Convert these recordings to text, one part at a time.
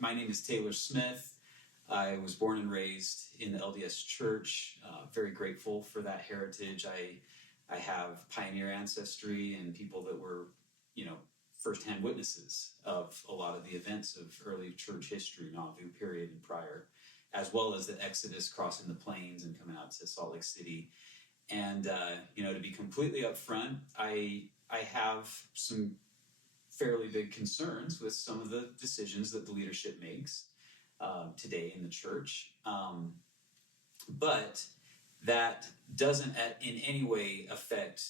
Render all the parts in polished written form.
My name is Taylor Smith. I was born and raised in the LDS Church. Very grateful for that heritage. I have pioneer ancestry and people that were, firsthand witnesses of a lot of the events of early church history, Nauvoo period and prior, as well as the Exodus crossing the plains and coming out to Salt Lake City. And, to be completely upfront, I have some fairly big concerns with some of the decisions that the leadership makes today in the church. But that doesn't in any way affect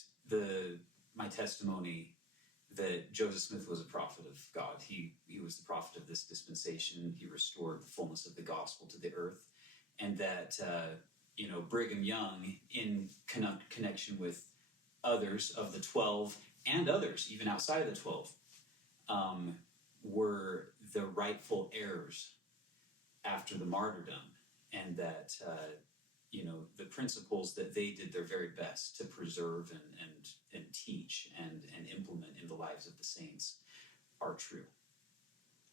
my testimony that Joseph Smith was a prophet of God. He was the prophet of this dispensation. He restored the fullness of the gospel to the earth. And that, Brigham Young, in connection with others of the 12 and others, even outside of the 12, were the rightful heirs after the martyrdom. And that, the principles that they did their very best to preserve and teach and implement in the lives of the saints are true.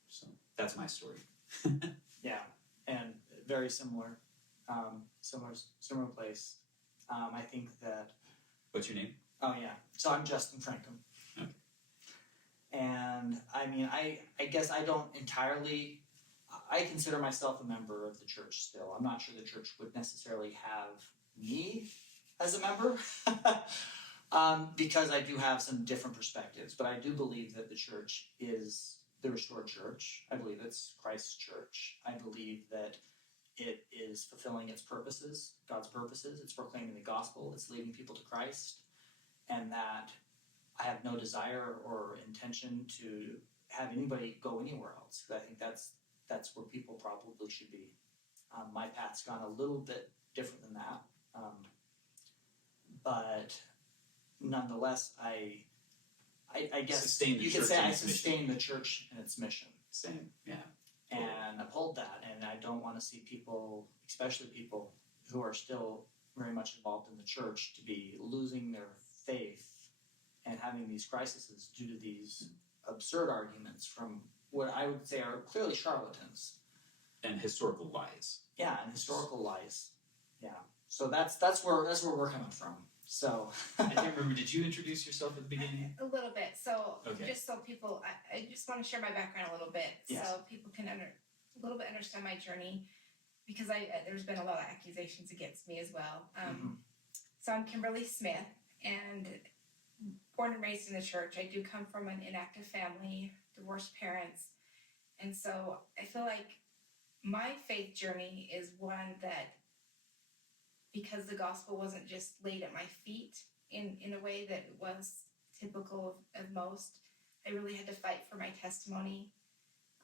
So that's my story. Yeah, and very similar, similar place. I think that. What's your name? Oh yeah, so I'm Justin Griffin. Okay. And I guess I don't entirely. I consider myself a member of the church still. I'm not sure the church would necessarily have me as a member because I do have some different perspectives. But I do believe that the church is the restored church. I believe it's Christ's church. I believe that it is fulfilling its purposes, God's purposes. It's proclaiming the gospel. It's leading people to Christ. And that I have no desire or intention to have anybody go anywhere else. I think that's where people probably should be. My path's gone a little bit different than that. But nonetheless, I guess you could say I sustain the church and its mission. Same, yeah. And uphold that. And I don't want to see people, especially people who are still very much involved in the church, to be losing their faith and having these crises due to these absurd arguments from what I would say are clearly charlatans. And historical lies. Yeah, and historical lies. Yeah. So that's where we're coming from. So I can't remember, did you introduce yourself at the beginning? A little bit. So okay. Just so people, I just want to share my background a little bit, yes. So people can a little bit understand my journey, because there's been a lot of accusations against me as well. So I'm Kimberly Smith, and born and raised in the church. I do come from an inactive family, divorced parents, and so I feel like my faith journey is one that, because the gospel wasn't just laid at my feet in a way that was typical of most, I really had to fight for my testimony.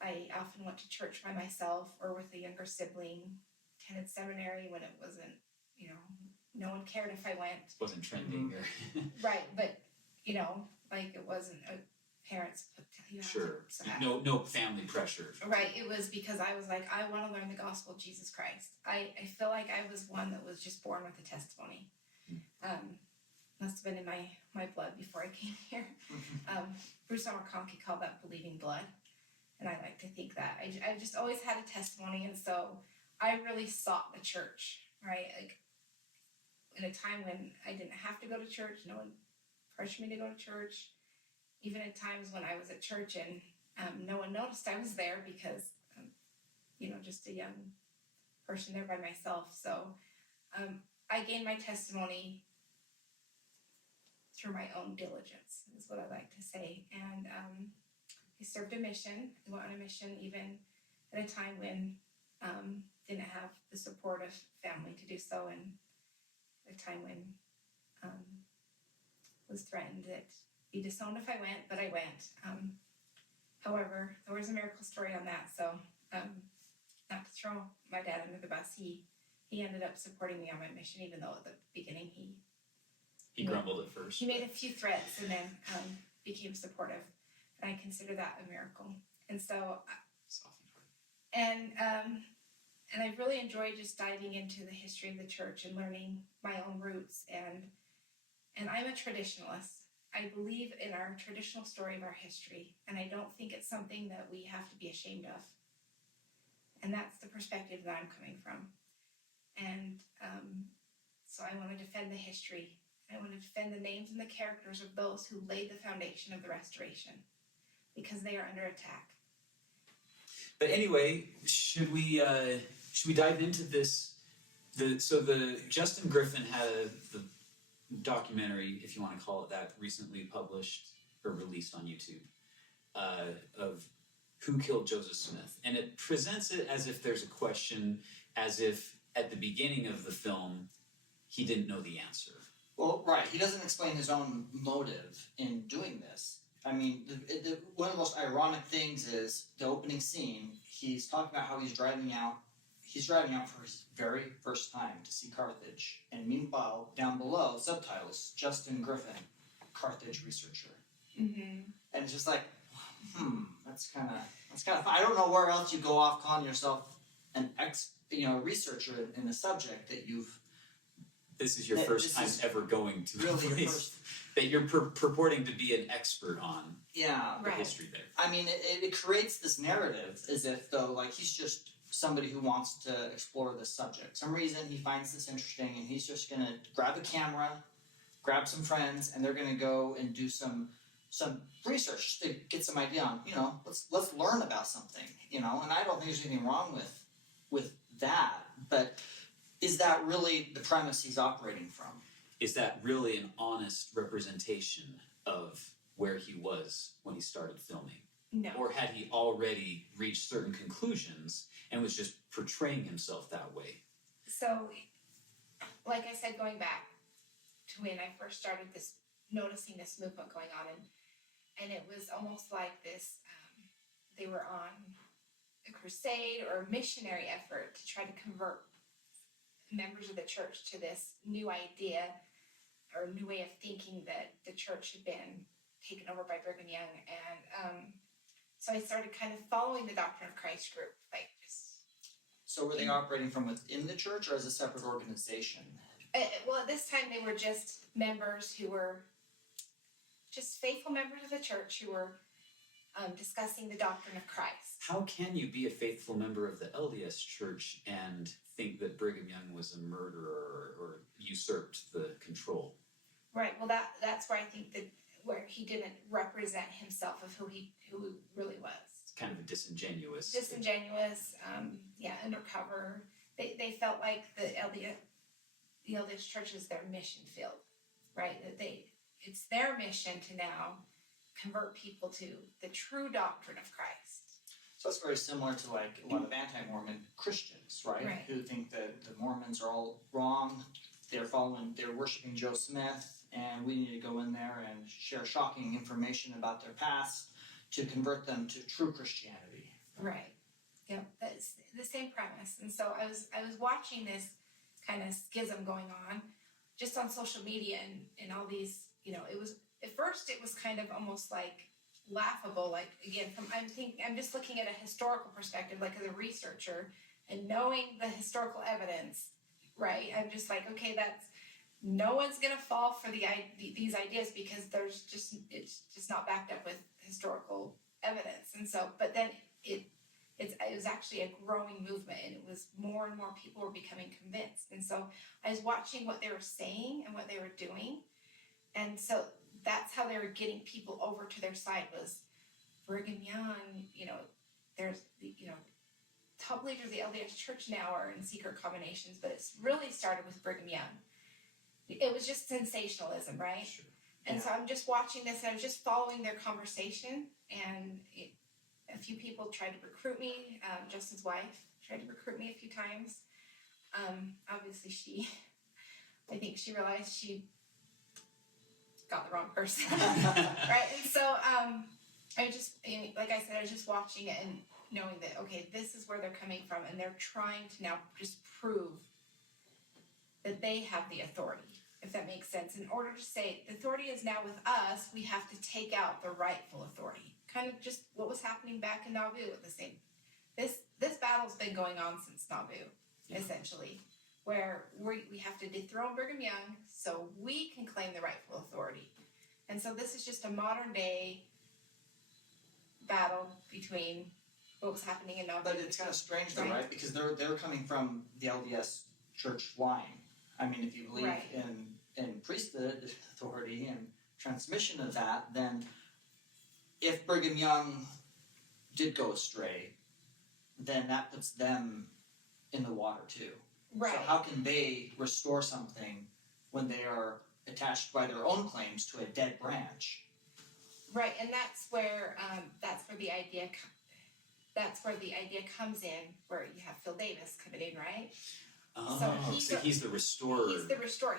I often went to church by myself or with a younger sibling, attended seminary when it wasn't, no one cared if I went. Wasn't trending. Or right, but, it wasn't parents put sure. No family pressure. Right, it was because I was like, I want to learn the gospel of Jesus Christ. I feel like I was one that was just born with a testimony. Must have been in my blood before I came here. Bruce R. McConkie called that believing blood, and I like to think that. I just always had a testimony, and so I really sought the church, right? Like, in a time when I didn't have to go to church, no one pressured me to go to church. Even at times when I was at church and no one noticed I was there because, just a young person there by myself. So I gained my testimony through my own diligence, is what I like to say. And I served a mission. I went on a mission even at a time when didn't have the support of family to do so, and at a time when was threatened that be disowned if I went, but I went. However, there was a miracle story on that, so not to throw my dad under the bus, he ended up supporting me on my mission, even though at the beginning he grumbled at first. He made a few threats and then became supportive, and I consider that a miracle. And so, and I've really enjoyed just diving into the history of the church and learning my own roots, and I'm a traditionalist. I believe in our traditional story of our history, and I don't think it's something that we have to be ashamed of. And that's the perspective that I'm coming from. And so I want to defend the history. I want to defend the names and the characters of those who laid the foundation of the restoration, because they are under attack. But anyway, should we dive into this? The Justin Griffin had the documentary, if you want to call it that, recently published or released on YouTube, of who killed Joseph Smith, and it presents it as if there's a question, as if at the beginning of the film he didn't know the answer. Well, right. He doesn't explain his own motive in doing this. I mean, one of the most ironic things is the opening scene. He's talking about how he's driving out. He's driving out for his very first time to see Carthage. And meanwhile, down below, subtitles, Justin Griffin, Carthage researcher. Mm-hmm. And it's just like, that's kind of fun. I don't know where else you go off calling yourself an researcher in a subject that you've. This is your first time ever going to really a place that you're purporting to be an expert on. Yeah, the history there. I mean, it creates this narrative as if though, like, he's just somebody who wants to explore this subject. For some reason he finds this interesting, and he's just gonna grab a camera, grab some friends, and they're gonna go and do some research to get some idea on, let's learn about something, and I don't think there's anything wrong with that, but is that really the premise he's operating from? Is that really an honest representation of where he was when he started filming? No. Or had he already reached certain conclusions and was just portraying himself that way? So, like I said, going back to when I first started noticing this movement going on, and it was almost like this, they were on a crusade or a missionary effort to try to convert members of the church to this new idea or new way of thinking that the church had been taken over by Brigham Young. And so I started kind of following the Doctrine of Christ group, So were they operating from within the church or as a separate organization? Well, at this time they were just members who were just faithful members of the church who were discussing the doctrine of Christ. How can you be a faithful member of the LDS Church and think that Brigham Young was a murderer or usurped the control? Right. Well, that's where I think that where he didn't represent himself of who he really was. It's kind of a disingenuous. Undercover. They felt like the LDS Church is their mission field, right? That it's their mission to now convert people to the true doctrine of Christ. So it's very similar to like a lot of anti-Mormon Christians, right? Who think that the Mormons are all wrong. They're worshiping Joe Smith, and we need to go in there and share shocking information about their past to convert them to true Christianity. Right. Yep. That's the same premise. And so I was watching this kind of schism going on just on social media and all these, it was at first it was kind of almost like laughable, like again I'm just looking at a historical perspective, like as a researcher and knowing the historical evidence, right? I'm just like, okay, no one's gonna fall for these ideas because it's just not backed up with historical evidence. And so, but then it was actually a growing movement, and it was more and more people were becoming convinced. And so I was watching what they were saying and what they were doing, and so that's how they were getting people over to their side was Brigham Young. There's top leaders of the LDS Church now are in secret combinations, but it's really started with Brigham Young. It was just sensationalism, right? Sure. And so I'm just watching this, and I was just following their conversation, and a few people tried to recruit me. Justin's wife tried to recruit me a few times. Obviously, I think she realized she got the wrong person, right? And so I just, like I said, I was just watching it and knowing that, okay, this is where they're coming from, and they're trying to now just prove that they have the authority, if that makes sense. In order to say the authority is now with us, we have to take out the rightful authority. Kind of just what was happening back in Nauvoo at the same. This battle's been going on since Nauvoo, essentially, where we have to dethrone Brigham Young so we can claim the rightful authority. And so this is just a modern day battle between what was happening in Melbourne. But it's kind of strange though, Right. right? Because they're coming from the LDS church line. I mean, if you believe Right. in priesthood authority and transmission of that, then if Brigham Young did go astray, then that puts them in the water too. Right. So how can they restore something when they are attached by their own claims to a dead branch? Right, and that's where the idea comes in, where you have Phil Davis coming in, right? Oh, So so he's the restorer. He's the restorer.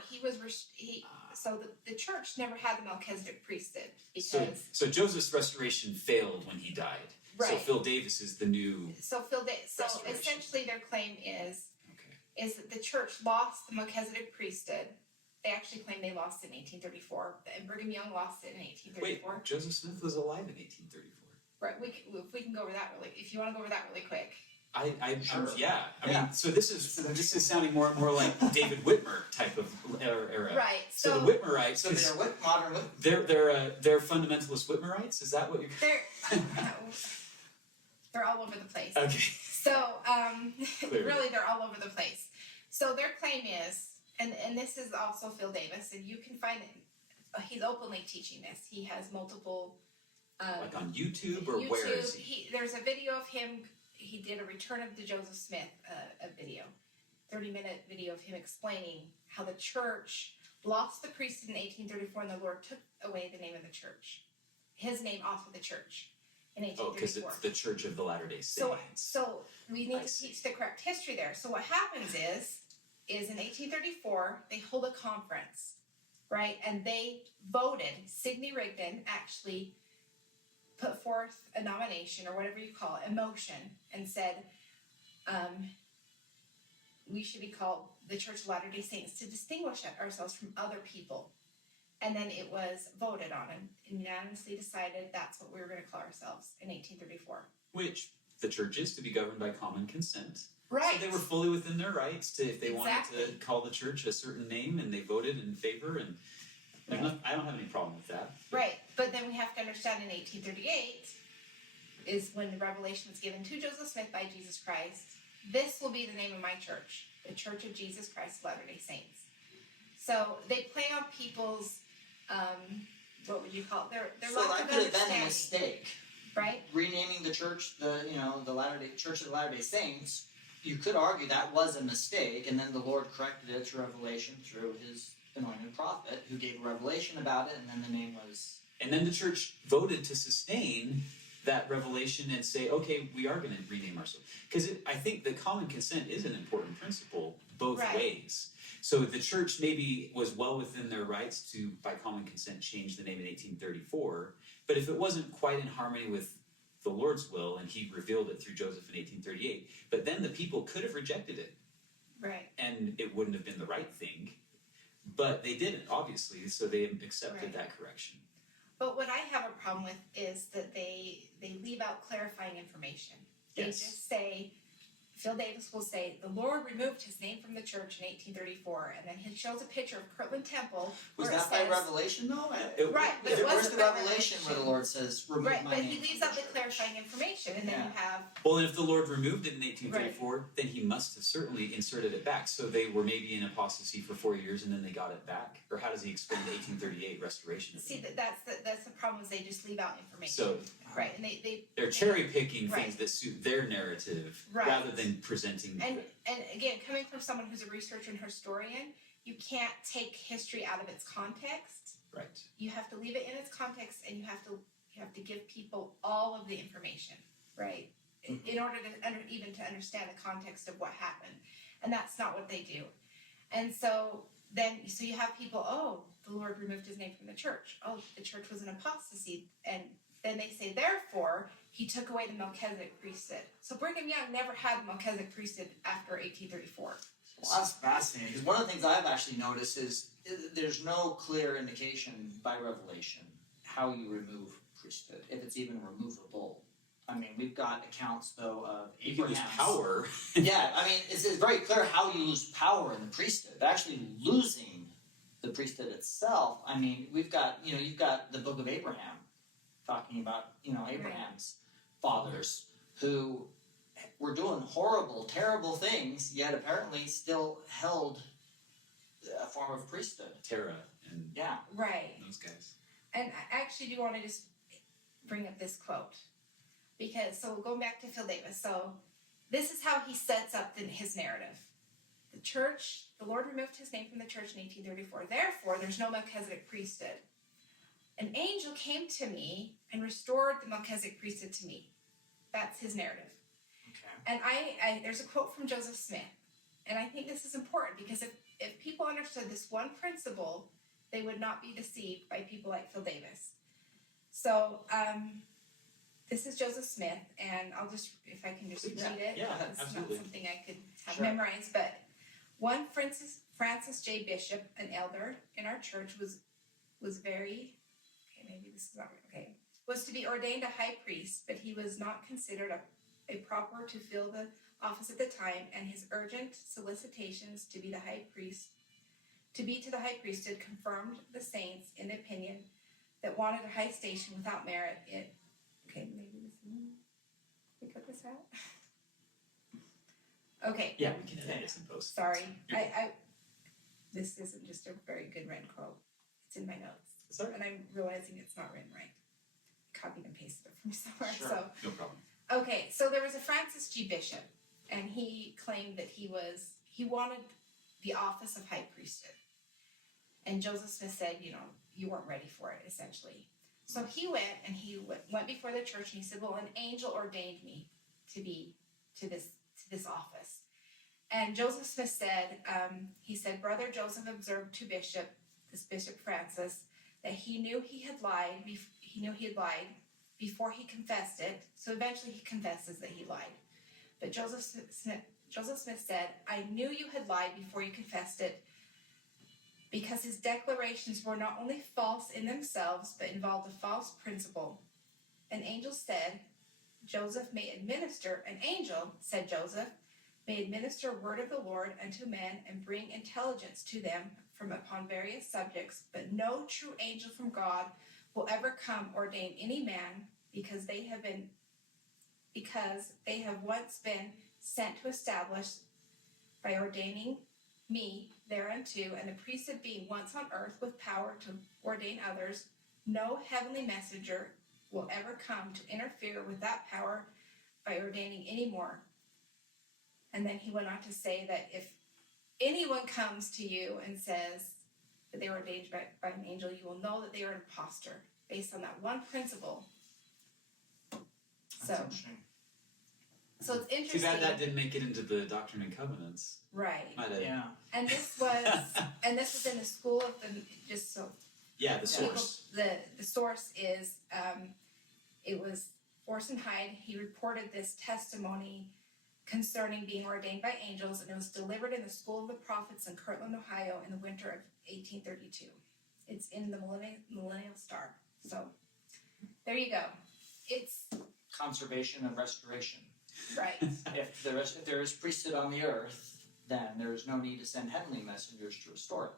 So the church never had the Melchizedek priesthood So, because so Joseph's restoration failed when he died. So Right. Phil Davis is the new. so Restoration. essentially their claim is Okay. that the church lost the Melchizedek priesthood. They actually claim they lost it in 1834, and Brigham Young lost it in 1834. Wait, Joseph Smith was alive in 1834. Right, if we can go over that if you want to go over that really quick. Sure. Yeah. I Yeah. mean, so this is sounding more and more like David Whitmer type of era. Right, So the Whitmerites. So they're modern. They're fundamentalist Whitmerites. Is that what you're? They're all over the place. Okay. So, Clearly. really, they're all over the place. So their claim is, and this is also Phil Davis, and you can find it. He's openly teaching this. He has multiple. Like on YouTube or where is he? There's a video of him. He did a Return of the Joseph Smith a video, 30-minute video of him explaining how the church lost the priesthood in 1834, and the Lord took away the name of the church, his name off of the church in 1834. Oh, because it's the Church of the Latter-day Saints. So we need I to see. teach the correct history there. So what happens is in 1834 they hold a conference, right? And they voted. Sidney Rigdon actually put forth a nomination, or whatever you call it, a motion, and said we should be called the Church of Latter-day Saints to distinguish ourselves from other people. And then it was voted on and unanimously decided that's what we were going to call ourselves in 1834. Which the church is to be governed by common consent. Right. So they were fully within their rights to, if they wanted Exactly. to call the church a certain name, and they voted in favor, and I don't have any problem with that. Right, but then we have to understand in 1838 is when the revelation was given to Joseph Smith by Jesus Christ. This will be the name of my church, the Church of Jesus Christ of Latter-day Saints. So they play on people's, what would you call it? Their So lack that of could have been a understanding, mistake. right? Renaming the church the Latter-day Church of the Latter-day Saints. You could argue that was a mistake, and then the Lord corrected it through revelation through His anointed prophet, who gave a revelation about it, and then the name was. And then the church voted to sustain that revelation and say, okay, we are going to rename ourselves. Because I think that common consent is an important principle both Right. ways. So the church maybe was well within their rights to, by common consent, change the name in 1834. But if it wasn't quite in harmony with the Lord's will, and He revealed it through Joseph in 1838, but then the people could have rejected it, Right. and it wouldn't have been the right thing. But they didn't, obviously, so they accepted Right. that correction. But what I have a problem with is that they leave out clarifying information. They Yes. just say, Phil Davis will say, the Lord removed his name from the church in 1834, and then he shows a picture of Kirtland Temple Was where that it by says, revelation though? Right, but it Where's wasn't the by revelation where the Lord says, remove right, my but name he from leaves the out the church? clarifying information, and then Yeah. you have, Well, and if the Lord removed it in 1834, then He must have certainly inserted it back. So they were maybe in apostasy for 4 years, and then they got it back. Or how does He explain the 1838 restoration? see, that's the problem is they just leave out information. So right, and they're cherry picking Right. things that suit their narrative Right. rather than presenting. And again, coming from someone who's a researcher and historian, you can't take history out of its context. Right. You have to leave it in its context, and you have to give people all of the information, right? In order to even to understand the context of what happened, and that's not what they do. And so you have people, oh, the Lord removed his name from the church. Oh, the church was an apostasy, and then they say, therefore, He took away the Melchizedek priesthood. So Brigham Young never had the Melchizedek priesthood after 1834. Well, that's fascinating, because one of the things I've actually noticed is there's no clear indication by revelation how you remove priesthood, if it's even removable. I mean, we've got accounts, though, of You can lose Abraham's. power. Yeah, I mean, it's very clear how you lose power in the priesthood. But actually losing the priesthood itself, I mean, you've got the book of Abraham talking about, Abraham's fathers who were doing horrible, terrible things, yet apparently still held a form of priesthood. Terra and Yeah. Right. those guys. And I actually do want to just bring up this quote. Because, so going back to Phil Davis, so this is how he sets up his narrative. The church, the Lord removed his name from the church in 1834. Therefore, there's no Melchizedek priesthood. An angel came to me and restored the Melchizedek priesthood to me. That's his narrative. Okay. And I there's a quote from Joseph Smith. And I think this is important because if people understood this one principle, they would not be deceived by people like Phil Davis. So, this is Joseph Smith, and I'll just, if I can just read it. Yeah, It's absolutely. not something I could have Sure. memorized, but one Francis J. Bishop, an elder in our church, was very, okay, maybe this is not right, okay, was to be ordained a high priest, but he was not considered a proper to fill the office at the time, and his urgent solicitations to be the high priest, to be to the high priesthood confirmed the saints in the opinion that wanted a high station without merit. Okay, maybe this one. Can we cut this out? Okay, Yeah, we can edit this in post. sorry. This isn't just a very good written quote. It's in my notes. Sorry. And I'm realizing it's not written right. Copied and pasted it from somewhere. Sure. So No problem. okay, so there was a Francis G. Bishop, and he claimed that he wanted the office of high priesthood. And Joseph Smith said, you weren't ready for it, essentially. So he went before the church and he said, well, an angel ordained me to this office. And Joseph Smith said, Brother Joseph observed to this Bishop Francis, that he knew he had lied before he confessed it. So eventually he confesses that he lied. But Joseph Smith said, I knew you had lied before you confessed it, because his declarations were not only false in themselves, but involved a false principle. An angel said, Joseph may administer word of the Lord unto men and bring intelligence to them from upon various subjects, but no true angel from God will ever come ordain any man, because they have once been sent to establish by ordaining me thereunto, and the priesthood being once on earth with power to ordain others, no heavenly messenger will ever come to interfere with that power by ordaining any more. And then he went on to say that if anyone comes to you and says that they were ordained by an angel, you will know that they are an imposter, based on that one principle. That's interesting. So it's Too interesting. bad that didn't make it into the Doctrine and Covenants. Right. Might have. Yeah. And this was in the school of the, just so Yeah, the source. the source is, it was Orson Hyde. He reported this testimony concerning being ordained by angels, and it was delivered in the School of the Prophets in Kirtland, Ohio in the winter of 1832. It's in the Millennial Star. So there you go. It's Conservation and restoration. right. If there is priesthood on the earth, then there is no need to send heavenly messengers to restore it.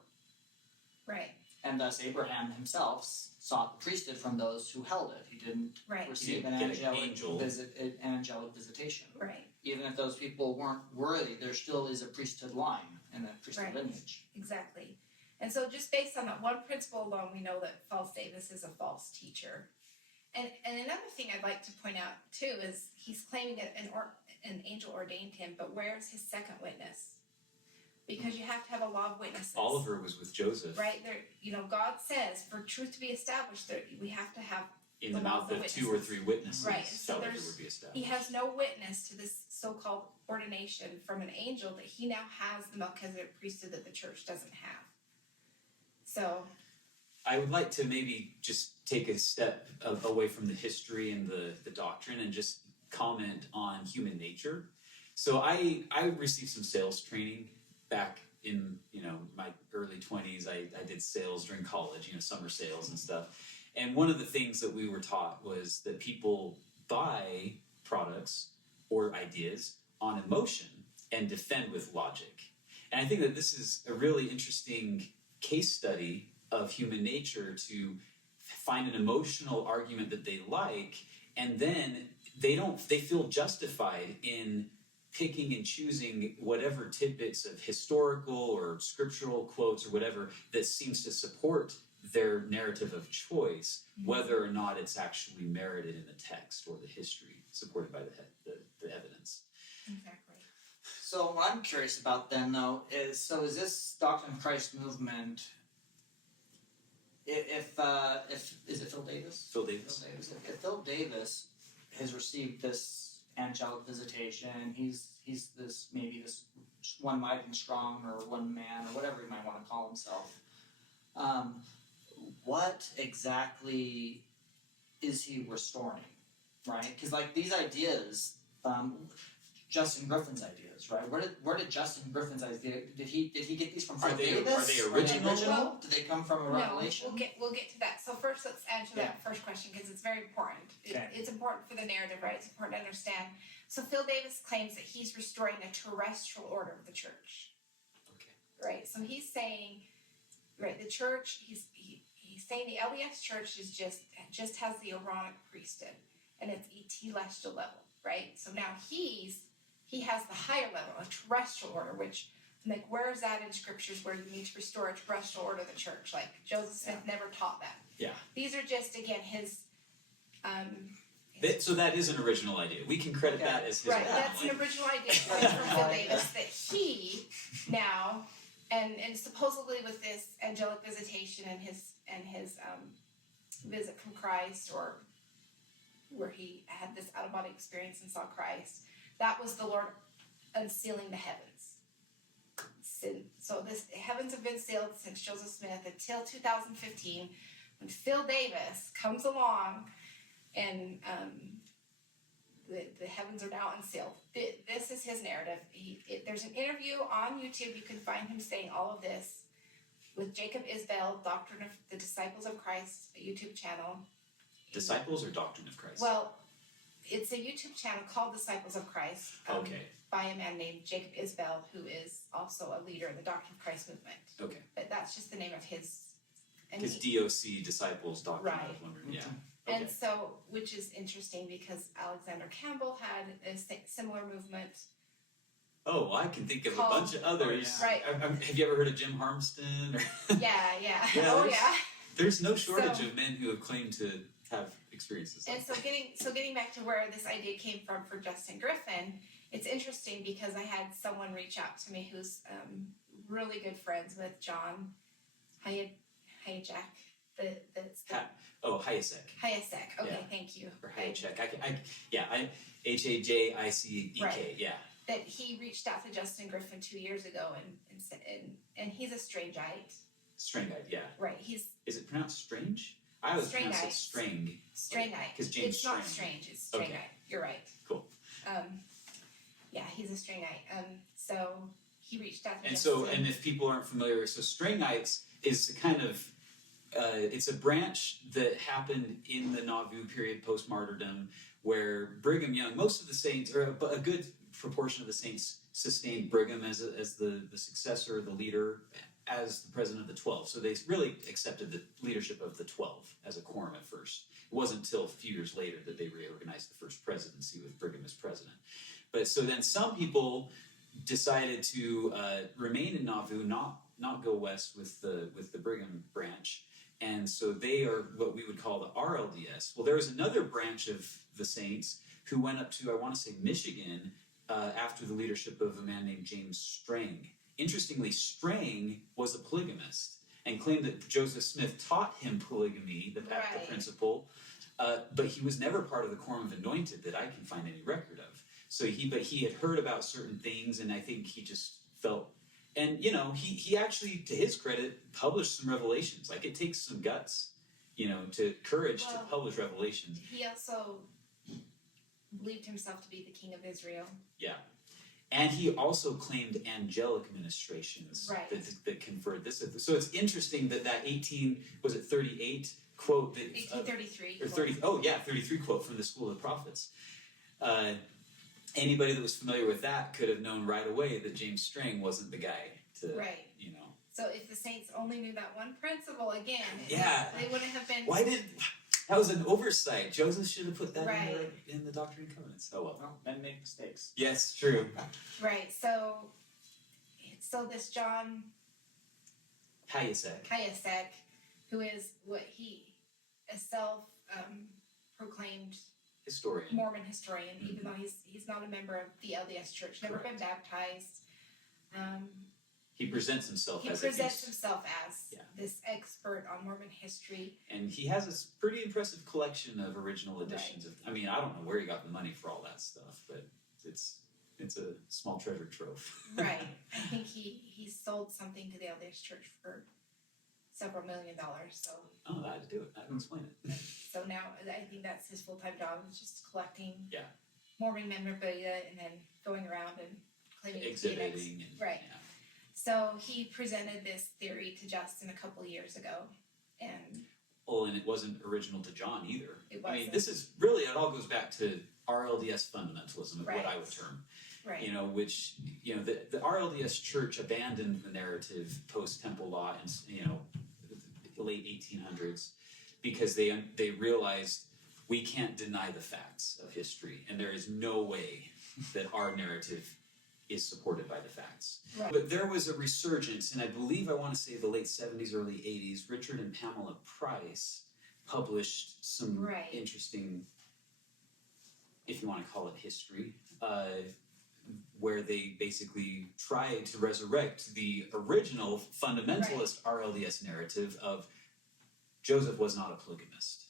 Right. And thus Abraham himself sought the priesthood from those who held it. He didn't Right. receive He an didn't get an angelic visitation. Right. Even if those people weren't worthy, there still is a priesthood line and a priesthood Right. lineage. Exactly. And so just based on that one principle alone, we know that false Davis is a false teacher. And another thing I'd like to point out too is he's claiming that an angel ordained him, but where's his second witness? Because you have to have a law of witnesses. Oliver was with Joseph. Right there, God says for truth to be established, we have to have In the The laws mouth of of 2 or witnesses. 3 witnesses, Right, so shall the there's- word be established. he has no witness to this so-called ordination from an angel that he now has the Melchizedek priesthood that the church doesn't have. So I would like to maybe just take a step away from the history and the doctrine and just comment on human nature. So I received some sales training back in my early 20s. I did sales during college, summer sales and stuff. And one of the things that we were taught was that people buy products or ideas on emotion and defend with logic. And I think that this is a really interesting case study of human nature, to find an emotional argument that they like, and then they feel justified in picking and choosing whatever tidbits of historical or scriptural quotes or whatever that seems to support their narrative of choice, whether or not it's actually merited in the text or the history supported by the evidence. Exactly. So what I'm curious about then, though, is this Doctrine of Christ movement? If is it Phil Davis? Phil Davis. If Phil Davis has received this angelic visitation, he's this one mighty and strong, or one man, or whatever he might want to call himself. What exactly is he restoring, right? Because like these ideas, Justin Griffin's ideas, right? Where did Justin Griffin's idea? Did he get these from Phil Davis? Are they original? Did they come from a revelation? No, we'll get to that. So first, let's answer that first question because it's very important. It's important for the narrative, right? It's important to understand. So Phil Davis claims that he's restoring the terrestrial order of the church. Okay. Right. So he's saying, right, the church. He's saying the LDS church is just has the Aaronic priesthood, and it's a telestial level, right? So now he has the higher level, a terrestrial order, which, like, where is that in scriptures where you need to restore a terrestrial order of the church? Like, Joseph Smith never taught that. Yeah. These are just, again, his... So that is an original idea. We can credit that as his Right, that's an original idea from Phil Davis that he now, and supposedly with this angelic visitation and his visit from Christ, or where he had this out-of-body experience and saw Christ, that was the Lord unsealing the heavens. So the heavens have been sealed since Joseph Smith until 2015, when Phil Davis comes along and the heavens are now unsealed. This is his narrative. There's an interview on YouTube. You can find him saying all of this with Jacob Isbell, Doctrine of the Disciples of Christ, a YouTube channel. Disciples or Doctrine of Christ? Well, it's a YouTube channel called Disciples of Christ. Okay. By a man named Jacob Isbell, who is also a leader in the Doctrine of Christ movement. Okay. But that's just the name of his... His DOC, Disciples, Doctrine of Wonder. Yeah. Okay. And so, which is interesting because Alexander Campbell had a similar movement. Oh, I can think of a bunch of others. Right. Have you ever heard of Jim Harmston? Yeah. Yeah, yeah. There's no shortage of men who have claimed to have experiences. And so getting back to where this idea came from for Justin Griffin, it's interesting because I had someone reach out to me who's really good friends with John Hayek. Hayasek. Hayasek. Okay, Yeah. Thank you. Or Hayek. Hajike. Right. Yeah. That he reached out to Justin Griffin 2 years ago and he's a Strangeite. Strangeite. Yeah. Right. Is it pronounced strange? I always pronounce it Strang. Strangeite. Because James It's not strange. It's Strangeite. Okay. You're right. Cool. Yeah, he's a Strangeite. So he reached out to And Justin. so, and if people aren't familiar, so Strangites is kind of it's a branch that happened in the Nauvoo period post-martyrdom, where Brigham Young, most of the saints, or a good proportion of the saints, sustained Brigham as the successor, the leader, as the president of the 12. So they really accepted the leadership of the 12 as a quorum at first. It wasn't until a few years later that they reorganized the first presidency with Brigham as president. But so then some people decided to remain in Nauvoo, not go west with the Brigham branch. And so they are what we would call the RLDS. Well, there was another branch of the saints who went up to, I want to say, Michigan after the leadership of a man named James Strang. Interestingly, Strang was a polygamist and claimed that Joseph Smith taught him polygamy, the principle, but he was never part of the Quorum of Anointed that I can find any record of. So he had heard about certain things, and I think he just felt. And, he actually, to his credit, published some revelations. Like, it takes some guts, courage to publish revelations. He also believed himself to be the king of Israel. Yeah. And he also claimed angelic ministrations that conferred this. So it's interesting that 38 quote? 1833. Or 33 quote from the School of the Prophets. Anybody that was familiar with that could have known right away that James Strang wasn't the guy to, So if the saints only knew that one principle, again, Yeah. they wouldn't have been... Why did That was an oversight. Joseph should have put that Right. in the Doctrine and Covenants. Oh well. Well, men make mistakes. Yes, true. Right. So this John Hayesek. who is a self proclaimed Historian. Mormon historian, even though he's not a member of the LDS Church, never been baptized. He presents himself He as presents himself as Yeah. this expert on Mormon history. and he has a pretty impressive collection of original editions of. I mean, I don't know where he got the money for all that stuff, but it's a small treasure trove. Right. I think he sold something to the LDS Church for several $1 million. So Oh, that'd do it. That'd explain it. so now I think that's his full-time job, is just collecting Yeah. Mormon memorabilia and then going around and claiming to be an Exhibiting and right. Yeah. So he presented this theory to Justin a couple years ago, and Well, and it wasn't original to John either. it I mean, wasn't. this is really, it all goes back to RLDS fundamentalism, what I Right. would term. right. You know, which, you know, the RLDS Church abandoned the narrative post-Temple Law in, you know, the late 1800s because they realized we can't deny the facts of history, and there is no way that our narrative is supported by the facts. Right. But there was a resurgence, and I believe I want to say the late 70s, early 80s, Richard and Pamela Price published some Right. interesting, if you want to call it history, where they basically tried to resurrect the original fundamentalist RLDS narrative of Joseph was not a polygamist.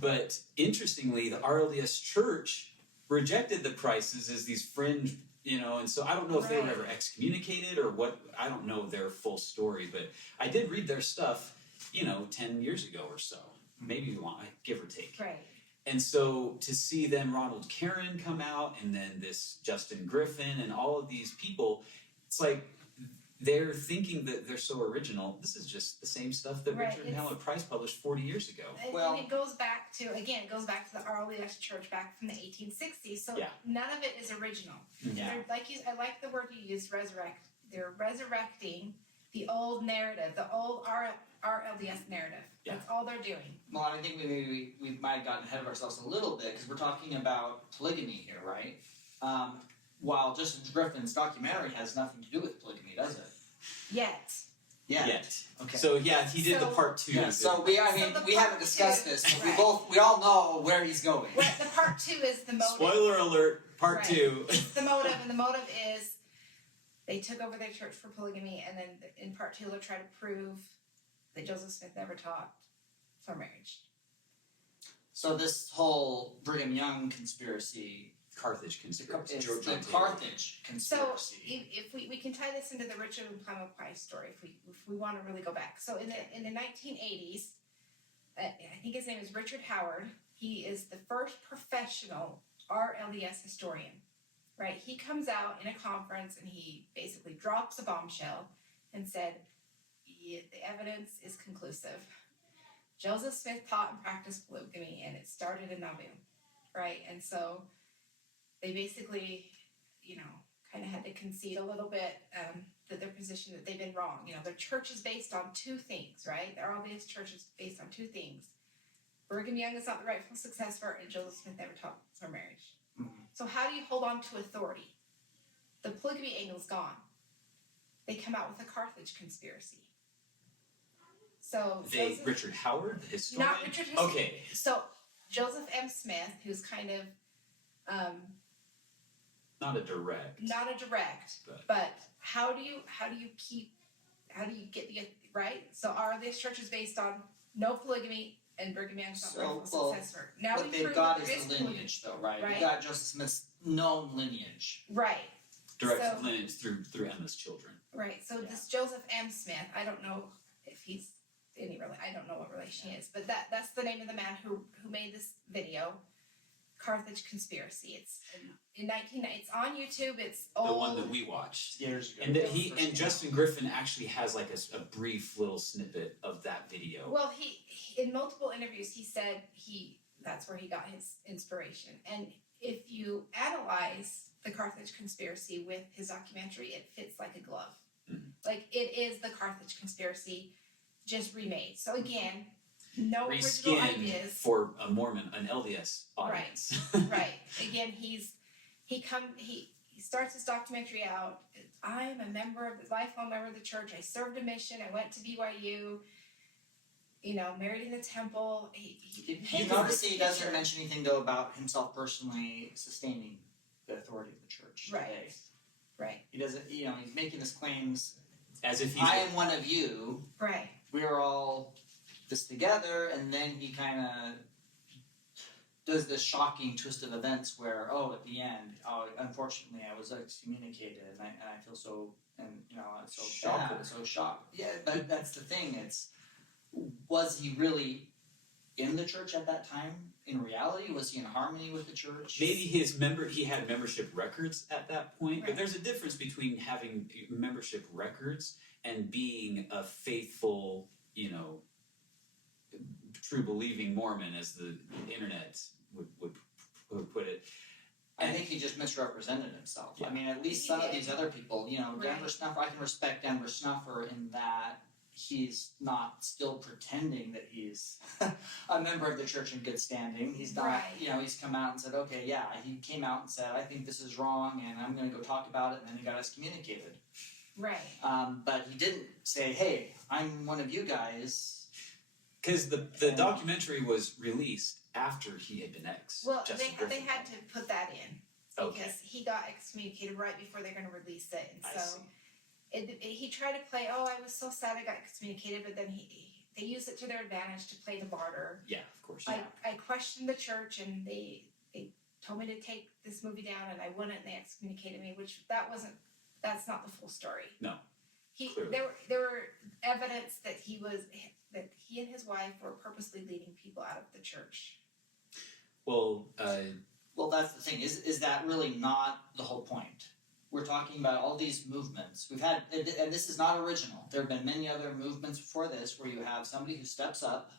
But interestingly, the RLDS Church rejected the Prices as these fringe, you know, and so I don't know if they were Right. ever excommunicated or what, I don't know their full story, but I did read their stuff, you know, 10 years ago or so, maybe long, give or take. Right. And so to see then Ronald Karen come out and then this Justin Griffin and all of these people, it's like they're thinking that they're so original. This is just the same stuff that Right, Richard and it's- Pamela Price published 40 years ago. Well- And it goes back to the RLDS Church back from the 1860s. So Yeah. none of it is original. Yeah. I like the word you used, resurrect. They're resurrecting the old narrative, the old RLDS narrative. Yeah. That's all they're doing. Well, I think we might have gotten ahead of ourselves a little bit because we're talking about polygamy here, right? While Justin Griffin's documentary has nothing to do with polygamy, does it? Yet. Yet. Okay. So yeah, he did the So- part 2. Yeah. So we haven't part discussed two- this. But right. we all know where he's going. Well, the part 2 is the motive. Spoiler alert, part Right. 2. It's the motive, and the motive is they took over their church for polygamy, and then in part 2 they'll try to prove that Joseph Smith never taught for marriage. So this whole Brigham Young conspiracy, Carthage conspiracy. it's George the Taylor. Carthage So conspiracy. if we can tie this into the Richard and Pamela Price story, if we want to really go back. So in the 1980s, I think his name is Richard Howard. He is the first professional RLDS historian, right? He comes out in a conference and he basically drops a bombshell and said, "Yeah, the evidence is conclusive. Joseph Smith taught and practiced polygamy, and it started in Nauvoo," right? And so they basically, you know, kind of had to concede a little bit that their position that they've been wrong. You know, their church is based on two things, right? Their RLDS church is based on two things. Brigham Young is not the rightful successor, and Joseph Smith never taught for marriage. Mhm. So how do you hold on to authority? The polygamy angle's gone. They come out with a Carthage conspiracy. So Joseph, Richard Howard, the historian? not Richard Howard. Okay. So Joseph M. Smith, who's kind of Not a direct. not a direct, but how do you get the right? So are these churches based on no polygamy and Brigham Young's not the rightful successor? Now What we they've prove got that is there the polygamy. lineage, though, right? Right. You've got Joseph Smith's known lineage. Right, Direct So- lineage through Emma's children. right. So Yeah. this Joseph M. Smith, I don't know if he's I don't know what relation he is, but that's the name of the man who made this video, Carthage Conspiracy. It's in 1990. It's on YouTube. It's The old. one that we watched. Years ago. And that Justin Griffin actually has like a brief little snippet of that video. Well, he in multiple interviews he said that's where he got his inspiration. And if you analyze the Carthage Conspiracy with his documentary, it fits like a glove. Mhm. Like it is the Carthage Conspiracy, just remade. So again, No original reskin ideas. for a Mormon, an LDS audience. Right. Again, he starts his documentary out. I'm a lifelong member of the church. I served a mission. I went to BYU. Married in the temple. You notice he doesn't mention anything though about himself personally sustaining the authority of the church today. Right. He doesn't. He's making his claims As if he's I am one of you. Right. We are all this together, and then he kind of does this shocking twist of events where, at the end, unfortunately, I was excommunicated, and I feel so, and I'm so bad, so shocked. Yeah, but that's the thing. Was he really in the church at that time? In reality, was he in harmony with the church? Maybe he had membership records at that point, but there's a difference between having membership records and being a faithful, true believing Mormon, as the internet would put it. I think he just misrepresented himself. Yeah. I mean, at least some of these other people, Denver Snuffer, I can respect Denver Snuffer in that he's not still pretending that he's a member of the church in good standing. He's not, he's come out and said, okay, yeah, he came out and said, I think this is wrong and I'm going to go talk about it, and then he got excommunicated. Right. But he didn't say, hey, I'm one of you guys. Because the documentary was released after he had been Justin Griffin. They had to put that in because he got excommunicated right before they're going to release it, and so he tried to play. Oh, I was so sad I got excommunicated, but then they used it to their advantage to play the martyr. Yeah, of course. I questioned the church, and they told me to take this movie down, and I wouldn't, and they excommunicated me. Which that's not the full story. No. There were evidence that he and his wife were purposely leading people out of the church. Well, that's the thing. Is that really not the whole point? We're talking about all these movements. We've had, and this is not original. There have been many other movements before this where you have somebody who steps up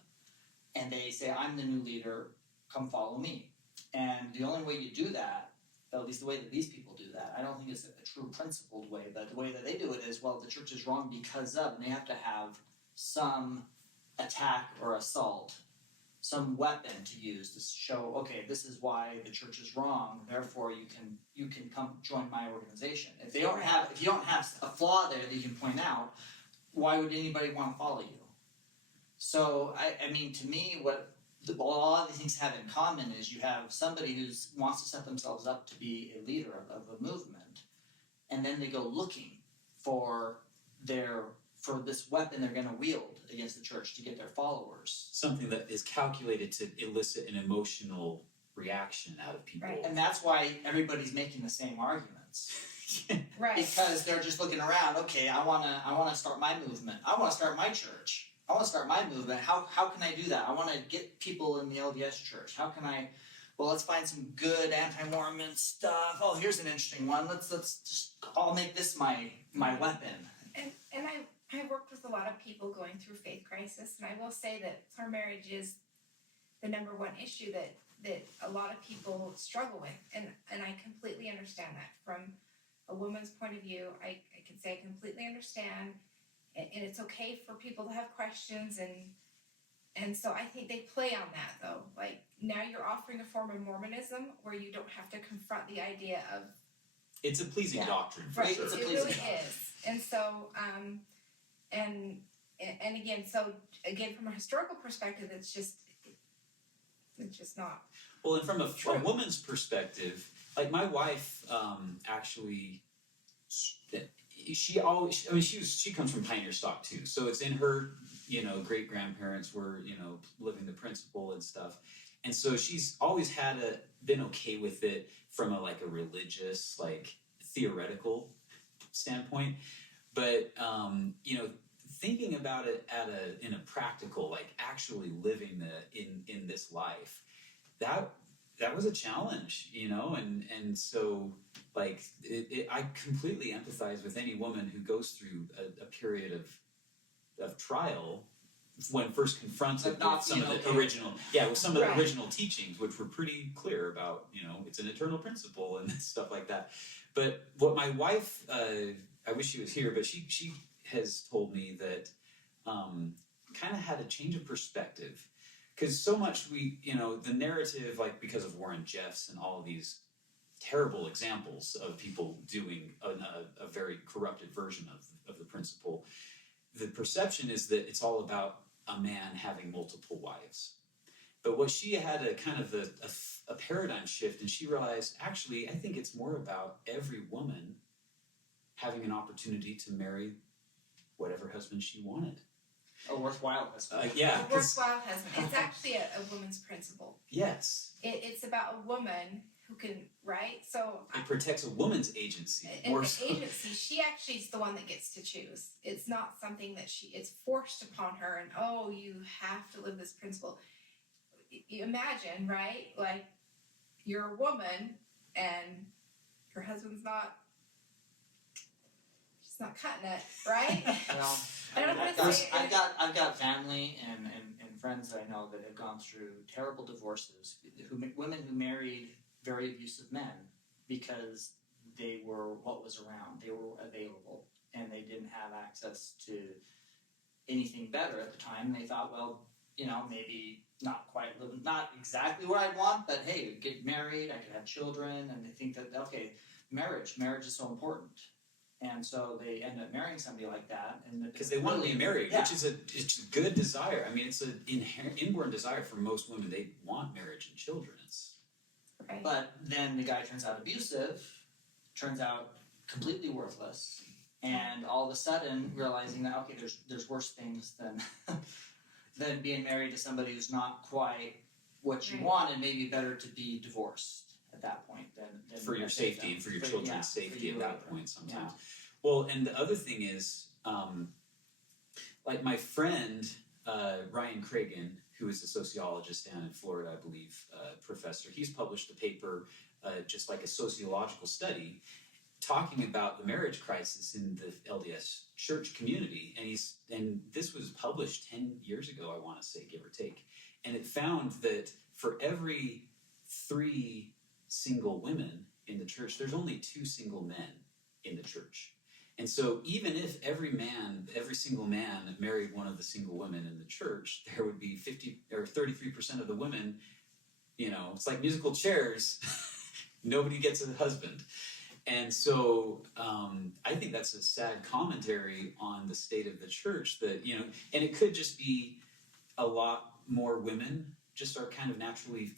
and they say, I'm the new leader, come follow me. And the only way you do that, at least the way that these people do that, I don't think it's a true principled way, but the way that they do it is, the church is wrong because of, and they have to have some attack or assault, some weapon to use to show, okay, this is why the church is wrong, therefore you can come join my organization. If you don't have a flaw there that you can point out, why would anybody want to follow you? So I mean, to me, what a lot of these things have in common is you have somebody who wants to set themselves up to be a leader of a movement, and then they go looking for this weapon they're going to wield against the church to get their followers. Something that is calculated to elicit an emotional reaction out of people. Right. And that's why everybody's making the same arguments. Right. Because they're just looking around, okay, I want to start my movement. I want to start my church. I want to start my movement. How can I do that? I want to get people in the LDS church. How can I? Well, let's find some good anti-Mormon stuff. Oh, here's an interesting one. I'll make this my weapon. And I've worked with a lot of people going through faith crisis, and I will say that our marriage is the number one issue that a lot of people struggle with, and I completely understand that. From a woman's point of view, I can say I completely understand, and it's okay for people to have questions, and so I think they play on that, though. Like, now you're offering a form of Mormonism where you don't have to confront the idea of... It's a pleasing doctrine, for right, sure. It really is. And so, and again, from a historical perspective, it's just not. Well, and from a woman's perspective, like my wife, actually, she comes from pioneer stock too. So it's in her, great grandparents were, living the principle and stuff. And so she's always been okay with it from a religious, theoretical standpoint. But, thinking about it in a practical, actually living in this life, that was a challenge, and so I completely empathize with any woman who goes through a period of trial when first confronted with some of the original teachings, which were pretty clear about, it's an eternal principle and stuff like that. But what my wife, I wish she was here, but she has told me that kind of had a change of perspective. Because so much the narrative, like because of Warren Jeffs and all of these terrible examples of people doing a very corrupted version of the principle, the perception is that it's all about a man having multiple wives. But what she had a kind of a paradigm shift, and she realized, actually, I think it's more about every woman having an opportunity to marry whatever husband she wanted. A worthwhile husband. Yeah. A worthwhile husband. It's actually a woman's principle. Yes. It's about a woman who can, right? So it protects a woman's agency. Agency, she actually is the one that gets to choose. It's not something that it's forced upon her, and you have to live this principle. You imagine, right? Like, you're a woman and your husband's not cutting it, right? Well, I don't know how to say it. I've got family and friends that I know that have gone through terrible divorces. Women who married very abusive men because they were what was around. They were available, and they didn't have access to anything better at the time. And they thought, well, maybe not exactly what I'd want, but hey, get married, I could have children, and they think that, okay, marriage is so important. And so they end up marrying somebody like that, and because they want to be married, which is it's a good desire. I mean, it's an inborn desire for most women. They want marriage and children. Right. But then the guy turns out abusive, turns out completely worthless, and all of a sudden realizing that, okay, there's worse things than being married to somebody who's not quite what you want, and maybe better to be divorced at that point than for your safety and for your children's safety at that point sometimes. Yeah. Well, and the other thing is, like my friend Ryan Cragen, who is a sociologist down in Florida, I believe, professor, he's published a paper, just like a sociological study, talking about the marriage crisis in the LDS church community, and this was published 10 years ago, I want to say, give or take, and it found that for every 3 single women in the church, there's only 2 single men in the church. And so even if every single man married one of the single women in the church, there would be 50 or 33% of the women, it's like musical chairs, nobody gets a husband. And so I think that's a sad commentary on the state of the church that, and it could just be a lot more women just are kind of naturally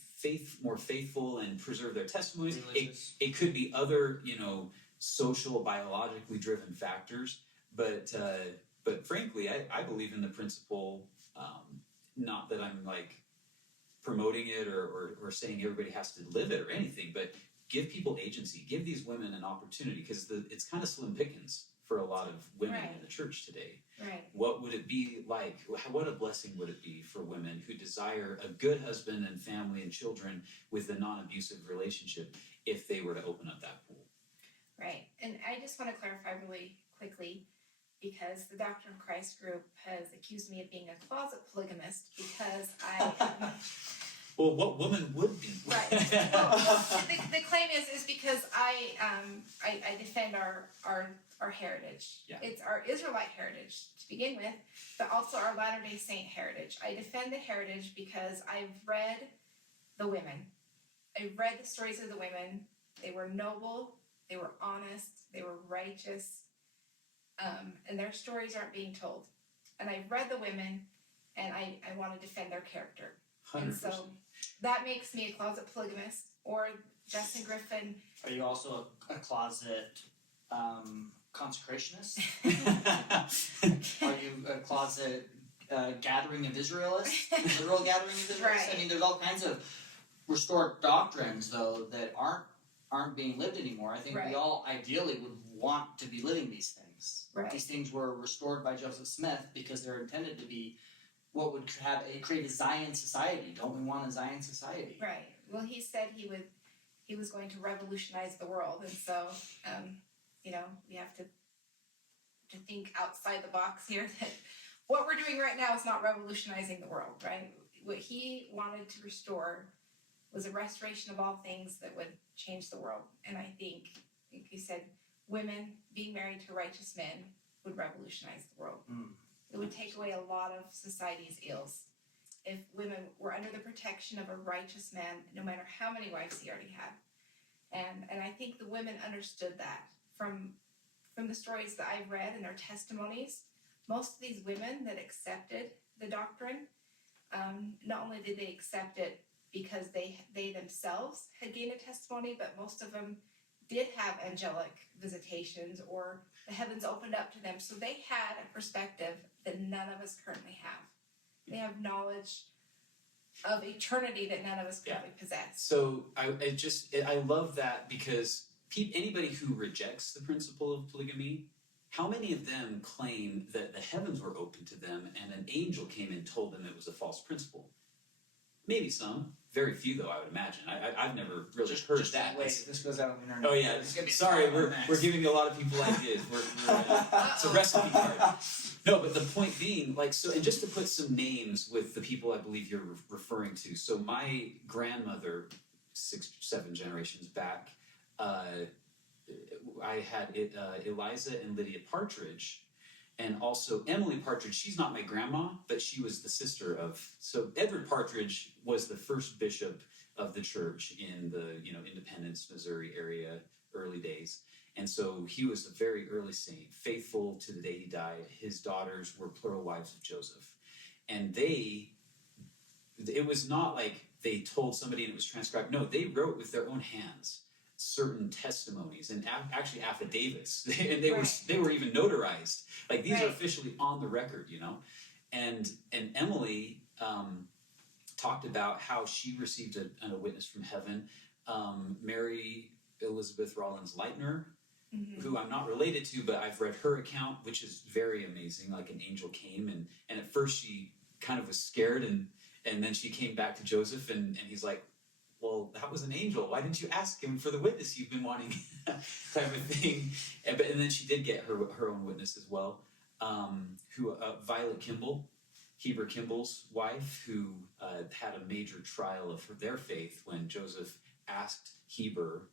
more faithful and preserve their testimonies. It could be other, social, biologically driven factors, but frankly, I believe in the principle, not that I'm like promoting it or saying everybody has to live it or anything, but give people agency, give these women an opportunity, because it's kind of slim pickings for a lot of women in the church today. Right. What would it be like? What a blessing would it be for women who desire a good husband and family and children with a non-abusive relationship if they were to open up that pool? Right. And I just want to clarify really quickly, because the Doctrine of Christ group has accused me of being a closet polygamist because I am... Well, what woman would be? Right. Well, the claim is because I defend our heritage. Yeah. It's our Israelite heritage to begin with, but also our Latter-day Saint heritage. I defend the heritage because I've read the women. I've read the stories of the women. They were noble, they were honest, they were righteous, and their stories aren't being told. And I've read the women, and I want to defend their character. 100%. And so that makes me a closet polygamist, or Justin Griffin. Are you also a closet consecrationist? Are you a closet gathering of Israelists? Literal gathering of Israelists? Right. I mean, there's all kinds of restored doctrines, though, that aren't being lived anymore. I think we all ideally would want to be living these things. Right. These things were restored by Joseph Smith because they're intended to be what would create a Zion society. Don't we want a Zion society? Right. Well, he said he was going to revolutionize the world, and so we have to think outside the box here. That what we're doing right now is not revolutionizing the world, right? What he wanted to restore was a restoration of all things that would change the world, and I think, like you said, women being married to righteous men would revolutionize the world. It would take away a lot of society's ills if women were under the protection of a righteous man, no matter how many wives he already had. And I think the women understood that from the stories that I've read and their testimonies. Most of these women that accepted the doctrine, not only did they accept it because they themselves had gained a testimony, but most of them did have angelic visitations or the heavens opened up to them. So they had a perspective that none of us currently have. They have knowledge of eternity that none of us currently possess. So I love that because anybody who rejects the principle of polygamy, how many of them claim that the heavens were open to them and an angel came and told them it was a false principle? Maybe some. Very few, though, I would imagine. I've never really heard that. Wait, this goes out on the internet. Oh, yeah. Sorry, we're giving a lot of people ideas. It's a recipe card. No, but the point being, like, so, and just to put some names with the people I believe you're referring to. So my grandmother, 6-7 generations back, I had Eliza and Lydia Partridge, and also Emily Partridge. She's not my grandma, but she was the sister of. So Edward Partridge was the first bishop of the church in the Independence, Missouri area, early days, and so he was a very early saint, faithful to the day he died. His daughters were plural wives of Joseph, and it was not like they told somebody and it was transcribed. No, they wrote with their own hands certain testimonies and actually affidavits, and they were even notarized. Like these are officially on the record, And Emily talked about how she received a witness from heaven. Mary Elizabeth Rollins Lightner, who I'm not related to, but I've read her account, which is very amazing. Like an angel came, and at first she kind of was scared, and then she came back to Joseph, and he's like, well, that was an angel. Why didn't you ask him for the witness you've been wanting? Type of thing. And then she did get her own witness as well. Violet Kimball, Heber Kimball's wife, who had a major trial of their faith when Joseph asked Heber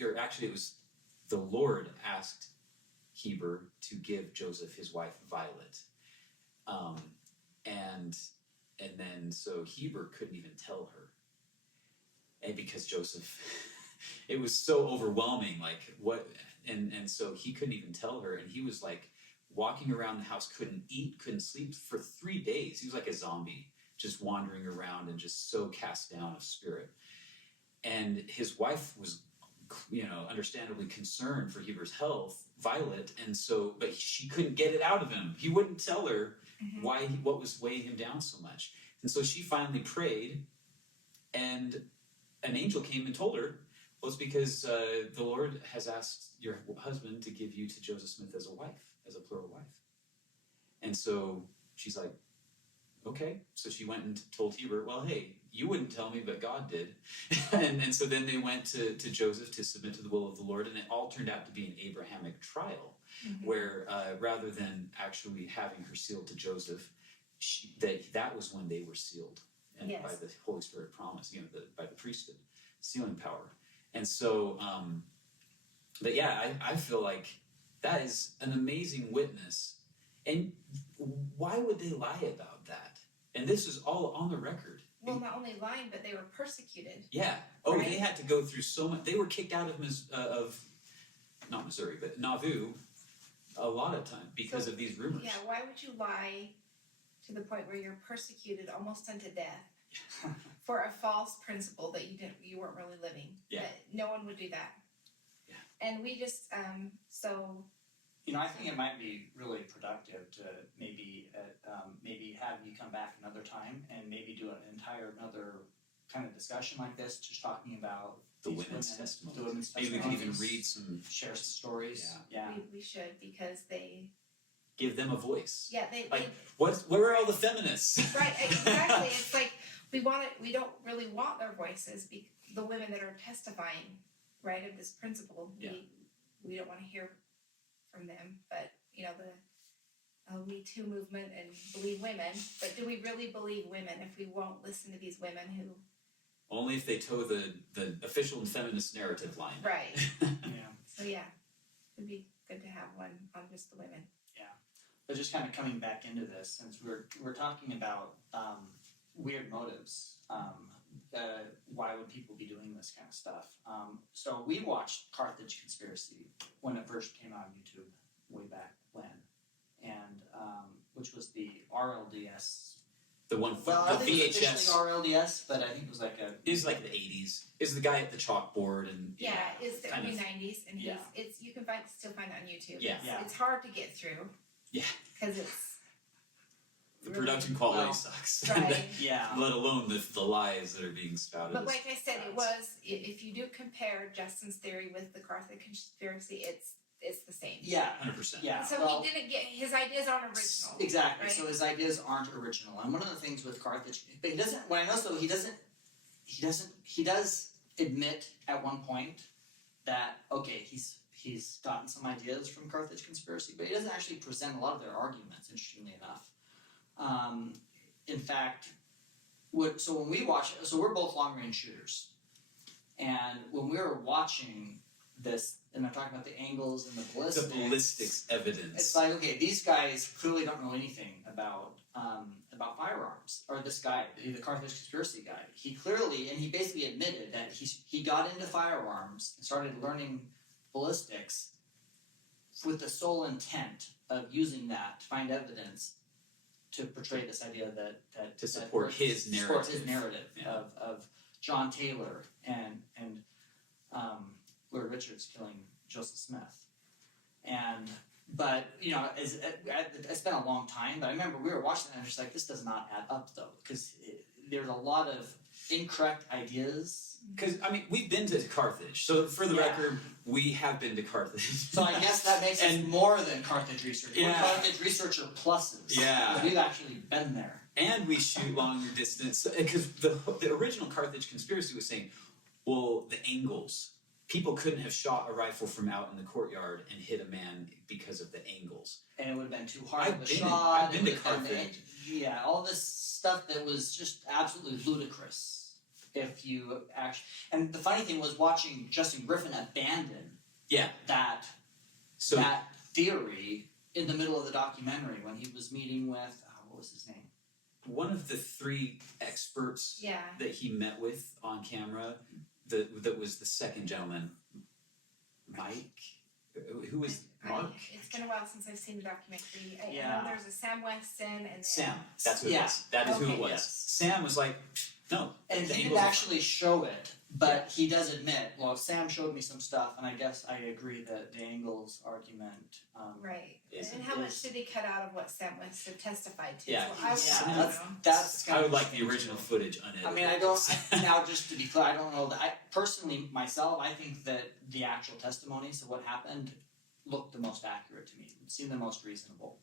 or actually it was the Lord asked Heber to give Joseph his wife Violet. And then so Heber couldn't even tell her. And because Joseph, it was so overwhelming, like what, and so he couldn't even tell her, and he was like walking around the house, couldn't eat, couldn't sleep for 3 days. He was like a zombie, just wandering around and just so cast down of spirit. And his wife was, understandably concerned for Heber's health, Violet, and so, but she couldn't get it out of him. He wouldn't tell her what was weighing him down so much. And so she finally prayed, and an angel came and told her, well, it's because the Lord has asked your husband to give you to Joseph Smith as a wife, as a plural wife. And so she's like, okay. So she went and told Heber, well, hey, you wouldn't tell me, but God did. and so then they went to Joseph to submit to the will of the Lord, and it all turned out to be an Abrahamic trial, where rather than actually having her sealed to Joseph, that was when they were sealed. And by the Holy Spirit promise, by the priesthood, sealing power. And so, but yeah, I feel like that is an amazing witness. And why would they lie about that? And this is all on the record. Well, not only lying, but they were persecuted. Yeah. Oh, right? They had to go through so much. They were kicked out of not Missouri, but Nauvoo a lot of time because of these rumors. Yeah, why would you lie to the point where you're persecuted almost unto death for a false principle that you weren't really living? Yeah. That no one would do that. Yeah. And we just I think it might be really productive to maybe have you come back another time and maybe do another kind of discussion like this, just talking about the women's testimony. Maybe we can even read some, share some stories. Yeah. We should, because they give them a voice. Yeah, where are all the feminists? Right, exactly. It's like we don't really want their voices. The women that are testifying, right, of this principle, we don't want to hear from them. But the Me Too movement and believe women. But do we really believe women if we won't listen to these women who? Only if they toe the official and feminist narrative line. Right. Yeah. So yeah, it'd be good to have one on just the women. Yeah. but just kind of coming back into this, since we're talking about weird motives. Why would people be doing this kind of stuff? So we watched Carthage Conspiracy when it first came out on YouTube way back when, and which was the RLDS. The one, Well, I the think it's VHS. officially RLDS, but I think it was like a. It was like the 80s. Is the guy at the chalkboard and Yeah, it's the kind early of- 90s, and Yeah. it's you can still find it on YouTube. Yeah. It's, Yeah. it's hard to get through. Yeah. Because it's the production quality Well, sucks. right. Yeah. Let alone the lies that are being spouted. But like I said, it was if you do compare Justin's theory with the Carthage Conspiracy, it's the same. Yeah. 100%. Yeah. So well, he didn't get his ideas aren't original. Exactly. Right? So his ideas aren't original, and one of the things with Carthage, but he doesn't. What I know, so he does admit at one point that okay, he's gotten some ideas from Carthage Conspiracy, but he doesn't actually present a lot of their arguments. Interestingly enough, in fact, so when we watch, so we're both long range shooters, and when we were watching this, and I'm talking about the angles and the ballistics. The ballistics evidence. It's like, okay, these guys clearly don't know anything about firearms. Or this guy, the Carthage Conspiracy guy, he clearly, and he basically admitted that he got into firearms and started learning ballistics with the sole intent of using that to find evidence to portray this idea that To support his supports his narrative. narrative Yeah. of John Taylor and Lloyd Richards killing Joseph Smith. But it's been a long time. But I remember we were watching that and just like, this does not add up though, because there's a lot of incorrect ideas. Because, I mean, we've been to Carthage. So, for the Yeah. record, we have been to Carthage. So I guess that makes us And- more than Carthage researcher. We're Yeah. Carthage researcher pluses. Yeah. Because we've actually been there. And we shoot longer distance. Because the original Carthage Conspiracy was saying, well, the angles. People couldn't have shot a rifle from out in the courtyard and hit a man because of the angles. And it would have been too hard I've of a been- shot. I've been it to would have been- Carthage. Yeah, all this stuff that was just absolutely ludicrous. If you actually, and the funny thing was watching Justin Griffin abandon Yeah. that So, theory in the middle of the documentary when he was meeting with what was his name? one of the 3 experts Yeah. that he met with on camera, that was the second gentleman, Mike, who was Mark? It's been a while since I've seen the documentary. I Yeah. know there's a Sam Weston and then Sam. That's who it Yeah. was. That is who Okay. it was. Yes. Sam was like, no. And the he didn't angles are actually show it, but he does admit, well, Sam showed me some stuff, and I guess I agree that the angles argument. right. Is- And how much did he cut out of what Sam Weston testified to? Yeah, So I would Yeah, want to know. that's I would like interesting the original too. footage unedited. I mean, now just to be clear, I don't know that. I personally, myself, I think that the actual testimonies of what happened looked the most accurate to me. It seemed the most reasonable.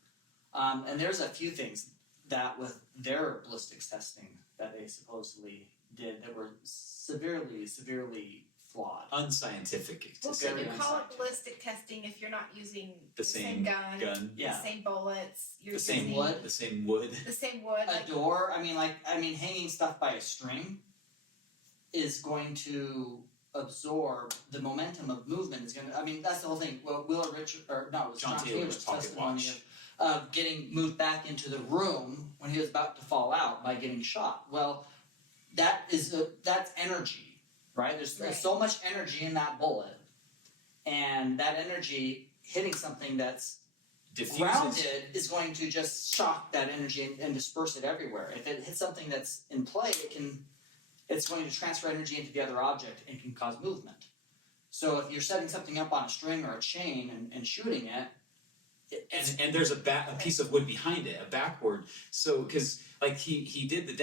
And there's a few things that with their ballistics testing that they supposedly did that were severely flawed. Unscientific. Well, very can you call it unscientific. ballistic testing if you're not using The same gun, gun. Yeah. the same bullets, you're The same using wood. The same wood. the same wood? A Like, door, hanging stuff by a string is going to absorb the momentum of movement. That's the whole thing. Well, it was John John Taylor's Taylor's pocket testimony watch. of getting moved back into the room when he was about to fall out by getting shot. Well, that's energy, right? There's Right. so much energy in that bullet, and that energy hitting something that's Diffuses. grounded is going to just shock that energy and disperse it everywhere. If it hits something that's in play, it's going to transfer energy into the other object and can cause movement. So if you're setting something up on a string or a chain and shooting it, And there's a piece of wood behind it, a backboard. So, because like he did the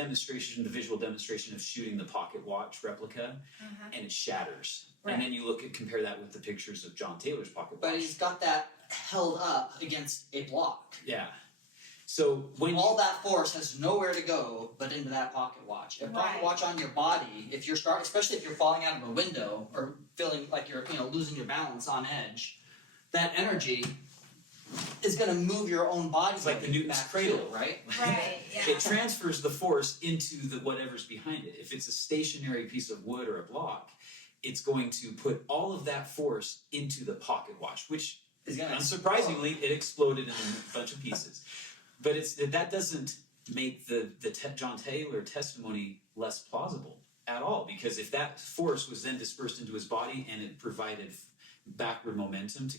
visual demonstration of shooting the pocket watch replica, uh-huh. and it shatters. Right. And then you compare that with the pictures of John Taylor's pocket watch. but he's got that held up against a block. Yeah. So when All that force has nowhere to go but into that pocket watch. A pocket Right. watch on your body, especially if you're falling out of a window or feeling like you're losing your balance on edge, that energy is going to move your own body. It's like the Newton's back cradle. too, right? Right, yeah. it transfers the force into whatever's behind it. If it's a stationary piece of wood or a block, it's going to put all of that force into the pocket watch, which Unsurprisingly, it exploded in a bunch of pieces. But that doesn't make the John Taylor testimony less plausible at all, because if that force was then dispersed into his body and it provided backward momentum to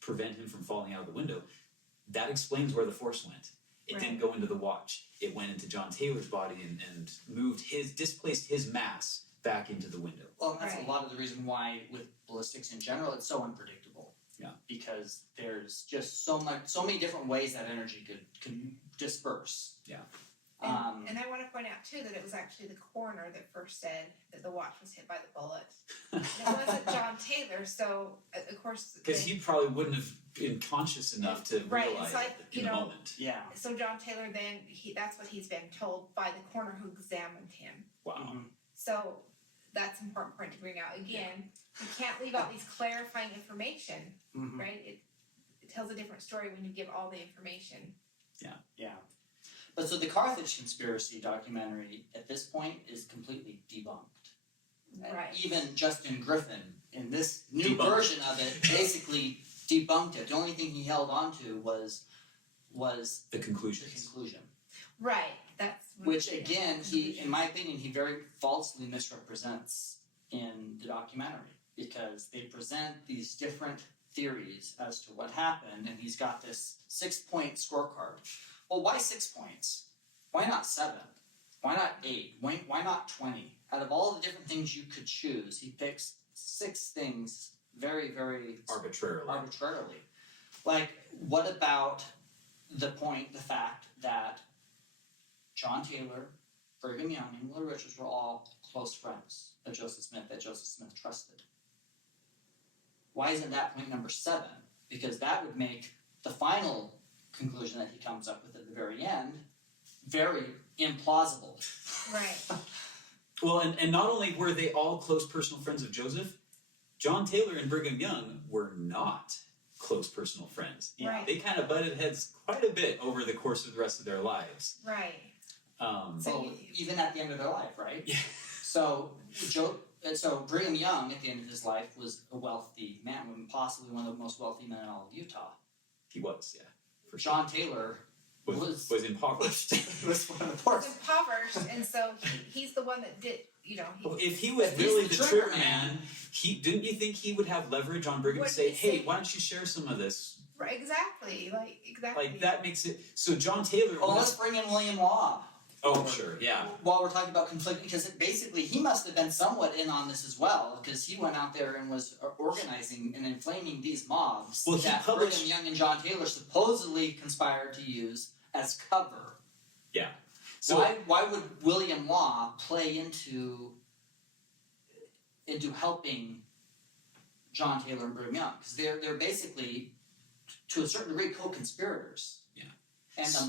prevent him from falling out of the window, that explains where the force went. It didn't go into the watch. It went into John Taylor's body and displaced his mass back into the window. Well, and that's a lot of the reason why with ballistics in general, it's so unpredictable. Yeah. Because there's just so many different ways that energy could disperse. Yeah. And I want to point out too that it was actually the coroner that first said that the watch was hit by the bullet. It wasn't John Taylor, so of course because he probably wouldn't have been conscious enough to realize it in the moment. Yeah. So John Taylor then that's what he's been told by the coroner who examined him. Wow. Mm-hmm. So that's an important point to bring out. Again, you can't leave out these clarifying information, right? It tells a different story when you give all the information. Yeah. But so the Carthage conspiracy documentary at this point is completely debunked. Right. Even Justin Griffin in this new version of it basically debunked it. The only thing he held on to was the conclusion. Right. That's which again, in my opinion, he very falsely misrepresents in the documentary, because they present these different theories as to what happened, and he's got this 6-point scorecard. Well, why 6 points? Why not 7? Why not 8? Why not 20? Out of all the different things you could choose, he picks 6 things very, very arbitrarily. Like, what about the fact that John Taylor, Brigham Young, and Willie Richards were all close friends of Joseph Smith, that Joseph Smith trusted? Why isn't that point number 7? Because that would make the final conclusion that he comes up with at the very end very implausible. Right. Well, and not only were they all close personal friends of Joseph, John Taylor and Brigham Young were not close personal friends. Right. They kind of butted heads quite a bit over the course of the rest of their lives. Right. Even at the end of their life, right? Yeah. So Brigham Young, at the end of his life, was a wealthy man, possibly one of the most wealthy men in all of Utah. He was, yeah. For sure. John Taylor was impoverished. was one of the He poorest. was impoverished, and so he's the one that did, Well, if he was really the trigger man, didn't you think he would have leverage on Brigham to say, hey, why don't you share some of this? Right, exactly. Like, that makes it... So John Taylor... Oh, let's bring in William Law. Oh, sure, yeah. While we're talking about conflict, because basically he must have been somewhat in on this as well, because he went out there and was organizing and inflaming these mobs that Brigham Young and John Taylor supposedly conspired to use as cover. Yeah. So why would William Law play into helping John Taylor and Brigham Young? Because they're basically, to a certain degree, co-conspirators. And the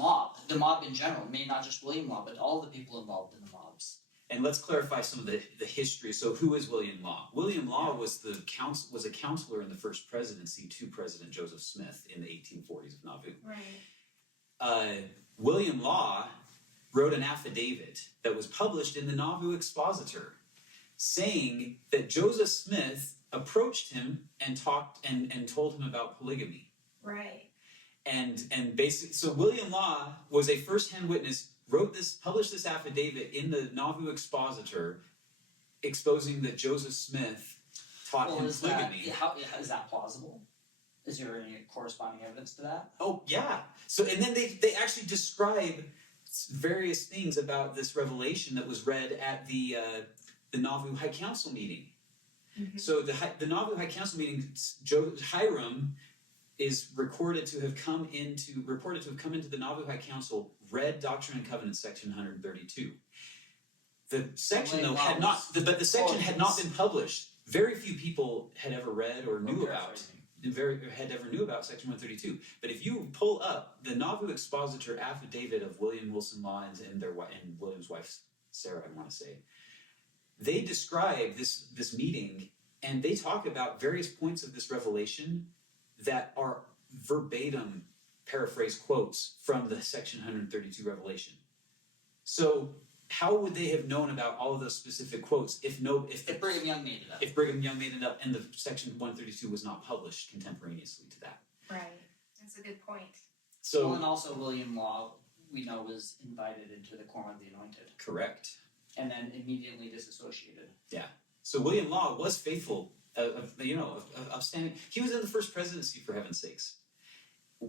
mob in general, maybe not just William Law, but all the people involved in the mobs. And let's clarify some of the history. So, who is William Law? William Law was a counselor in the first presidency to President Joseph Smith in the 1840s of Nauvoo. Right. William Law wrote an affidavit that was published in the Nauvoo Expositor, saying that Joseph Smith approached him and talked and told him about polygamy. Right. And basically, so William Law was a first-hand witness, published this affidavit in the Nauvoo Expositor, exposing that Joseph Smith taught him polygamy. Is that plausible? Is there any corresponding evidence to that? Oh, yeah. So, and then they actually describe various things about this revelation that was read at the Nauvoo High Council meeting. Mm-hmm. So the Nauvoo High Council meeting, Hyrum is reported to have come into the Nauvoo High Council, read Doctrine and Covenants, section 132. The section though had not been published. Very few people had ever read or knew about section 132. But if you pull up the Nauvoo Expositor affidavit of William Wilson Law and William's wife Sarah, I want to say, they describe this meeting and they talk about various points of this revelation that are verbatim paraphrase quotes from the section 132 revelation. So how would they have known about all of those specific quotes if Brigham Young made it up? If Brigham Young made it up and the section 132 was not published contemporaneously to that? Right. That's a good point. So, and also William Law, we know, was invited into the Quorum of the Anointed. Correct. And then immediately disassociated. Yeah. So William Law was faithful, upstanding. He was in the first presidency, for heaven's sakes.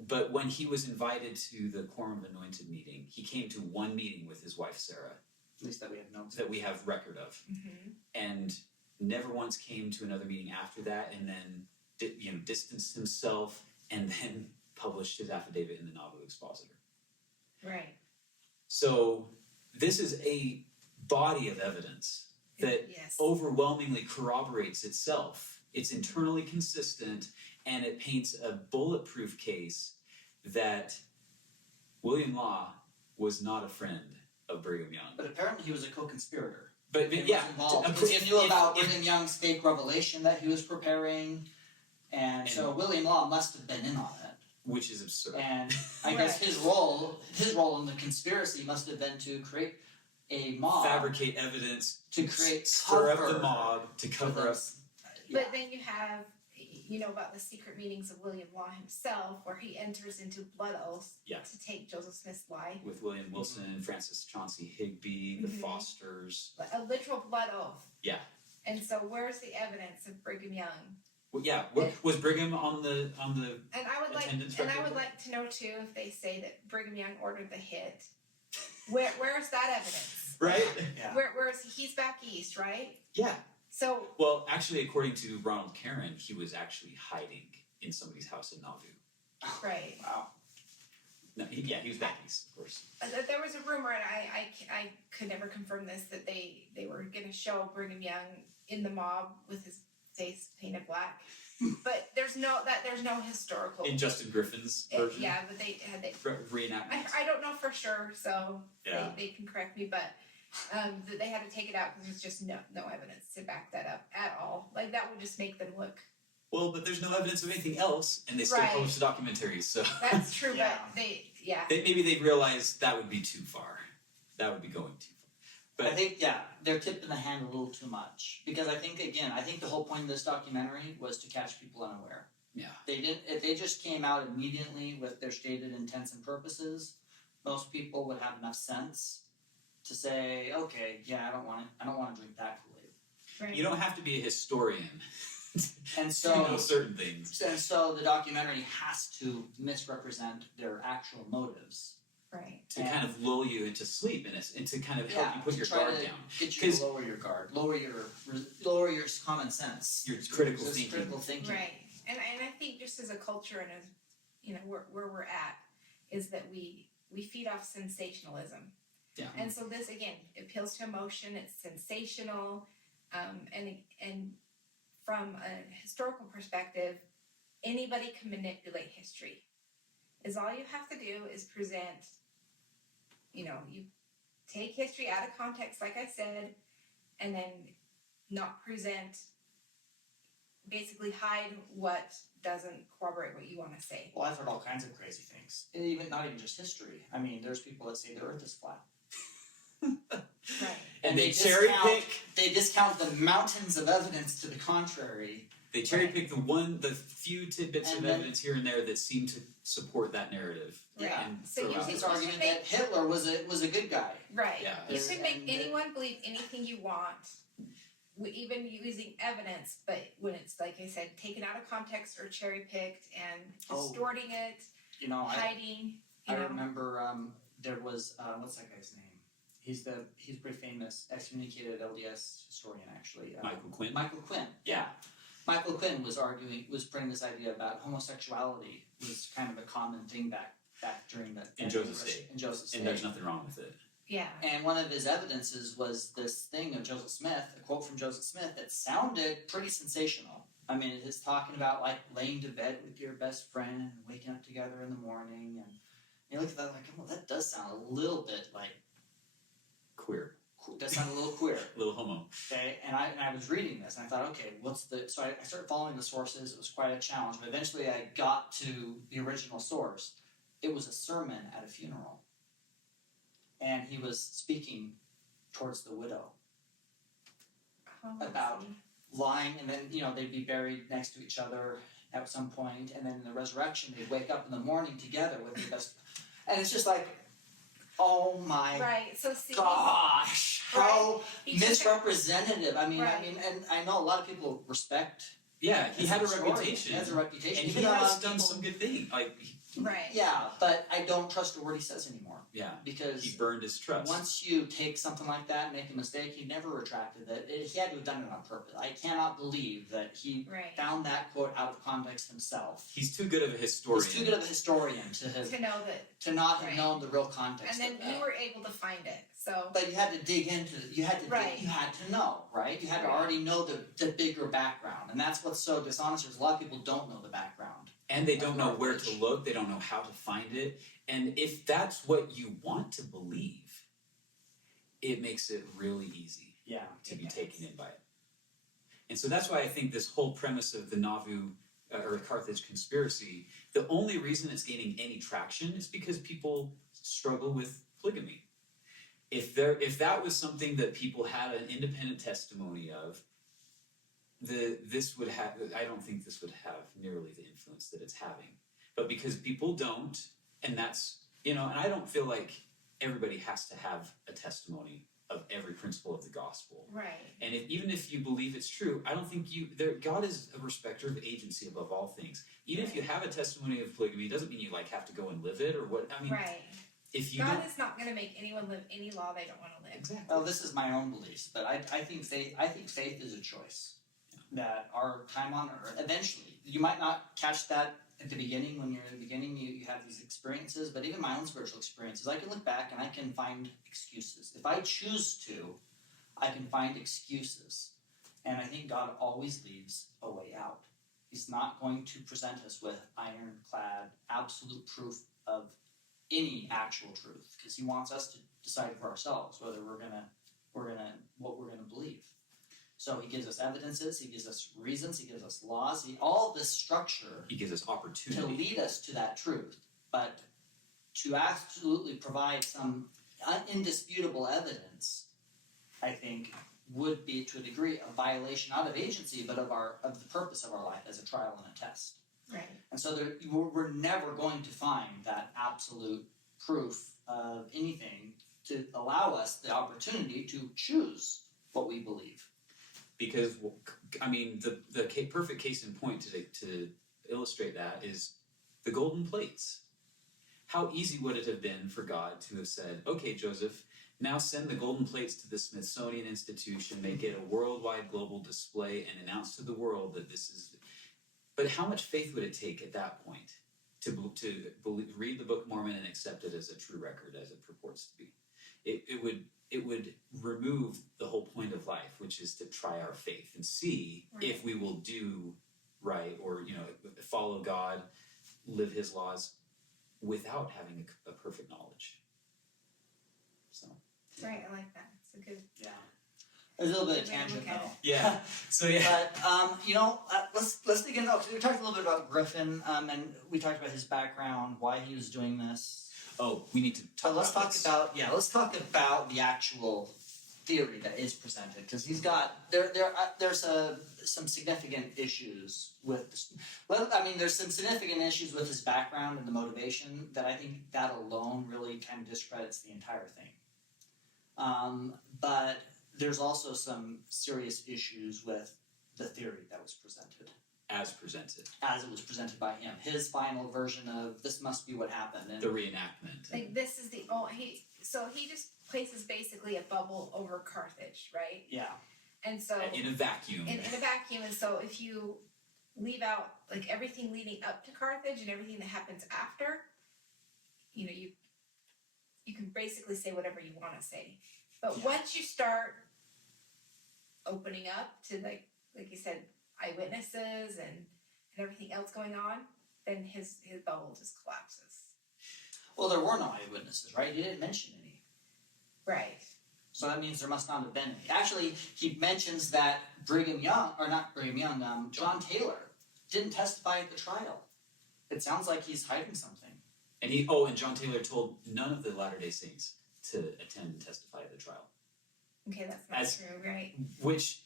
But when he was invited to the Quorum of the Anointed meeting, he came to one meeting with his wife, Sarah. At least that we have notes. That we have record of. Mm-hmm. And never once came to another meeting after that, and then distanced himself, and then published his affidavit in the Nauvoo Expositor. Right. So this is a body of evidence that overwhelmingly corroborates itself. It's internally consistent, and it paints a bulletproof case that William Law was not a friend of Brigham Young. But apparently he was a co-conspirator. But He knew about Brigham Young's fake revelation that he was preparing, and so William Law must have been in on it. Which is absurd. And I guess his role in the conspiracy must have been to create a mob. Fabricate evidence. To create stir up the mob, to cover up. But then you have, about the secret meetings of William Law himself, where he enters into blood oaths to take Joseph Smith's life. With William Wilson, Francis Chauncey Higby, the Fosters. A literal blood oath. Yeah. And so where's the evidence of Brigham Young? Well, yeah. Was Brigham on the and I would record? like to know too if they say that Brigham Young ordered the hit. Where's that evidence? Right? Yeah. Where is he's back east, right? Yeah. So well, actually, according to Ronald Caron, he was actually hiding in somebody's house in Nauvoo. Right. Wow. No, he was back east, of course. There was a rumor, and I could never confirm this, that they were going to show Brigham Young in the mob with his face painted black, but there's no historical. In Justin Griffin's version. Yeah, but they reenactment. I don't know for sure, so Yeah. they can correct me, but that they had to take it out because there's just no evidence to back that up at all. Like that would just make them look. Well, but there's no evidence of anything else, and they still publish the documentaries. So that's true, Yeah. but maybe they realized that would be too far. That would be going too far. But I think they're tipping the hand a little too much, because I think the whole point of this documentary was to catch people unaware. Yeah. If they just came out immediately with their stated intents and purposes, most people would have enough sense to say, okay, I don't want to drink that Kool-Aid. right. you don't have to be a historian And to so know certain things. And so the documentary has to misrepresent their actual motives. right. To kind of lull you into sleep and to kind of help you put your guard down. Get you to lower your guard, lower your common sense, Your critical Just thinking. critical thinking. Right, and I think just as a culture and as where we're at is that we feed off sensationalism. Yeah. And so this again appeals to emotion. It's sensational, and from a historical perspective, anybody can manipulate history. Is all you have to do is present. You take history out of context, like I said, and then not present. Basically, hide what doesn't corroborate what you want to say. Well, I've heard all kinds of crazy things. And not even just history. I mean, there's people that say the Earth is flat. Right. And they cherry pick. They discount the mountains of evidence to the contrary. They cherry pick the few tidbits And of then- evidence here and there that seem to support that narrative. Yeah. And So throw you out can- His the- argument that Hitler was a good guy. Right. Yeah. You can make And anyone believe anything you want, even using evidence, but when it's, like I said, taken out of context or cherry picked and distorting it, hiding. I remember there was what's that guy's name? He's pretty famous, excommunicated LDS historian actually. Michael Quinn. Michael Quinn. Yeah. Michael Quinn was putting this idea about homosexuality was kind of a common thing back during the In Joseph's day. In Joseph's day. And there's nothing wrong with it. Yeah. And one of his evidences was this thing of Joseph Smith, a quote from Joseph Smith that sounded pretty sensational. I mean, it is talking about like laying to bed with your best friend and waking up together in the morning, and you look at that like, well, that does sound a little bit like Queer. that sounds a little queer. A little homo. Okay, and I was reading this and I thought, okay, so I started following the sources. It was quite a challenge, but eventually I got to the original source. It was a sermon at a funeral, and he was speaking towards the widow Oh, about lying, and then they'd be buried next to each other at some point, and then in the resurrection they'd wake up in the morning together with their best, and it's just like, oh my right. So see, gosh, how He took misrepresentative. I mean, Right. and I know a lot of people respect. Yeah, he had a historian. reputation. He has a reputation. And he Even has among done people- some good things. right. Yeah, but I don't trust a word he says anymore, Yeah, because he burned his trust. once you take something like that and make a mistake, he never retracted it. He had to have done it on purpose. I cannot believe that he Right. found that quote out of context himself. He's too good of a historian. He's too good of a historian to To know that, to not have Right. known the real context. and then of that. you were able to find it. So But you had to dig into it. You had to Right. you had to know, right? You had to Right. already know the bigger background, and that's what's so dishonest. Is a lot of people don't know the background. And they don't know Of where knowledge. to look, they don't know how to find it. And if that's what you want to believe, it makes it really easy Yeah. to be It does. taken in by it. And so that's why I think this whole premise of the Nauvoo or Carthage conspiracy, the only reason it's gaining any traction is because people struggle with polygamy. If that was something that people had an independent testimony of, I don't think this would have nearly the influence that it's having. But because people don't, and that's, and I don't feel like everybody has to have a testimony of every principle of the gospel. right. And even if you believe it's true, I don't think God is a respecter of agency above all things. Even if you have a testimony of polygamy, it doesn't mean you have to go and live it or what. I mean, Right. if you God don't, is not going to make anyone live any law they don't want to live. exactly. Well, this is my own beliefs, but I think faith is a choice. That our time on earth, eventually, you might not catch that at the beginning. When you're in the beginning, you have these experiences, but even my own spiritual experiences, I can look back and I can find excuses. If I choose to, I can find excuses. And I think God always leaves a way out. He's not going to present us with ironclad, absolute proof of any actual truth, because he wants us to decide for ourselves whether what we're gonna believe. So he gives us evidences, he gives us reasons, he gives us laws, all this structure He gives us to opportunity. lead us to that truth. But to absolutely provide some indisputable evidence, I think, would be to a degree a violation not of agency, but of the purpose of our life as a trial and a test. Right. And so we're never going to find that absolute proof of anything to allow us the opportunity to choose what we believe. Because, I mean, the perfect case in point to illustrate that is the golden plates. How easy would it have been for God to have said, okay, Joseph, now send the golden plates to the Smithsonian Institution, make it a worldwide global display, and announce to the world that this is... But how much faith would it take at that point to read the Book of Mormon and accept it as a true record, as it purports to be? It would remove the whole point of life, which is to try our faith and see if we will do right or follow God, live His laws without having a perfect knowledge. So Right. I like that. It's a good. Yeah. There's a little bit of Good way to tangent look at though. it. yeah. So yeah. But let's dig into. We talked a little bit about Griffin, and we talked about his background, why he was doing this. Oh, we need to talk. Let's about talk this. let's talk about the actual theory that is presented, because he's got there's some significant issues with this. Well, I mean, there's some significant issues with his background and the motivation that I think that alone really kind of discredits the entire thing. But there's also some serious issues with the theory that was presented. As presented. As it was presented by him. His final version of this must be what happened. And The reenactment. Like this is the he just places basically a bubble over Carthage, right? yeah. And so In a vacuum. in a vacuum, and so if you leave out like everything leading up to Carthage and everything that happens after, you can basically say whatever you want to say. But once you start opening up to like you said, eyewitnesses and everything else going on, then his bubble just collapses. Well, there were no eyewitnesses, right? He didn't mention any. Right. So that means there must not have been any. Actually, he mentions that John Taylor didn't testify at the trial. It sounds like he's hiding something. And John Taylor told none of the Latter-day Saints to attend and testify at the trial. Okay, that's not As- true, right? which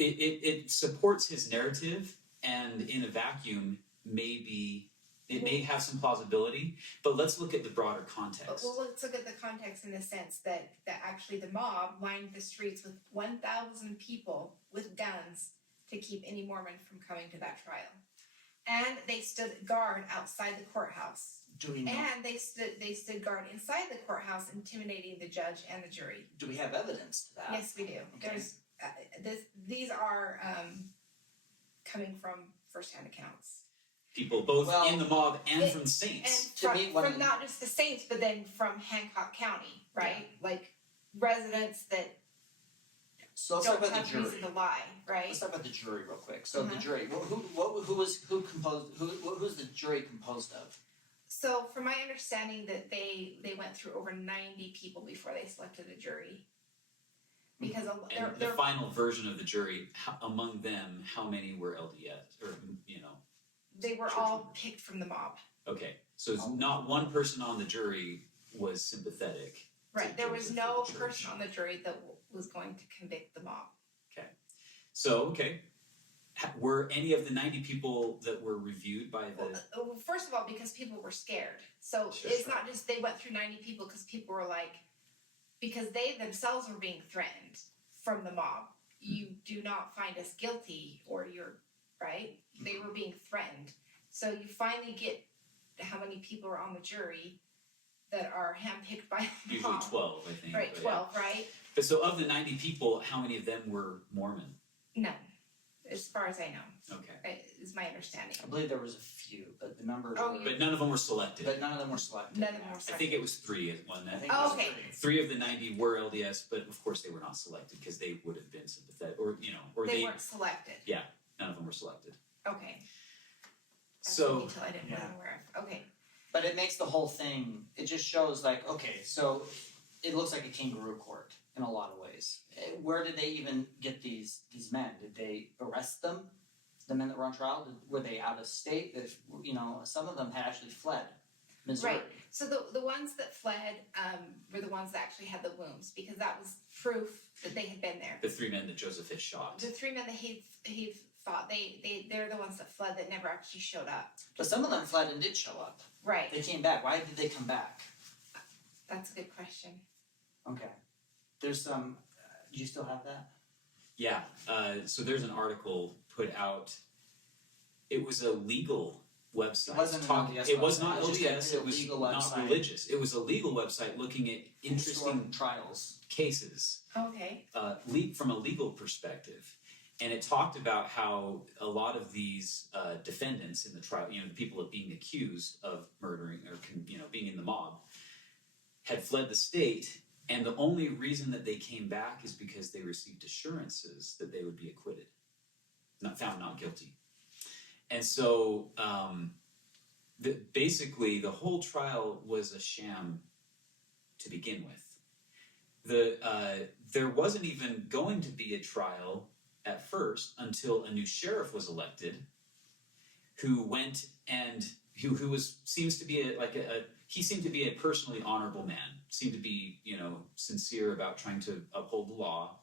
it supports his narrative, and in a vacuum, it may have some plausibility, but let's look at the broader context. Well, let's look at the context in the sense that actually the mob lined the streets with 1,000 people with guns to keep any Mormon from coming to that trial. And they stood guard outside the courthouse. Do we know? And they stood guard inside the courthouse, intimidating the judge and the jury. Do we have evidence to that? Yes, we do. Okay. There's these are coming from firsthand accounts. People both in the mob and from saints. And To from, me, one of the- not just the saints, but then from Hancock County, right? Like residents that So let's talk don't about the have jury. reason to lie, right? Let's talk about the jury real quick. So the Uh-huh. jury, who's the jury composed of? So, from my understanding, that they went through over 90 people before they selected a jury. Because And the final version of the jury, among them, how many were LDS, or they were all picked from the mob. Okay, so it's not one person on the jury was sympathetic. Right. There was Joseph no or the church. person on the jury that was going to convict the mob. So, were any of the 90 people that were reviewed by the... Well, first of all, because people were scared. So Sure, it's sure. not just they went through 90 people because people were like, because they themselves were being threatened from the mob. You do not find us guilty, or you're right. They were being threatened. So you finally get how many people are on the jury that are handpicked by the Usually mob. 12, I think. Right, but 12, right? But so of the 90 people, how many of them were Mormon? None, as far as I know, Okay. is my understanding. I believe there was a few, but the numbers Oh, were, you- But none of them were selected. but none of them were selected. None of them were I selected. think it was 3 at one. I That think Oh, it was okay. three. 3 of the 90 were LDS, but of course they were not selected because they would have been sympathetic, or They weren't selected. none of them were selected. Okay. That's So- a detail I didn't wasn't aware of. Okay. But it makes the whole thing, it just shows like, okay, so it looks like a kangaroo court in a lot of ways. Where did they even get these men? Did they arrest them? The men that were on trial? Were they out of state? Some of them had actually fled Missouri. Right. So the ones that fled were the ones that actually had the wounds, because that was proof that they had been there. The 3 men that Joseph had shot. The 3 men that he fought, they're the ones that fled that never actually showed up. But some of them fled and did show up. Right. They came back. Why did they come back? That's a good question. Okay. There's some, do you still have that? Yeah, so there's an article put out. It was a legal website. It wasn't an LDS It was website. not It was just LDS. a It was legal not website. religious. It was a legal website looking at interesting Historic trials. cases Okay. from a legal perspective. And it talked about how a lot of these defendants in the trial, the people of being accused of murdering or being in the mob, had fled the state, and the only reason that they came back is because they received assurances that they would be acquitted, found not guilty. And so basically the whole trial was a sham to begin with. There wasn't even going to be a trial at first until a new sheriff was elected, who went and who seems to be he seemed to be a personally honorable man, seemed to be sincere about trying to uphold the law,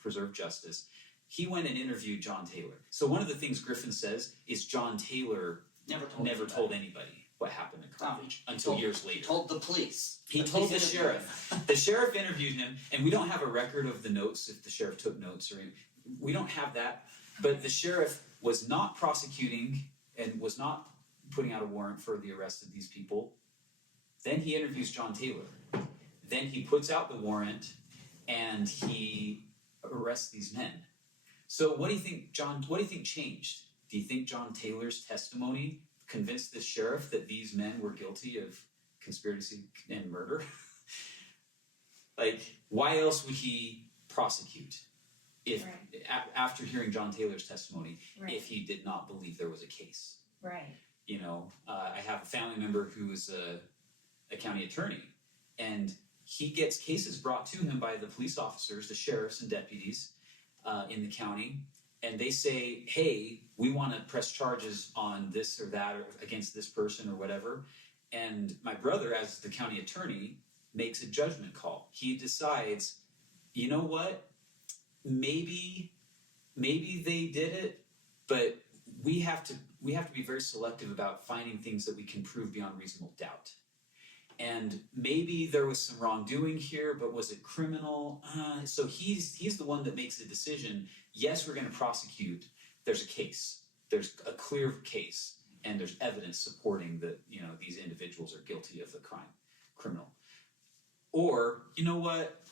preserve justice. He went and interviewed John Taylor. So one of the things Griffin says is John Taylor never told anybody what happened in Carthage until years later. He told the police. He told the sheriff. The sheriff interviewed him, and we don't have a record of the notes, if the sheriff took notes or anything. We don't have that. But the sheriff was not prosecuting and was not putting out a warrant for the arrest of these people. Then he interviews John Taylor. Then he puts out the warrant, and he arrests these men. So what do you think, John? What do you think changed? Do you think John Taylor's testimony convinced the sheriff that these men were guilty of conspiracy and murder? Why else would he prosecute if after hearing John Taylor's testimony, if he did not believe there was a case? Right. I have a family member who is a county attorney, and he gets cases brought to him by the police officers, the sheriffs and deputies in the county, and they say, hey, we want to press charges on this or that or against this person or whatever. And my brother, as the county attorney, makes a judgment call. He decides, you know what? Maybe they did it, but we have to be very selective about finding things that we can prove beyond reasonable doubt. And maybe there was some wrongdoing here, but was it criminal? So he's the one that makes the decision. Yes, we're going to prosecute. There's a case. There's a clear case, and there's evidence supporting that these individuals are guilty of the criminal. Or you know what?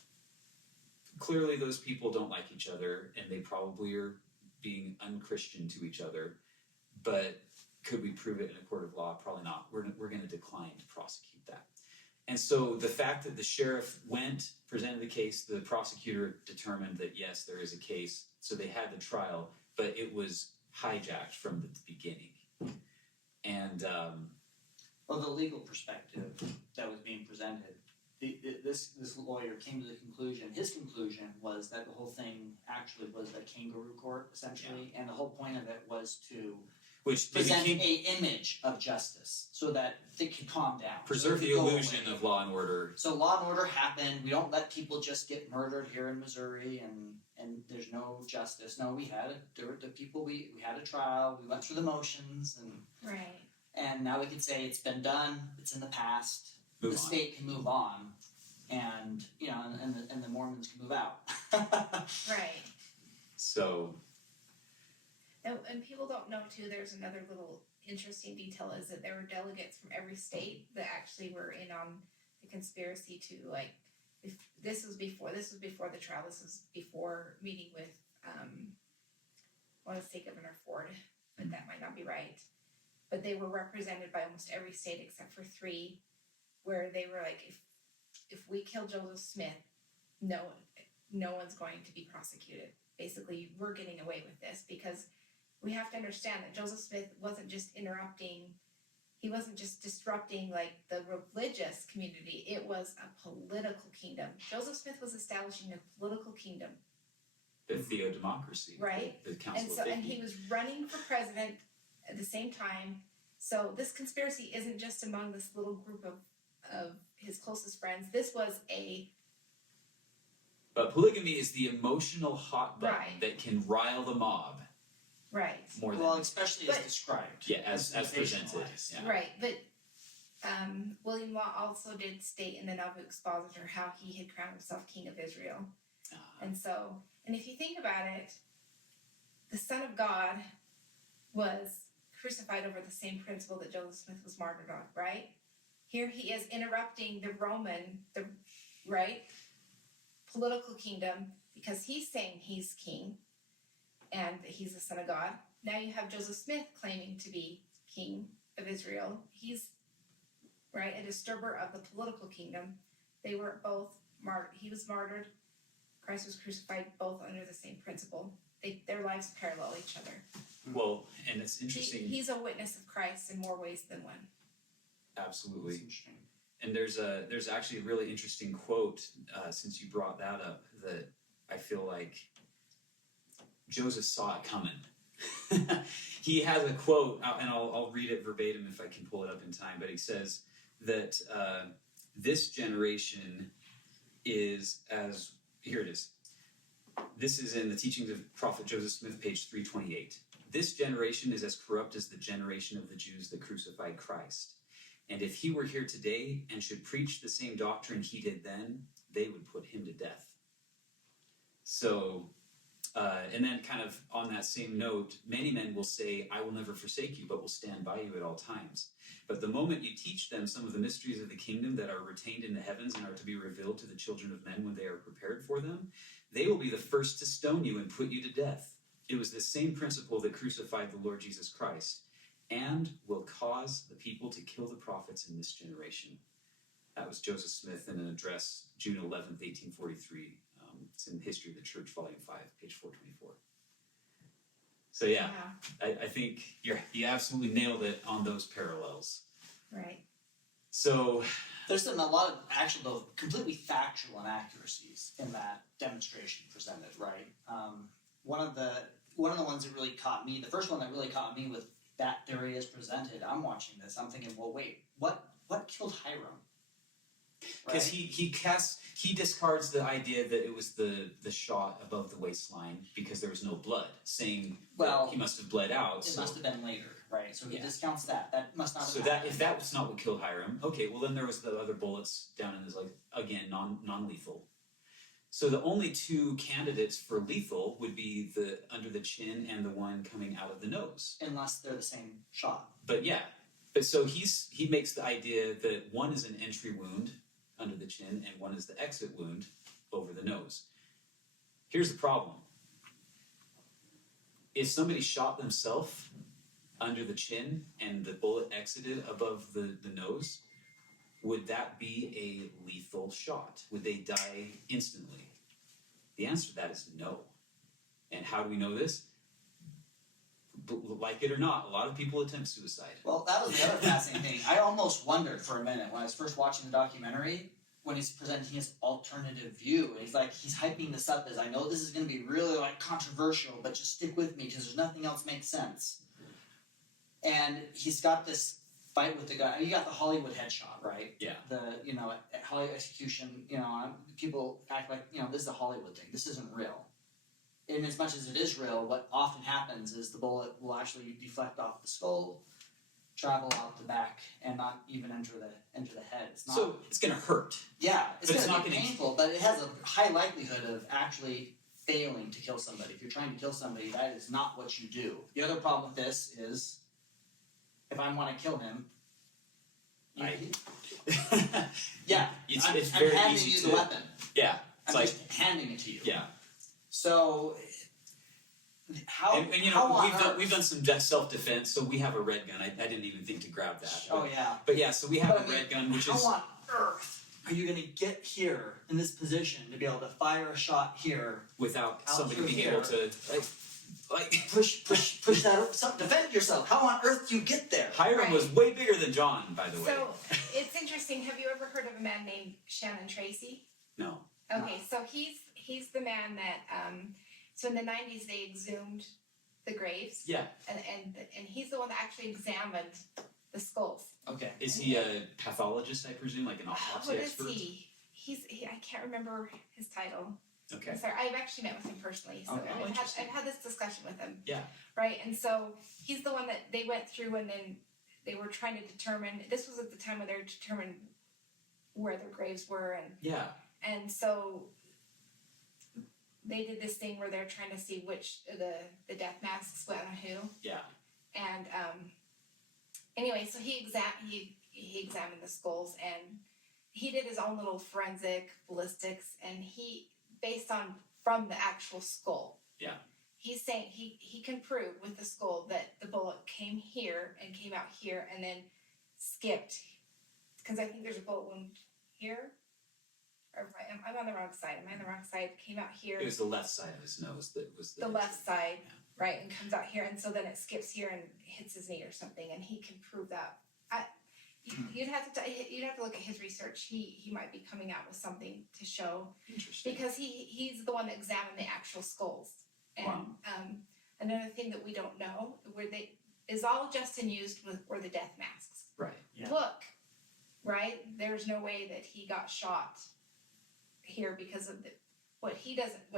Clearly, those people don't like each other, and they probably are being unchristian to each other. But could we prove it in a court of law? Probably not. We're going to decline to prosecute that. And so the fact that the sheriff presented the case, the prosecutor determined that yes, there is a case. So they had the trial, but it was hijacked from the beginning. And well, the legal perspective that was being presented, this lawyer came to the conclusion. His conclusion was that the whole thing actually was a kangaroo court, essentially, and the whole point of it was to present an image of justice so that they could calm down. Preserve the illusion of law and order. So law and order happened. We don't let people just get murdered here in Missouri and there's no justice. No, we had a trial. We went through the motions and now we can say it's been done. It's in the past. The state can move on, and and the Mormons can move out. Right. So. And people don't know too. There's another little interesting detail is that there were delegates from every state that actually were in on the conspiracy to this was before the trial. This was before meeting with I want to say Governor Ford, but that might not be right. But they were represented by almost every state except for 3, where they were like, if we kill Joseph Smith, no one's going to be prosecuted. Basically, we're getting away with this because we have to understand that Joseph Smith wasn't just he wasn't just disrupting the religious community. It was a political kingdom. Joseph Smith was establishing a political kingdom. The theodemocracy. Right. The Council of 50. And he was running for president at the same time. So this conspiracy isn't just among this little group of his closest friends. This was But polygamy is the emotional hot button that can rile the mob. Right. Especially as described. Yeah, as presented. Yeah. Right, but William Law also did state in the Nauvoo Expositor how he had crowned himself King of Israel. And if you think about it, the Son of God was crucified over the same principle that Joseph Smith was martyred on, right? Here he is interrupting the Roman, political kingdom because he's saying he's king and he's the Son of God. Now you have Joseph Smith claiming to be King of Israel. He's a disturber of the political kingdom. They were both martyred. He was martyred. Christ was crucified, both under the same principle. Their lives parallel each other. Well, and it's interesting. He's a witness of Christ in more ways than one. Absolutely. And there's actually a really interesting quote, since you brought that up, that I feel like Joseph saw it coming. He has a quote, and I'll read it verbatim if I can pull it up in time, but he says that this generation is as, here it is. This is in the Teachings of Prophet Joseph Smith, page 328. This generation is as corrupt as the generation of the Jews that crucified Christ. And if he were here today and should preach the same doctrine he did then, they would put him to death. So, and then kind of on that same note, many men will say, I will never forsake you, but will stand by you at all times. But the moment you teach them some of the mysteries of the kingdom that are retained in the heavens and are to be revealed to the children of men when they are prepared for them, they will be the first to stone you and put you to death. It was this same principle that crucified the Lord Jesus Christ and will cause the people to kill the prophets in this generation. That was Joseph Smith in an address, June 11th, 1843. It's in History of the Church, Volume 5, page 424. So yeah. I think you absolutely nailed it on those parallels. Right. So there's been a lot of actual, completely factual inaccuracies in that demonstration presented, right? One of the ones that really caught me, the first one that really caught me with that theory as presented, I'm watching this, I'm thinking, well, wait, what killed Hyrum? Because he discards the idea that it was the shot above the waistline because there was no blood, saying that he must have bled out. It must have been later, right? So he discounts that. That must not have happened. If that was not what killed Hyrum, okay, well then there was the other bullets down in his leg, again, non-lethal. So the only two candidates for lethal would be the under the chin and the one coming out of the nose. Unless they're the same shot. But yeah. But so he makes the idea that one is an entry wound under the chin and one is the exit wound over the nose. Here's the problem. If somebody shot themselves under the chin and the bullet exited above the nose, would that be a lethal shot? Would they die instantly? The answer to that is no. And how do we know this? Like it or not, a lot of people attempt suicide. Well, that was the other fascinating thing. I almost wondered for a minute when I was first watching the documentary, when he's presenting his alternative view, and he's hyping this up as, I know this is going to be really controversial, but just stick with me because there's nothing else makes sense. And he's got this fight with the guy. You got the Hollywood headshot, right? Yeah. The Hollywood execution. People act like this is a Hollywood thing. This isn't real. And as much as it is real, what often happens is the bullet will actually deflect off the skull, travel out the back, and not even enter the head. It's not, so it's going to hurt. Yeah, it's but going to be painful, but it has a high likelihood of actually failing to kill somebody. If you're trying to kill somebody, that is not what you do. The other problem with this is, if I want to kill him, I'm handing you the weapon. Yeah, I'm just handing it to you. Yeah. So, we've done some self-defense, so we have a red gun. I didn't even think to grab that. Oh yeah. But yeah, so we have a red gun, which is. How on earth are you going to get here in this position to be able to fire a shot here without somebody being able to push that? Defend yourself. How on earth do you get there? Hyrum was way bigger than John, by the way. So it's interesting. Have you ever heard of a man named Shannon Tracy? No. Okay, so he's the man that so in the 90s they exhumed the graves. Yeah. And he's the one that actually examined the skulls. Okay. Is he a pathologist, I presume, like an autopsy expert? What is he? I can't remember his title. Okay. I'm sorry, I've actually met with him personally, so I've had this discussion with him. Yeah. Right, and so he's the one that they went through, and then they were trying to determine. This was at the time when they were determining where their graves were, and so they did this thing where they're trying to see which the death masks went on who. Yeah. And anyway, so he examined the skulls, and he did his own little forensic ballistics, and he based on from the actual skull. Yeah. He's saying he can prove with the skull that the bullet came here and came out here and then skipped, because I think there's a bullet wound here. Or I'm on the wrong side. Am I on the wrong side? Came out here. It was the left side of his nose that was the left side, right, and comes out here, and so then it skips here and hits his knee or something, and he can prove that. You'd have to look at his research. He might be coming out with something to show. Interesting. Because he's the one that examined the actual skulls. And wow. Another thing that we don't know is all Justin used were the death masks. Right. Yeah. Look, right? There's no way that he got shot here because of what he doesn't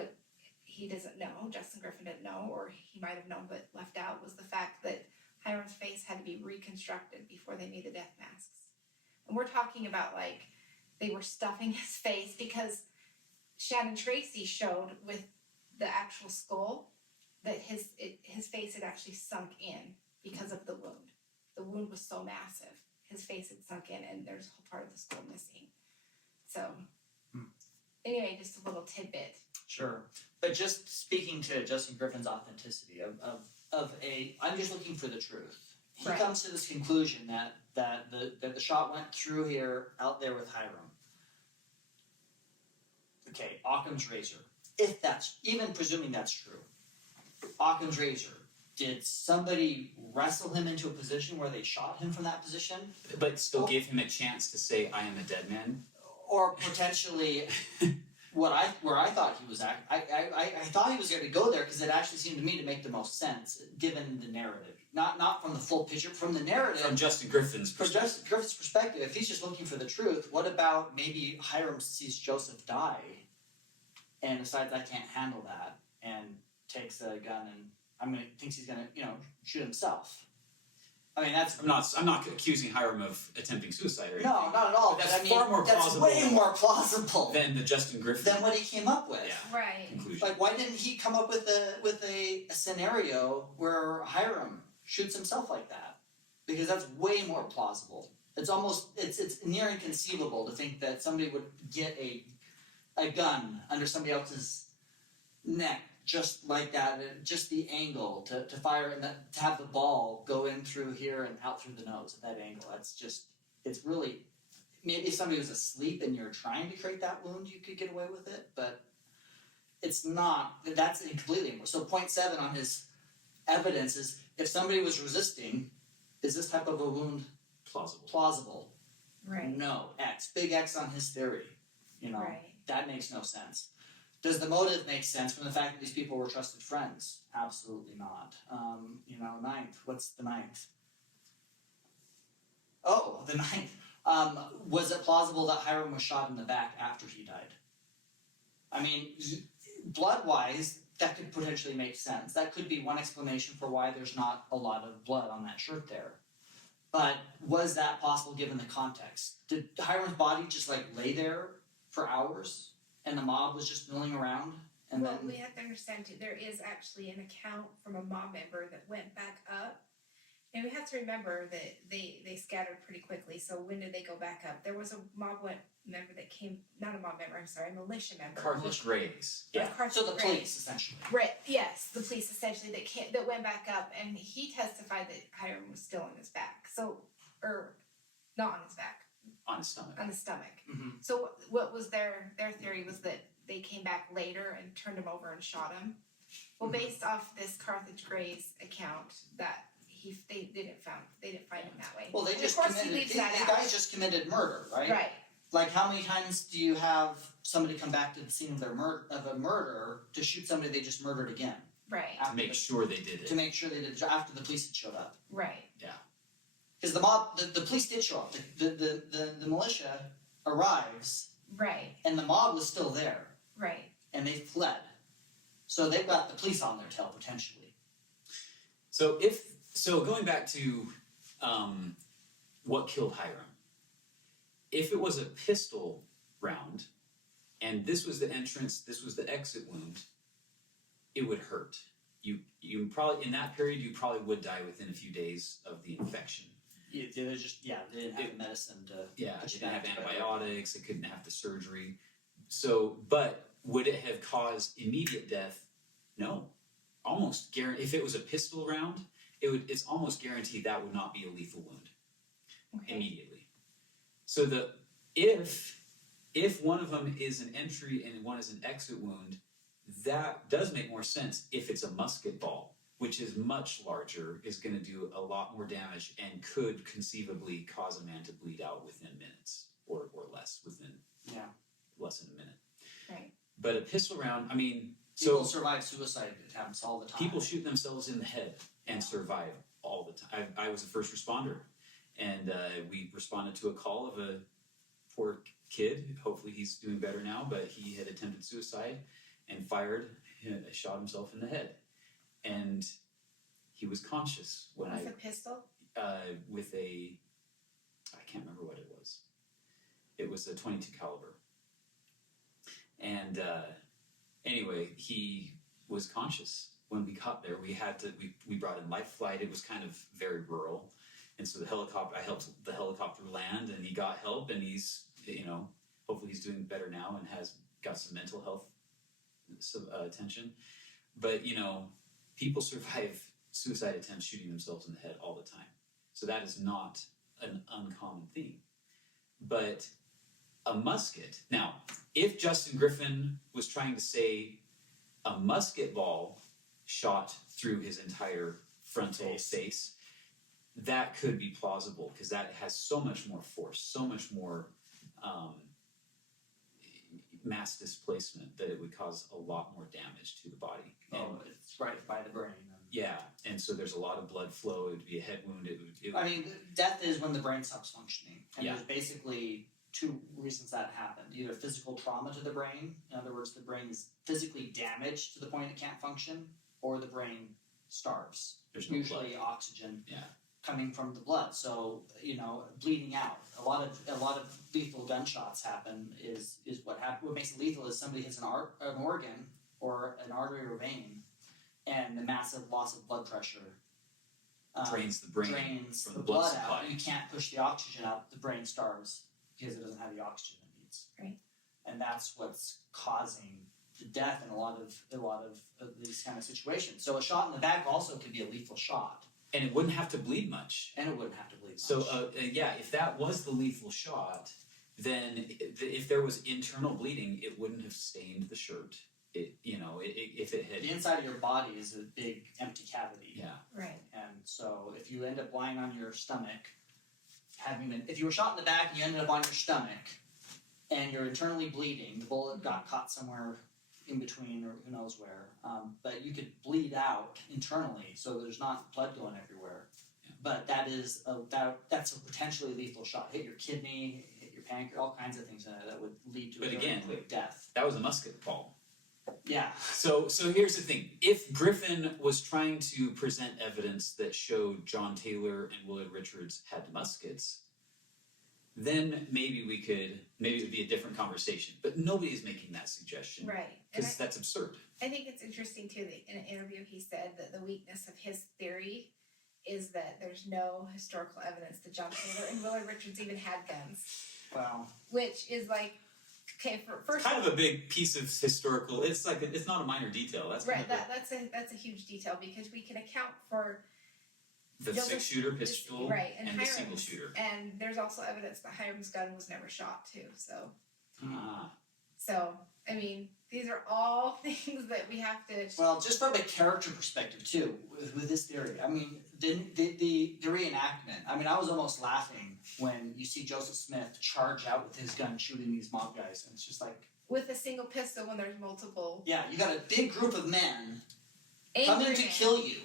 know. Justin Griffin didn't know, or he might have known but left out, was the fact that Hyrum's face had to be reconstructed before they made the death masks. And we're talking about they were stuffing his face, because Shannon Tracy showed with the actual skull that his face had actually sunk in because of the wound. The wound was so massive, his face had sunk in, and there's a whole part of the skull missing. So anyway, just a little tidbit. Sure. But just speaking to Justin Griffin's authenticity I'm just looking for the truth. He comes to this conclusion that the shot went through here, out there with Hyrum. Okay, Occam's razor. If that's, even presuming that's true, Occam's razor, did somebody wrestle him into a position where they shot him from that position? But still gave him a chance to say, I am a dead man? Or potentially, where I thought he was at, I thought he was going to go there because it actually seemed to me to make the most sense given the narrative. not from the full picture, from the narrative. From Justin Griffin's From perspective. Justin Griffin's perspective, if he's just looking for the truth, what about maybe Hyrum sees Joseph die and decides I can't handle that and takes a gun and thinks he's gonna shoot himself. I mean that's I'm not accusing Hyrum of attempting suicide or anything. no, not at all. But that's I mean, far more that's plausible way more plausible than the Justin Griffin than what he came up with. Right. conclusion. Like, why didn't he come up with a scenario where Hyrum shoots himself like that? Because that's way more plausible. It's almost it's near inconceivable to think that somebody would get a gun under somebody else's neck just like that, just the angle to fire and to have the ball go in through here and out through the nose at that angle. It's really, maybe if somebody was asleep and you're trying to create that wound, you could get away with it, but it's not. That's completely. So point 7 on his evidence is if somebody was resisting, is this type of a wound plausible? Right. No. X. Big X on his theory. Right. That makes no sense. Does the motive make sense from the fact that these people were trusted friends? Absolutely not. 9th. What's the 9th? Oh, the 9th. Was it plausible that Hyrum was shot in the back after he died? I mean, blood-wise, that could potentially make sense. That could be one explanation for why there's not a lot of blood on that shirt there. But was that possible given the context? Did Hyram's body just lay there for hours? And the mob was just milling around, and well, then we have to understand too. There is actually an account from a mob member that went back up, and we have to remember that they scattered pretty quickly. So when did they go back up? There was a member that came, not a mob member. I'm sorry, a militia member. Carthage Grays. Yeah. so the police essentially. Right. Yes, the police essentially that went back up, and he testified that Hyrum was still on his back. So, or not on his back. On his stomach. On the stomach. Mm-hmm. So what was their theory was that they came back later and turned him over and shot him. Well, based off this Carthage Gray's account, that they didn't find him that way. Well, they And just of course committed. he leaves These that out. guys just committed murder, right? Right. Like, how many times do you have somebody come back to the scene of a murder to shoot somebody they just murdered again? Right. To make sure they did it. To make sure they did it after the police had showed up. Right. Because the mob, the police did show up. The militia arrives, Right. and the mob was still there, Right. and they fled. So they've got the police on their tail potentially. So going back to what killed Hyrum, if it was a pistol round, and this was the entrance, this was the exit wound, it would hurt. You probably in that period you probably would die within a few days of the infection. They didn't have the medicine to. Yeah, put they you didn't have back. antibiotics. They couldn't have the surgery. So, but would it have caused immediate death? No, almost guaranteed. If it was a pistol round, it's almost guaranteed that would not be a lethal wound immediately. So if one of them is an entry and one is an exit wound, that does make more sense if it's a musket ball, which is much larger, is going to do a lot more damage and could conceivably cause a man to bleed out within minutes or less, within less than a minute. Right. But a pistol round, People survive suicide attempts all the time. people shoot themselves in the head and survive all the time. I was a first responder, and we responded to a call of a poor kid. Hopefully he's doing better now, but he had attempted suicide and shot himself in the head. And he was conscious when With a pistol? With I can't remember what it was. It was a .22 caliber. And anyway, he was conscious when we got there. We brought in life flight. It was kind of very rural. And so I helped the helicopter land, and he got help, and he's, hopefully he's doing better now and has got some mental health attention. But, people survive suicide attempts shooting themselves in the head all the time. So that is not an uncommon thing. But a musket, now, if Justin Griffin was trying to say a musket ball shot through his entire frontal face, that could be plausible because that has so much more force, so much more mass displacement that it would cause a lot more damage to the body. It's right by the brain. Yeah, and so there's a lot of blood flow. It would be a head wound. I mean, death is when the brain stops functioning, and Yeah. there's basically two reasons that happened: either physical trauma to the brain, in other words, the brain is physically damaged to the point it can't function, or the brain starves. There's no Usually blood. oxygen Yeah. coming from the blood, so bleeding out. A lot of lethal gunshots happen. Is what happens. What makes it lethal is somebody hits an organ or an artery or vein, and the massive loss of blood pressure Drains the brain drains from the the blood blood supply. out. You can't push the oxygen out. The brain starves because it doesn't have the oxygen it needs. Right. And that's what's causing the death in a lot of these kind of situations. So a shot in the back also could be a lethal shot, And it wouldn't have to bleed much. and it wouldn't have to bleed much. So, yeah, if that was the lethal shot, then if there was internal bleeding, it wouldn't have stained the shirt. If it had. the inside of your body is a big empty cavity. Yeah. Right. And so if you end up lying on your stomach, if you were shot in the back and you ended up on your stomach, and you're internally bleeding, the bullet got caught somewhere in between or who knows where, but you could bleed out internally, so there's not blood going everywhere. Yeah. But that's a potentially lethal shot. Hit your kidney, hit your pancreas, all kinds of things that would lead to But a very again, quick death. That was a musket ball. Yeah. So here's the thing. If Griffin was trying to present evidence that showed John Taylor and Willard Richards had muskets, then maybe it would be a different conversation. But nobody is making that suggestion. Right. And Because that's absurd. I think it's interesting too that in an interview he said that the weakness of his theory is that there's no historical evidence that John Taylor and Willard Richards even had guns, Well, which is like, okay, for first Kind of a big piece of historical. It's not a minor detail. That's right. kind of That's a huge detail because we can account for the Joseph- 6-shooter pistol right and, and the Hyrum's, single shooter. and there's also evidence that Hyram's gun was never shot too. Ah. Hmm. I mean, these are all things that we have to. well, just from a character perspective too, with this theory. I mean, the reenactment. I mean, I was almost laughing when you see Joseph Smith charge out with his gun, shooting these mob guys, and it's just like, With a single pistol when there's multiple yeah, you got a big group of men angry coming to men. kill you,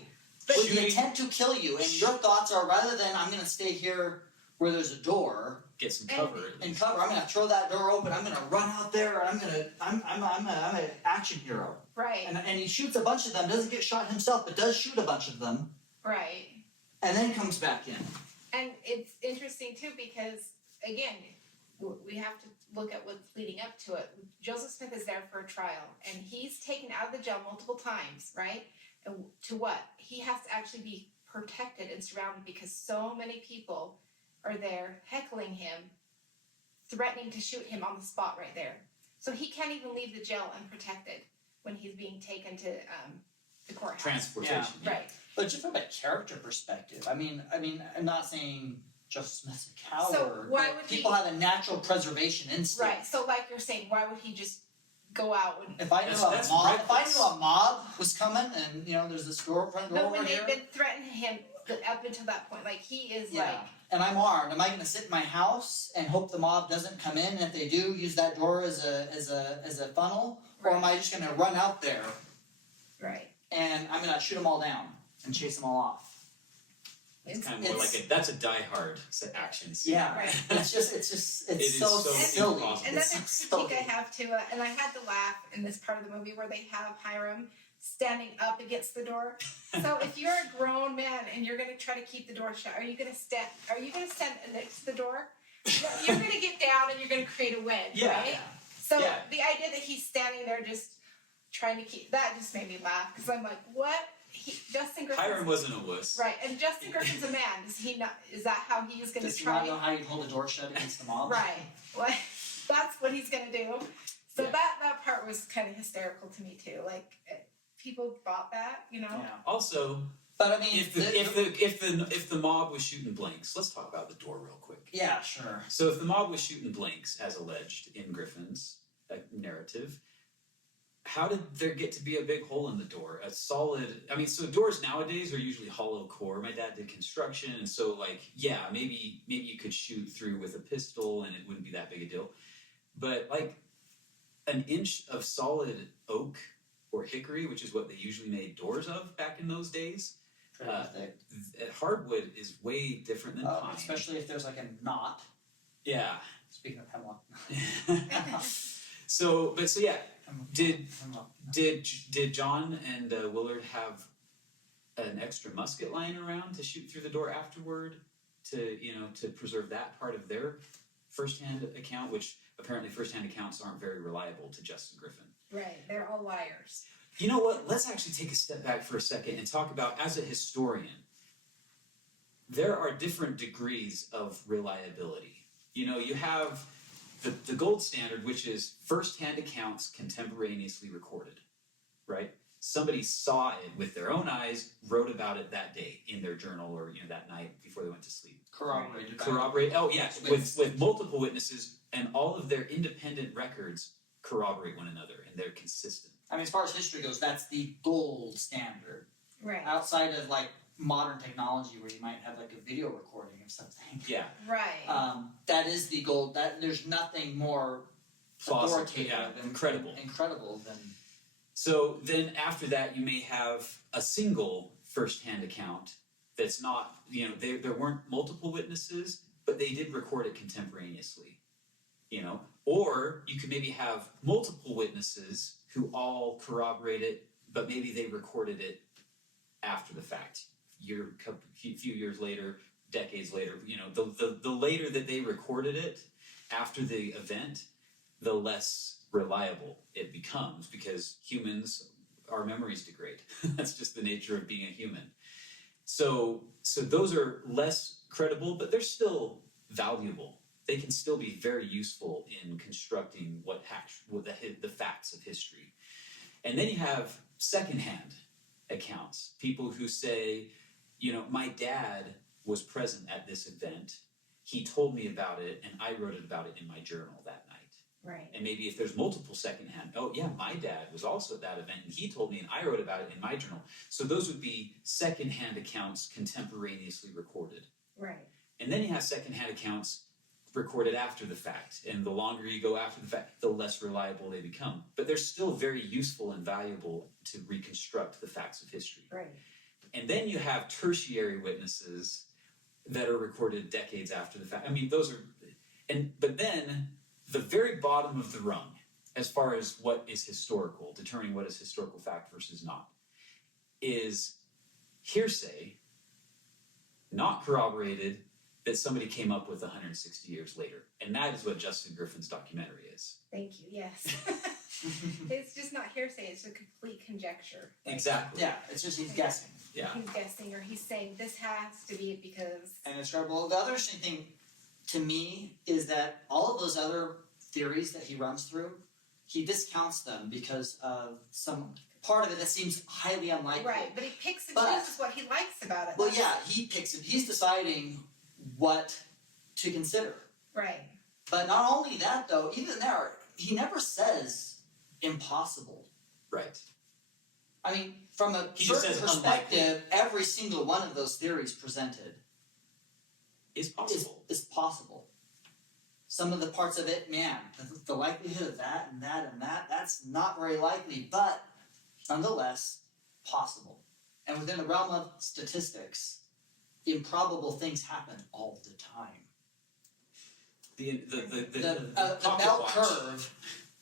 But with the shooting- intent to kill you, and your thoughts are, rather than I'm going to stay here where there's a door Get some And- cover. and cover, I'm going to throw that door open. I'm going to run out there, and I'm an action hero. Right, And he shoots a bunch of them. Doesn't get shot himself, but does shoot a bunch of them, right. and then comes back in. And it's interesting too because again, we have to look at what's leading up to it. Joseph Smith is there for a trial, and he's taken out of the jail multiple times, right? And to what? He has to actually be protected and surrounded because so many people are there heckling him, threatening to shoot him on the spot right there. So he can't even leave the jail unprotected when he's being taken to the courthouse. Transportation. Yeah. Right. But just from a character perspective, I mean, I'm not saying Joseph Smith's a coward. So why but would people have a natural preservation instinct? Right. So like you're saying, why would he just go out and If I knew That's reckless. a mob was coming, and there's a front door but over when here, they've been threatening him up until that point, like he is yeah, like and I'm armed, am I going to sit in my house and hope the mob doesn't come in? And if they do, use that door as a funnel, or am I just going to run out there right. and I'm going to shoot them all down and chase them all off? It's kind of more It's- like that's a Die Hard action scene. Yeah, Right. it's It is so so silly. impossible. Another It's so critique I have too, and I had to laugh in this part of the movie where they have Hyrum standing up against the door. So if you're a grown man and you're going to try to keep the door shut, are you going to stand next to the door? You're going to get down and you're going to create a wedge, Yeah. right? So Yeah. the idea that he's standing there just trying to keep that just made me laugh because I'm like, what? Justin Griffin. Hiram wasn't a wuss. Right, and Justin Griffin's a man. Is he not? Is that how he's going Does to he try? not know how you hold a door shut against the mob? Right. Well, that's what he's going to do. So Yeah. that part was kind of hysterical to me too. Like people bought that, Yeah. Also, But I mean, if the mob was shooting blanks, let's talk about the door real quick. yeah, sure. So if the mob was shooting blanks, as alleged in Griffin's narrative, how did there get to be a big hole in the door? A solid. I mean, so doors nowadays are usually hollow core. My dad did construction, and so maybe you could shoot through with a pistol, and it wouldn't be that big a deal. But like an inch of solid oak or hickory, which is what they usually made doors of back in those days. Pretty thick. Hardwood is way different than pine. Especially if there's like a knot. Yeah. Speaking of hemlock. So yeah, Hemlock. did John and Willard have an extra musket lying around to shoot through the door afterward to preserve that part of their firsthand account, which apparently firsthand accounts aren't very reliable to Justin Griffin. Right, they're all liars. You know what? Let's actually take a step back for a second and talk about, as a historian, there are different degrees of reliability. You have the gold standard, which is firsthand accounts contemporaneously recorded, right? Somebody saw it with their own eyes, wrote about it that day in their journal, or that night before they went to sleep. Corroborated. Oh yes, with multiple witnesses, and all of their independent records corroborate one another, and they're consistent. I mean, as far as history goes, that's the gold standard. Right. Outside of like modern technology, where you might have like a video recording of something. Yeah. Right. That is the gold. That there's nothing more authoritative and incredible than. So then, after that, you may have a single first-hand account that's not. There weren't multiple witnesses, but they did record it contemporaneously. Or you could maybe have multiple witnesses who all corroborate it, but maybe they recorded it after the fact, few years later, decades later. The later that they recorded it after the event, the less reliable it becomes, because our memories degrade. That's just the nature of being a human. So those are less credible, but they're still valuable. They can still be very useful in constructing the facts of history. And then you have secondhand accounts, people who say, my dad was present at this event. He told me about it, and I wrote about it in my journal that night. Right. And maybe if there's multiple secondhand, oh yeah, my dad was also at that event, and he told me, and I wrote about it in my journal. So those would be secondhand accounts contemporaneously recorded. Right. And then you have secondhand accounts recorded after the fact, and the longer you go after the fact, the less reliable they become. But they're still very useful and valuable to reconstruct the facts of history. Right. And then you have tertiary witnesses that are recorded decades after the fact. I mean, but then the very bottom of the rung, as far as what is historical, determining what is historical fact versus not, is hearsay, not corroborated, that somebody came up with 160 years later. And that is what Justin Griffin's documentary is. Thank you, yes. It's just not hearsay, it's a complete conjecture. Exactly. Yeah, it's just he's guessing. Yeah. He's guessing, or he's saying this has to be it because. And it's terrible. The other interesting thing to me is that all of those other theories that he runs through, he discounts them because of some part of it that seems highly unlikely. Right, but he picks and chooses what he likes about it. Well, yeah, he picks it. He's deciding what to consider. Right. But not only that, though, even there, he never says impossible. Right. I mean, from a He just certain says perspective, unlikely. every single one of those theories presented Is possible. is possible. Some of the parts of it, man, the likelihood of that and that and that, that's not very likely, but nonetheless, possible. And within the realm of statistics, improbable things happen all the time. The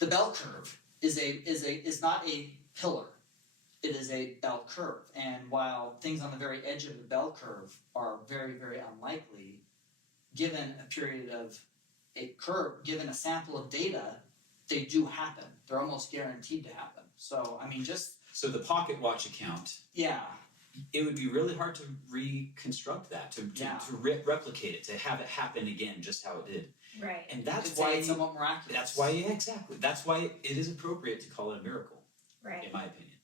bell curve is not a pillar. It is a bell curve. And while things on the very edge of the bell curve are very, very unlikely, given a period of a curve, given a sample of data, they do happen. They're almost guaranteed to happen. So, I mean, So the pocket watch account, yeah. it would be really hard to reconstruct that, to replicate it, to have it happen again just how it did. Right. And that's why why it's somewhat miraculous. That's why, yeah, exactly. That's why it is appropriate to call it a miracle, Right. in my opinion.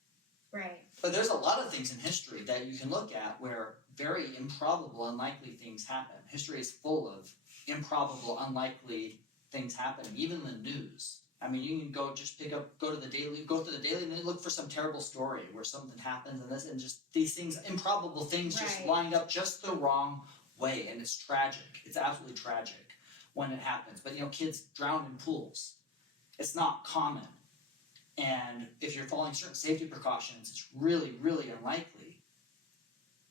Right. But there's a lot of things in history that you can look at where very improbable, unlikely things happen. History is full of improbable, unlikely things happening, even in the news. I mean, you can go through the daily, and then look for some terrible story where something happens and just these things, improbable things just Right. lined up just the wrong way, and it's tragic. It's absolutely tragic when it happens. But, kids drown in pools. It's not common. And if you're following certain safety precautions, it's really, really unlikely.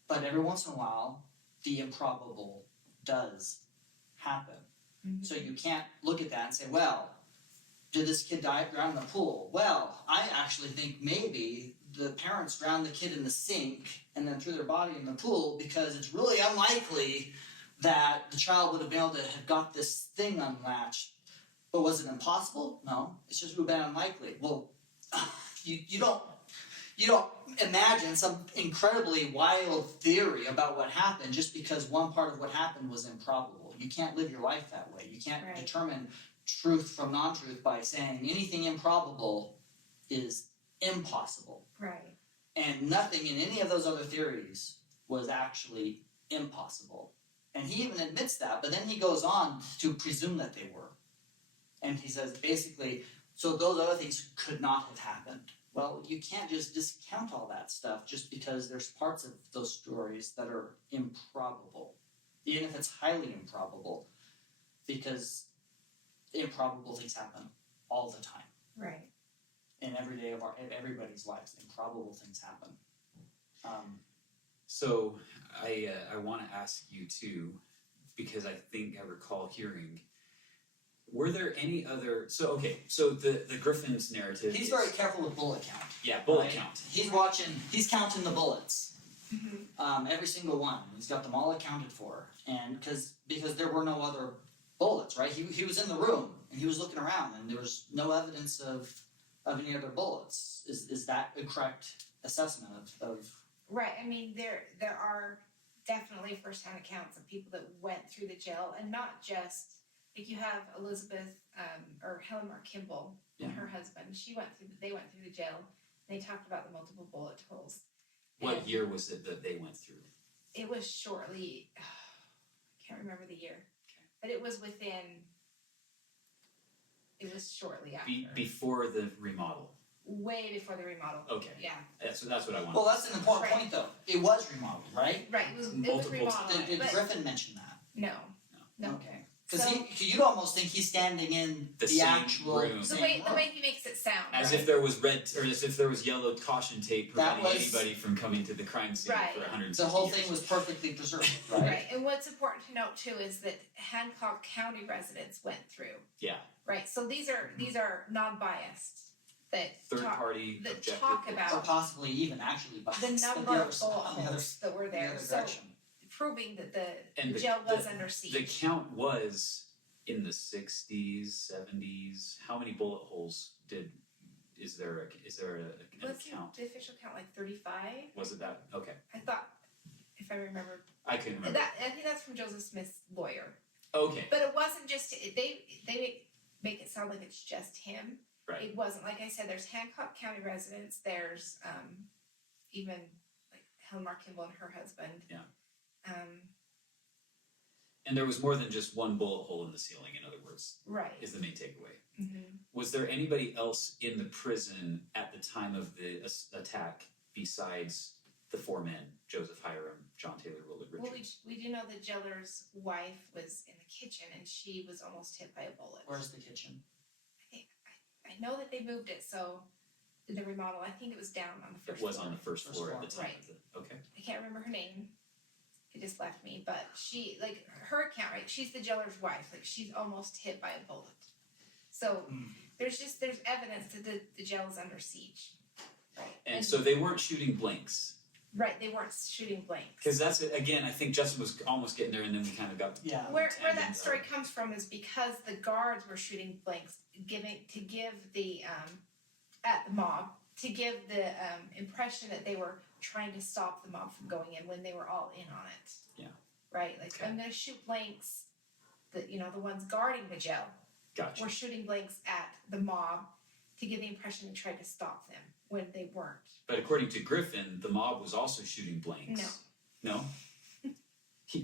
But every once in a while, the improbable does happen. Mhm. So you can't look at that and say, well, did this kid drown in the pool? Well, I actually think maybe the parents drowned the kid in the sink and then threw their body in the pool because it's really unlikely that the child would have been able to have got this thing unlatched. But was it impossible? No, it's just would have been unlikely. Well, you don't imagine some incredibly wild theory about what happened just because one part of what happened was improbable. You can't live your life that way. You can't Right. determine truth from non-truth by saying anything improbable is impossible. Right. And nothing in any of those other theories was actually impossible. And he even admits that, but then he goes on to presume that they were. And he says basically, so those other things could not have happened. Well, you can't just discount all that stuff just because there's parts of those stories that are improbable, even if it's highly improbable, because improbable things happen all the time. Right. In every day of everybody's lives, improbable things happen. So I want to ask you too, because I think I recall hearing. Were there any other? So the Griffin's narrative. He's is, very careful with bullet count. Yeah, bullet right? count. He's counting the bullets. Mm-hmm. Every single one. He's got them all accounted for, and because there were no other bullets, right? He was in the room and he was looking around, and there was no evidence of any other bullets. Is that a correct assessment of? Right. I mean, there are definitely first-hand accounts of people that went through the jail, and not just like you have Elizabeth or Helen Mar Kimball and her husband. They went through the jail. And they talked about the multiple bullet holes. What And year was it that they went through? it was shortly. I can't remember the year, but it was within. It was shortly after. Before the remodel. Way before the remodel. Okay. Yeah. That's what I want. Well, that's an important Right. point, though. It was remodeled, right? Right. It was Multiple- remodeled. Did but Griffin mention that? no. Okay. Because So- you'd almost think he's standing in The the same actual room. The same way room. he makes it sound. As right? if there was yellow caution tape That preventing was- anybody from coming to the crime scene Right. for 100 The whole years. thing was perfectly preserved, right? Right. And what's important to note too is that Hancock County residents went through. Yeah. Right. So these are non-biased that Third talk, party that objective. talk Or about possibly even actually by the number of bullet holes that were the there. other So direction. proving that And the jail was under siege. The count was in the 60s, 70s. How many bullet holes is there an Wasn't account? the official count like 35? Was it that? Okay. I thought, if I remember, I couldn't remember. I think that's from Joseph Smith's lawyer. Okay. But it wasn't just they make it sound like it's just him. Right. It wasn't. Like I said, there's Hancock County residents. There's even like Helen Mar Kimball and her husband. Yeah. Um, And there was more than just one bullet hole in the ceiling, in other words, right. is the main takeaway. Mm-hmm. Was there anybody else in the prison at the time of the attack besides the four men, Joseph Hyrum, John Taylor, Willard Well, Richards? we do know the jailer's wife was in the kitchen and she was almost hit by a bullet. Where's the kitchen? I know that they moved it, so in the remodel, I think it was down on the first It was floor. on the first floor at the time Right. of the, okay. I can't remember her name. It just left me, but she, like, her account, right? She's the jailer's wife. Like, she's almost hit by a bullet. So there's evidence that the jail is under siege, right? And so they weren't shooting blanks. Right, they weren't shooting blanks. Because that's, again, I think Justin was almost getting there and then we kind of got Yeah. Where that tangent story of- comes from is because the guards were shooting blanks, to give the at the mob to give the impression that they were trying to stop the mob from going in when they were all in on it. Yeah. Right, like Okay. I'm going to shoot blanks. The ones guarding the jail Gotcha. were shooting blanks at the mob to give the impression they tried to stop them when they weren't. But according to Griffin, the mob was also shooting blanks. No?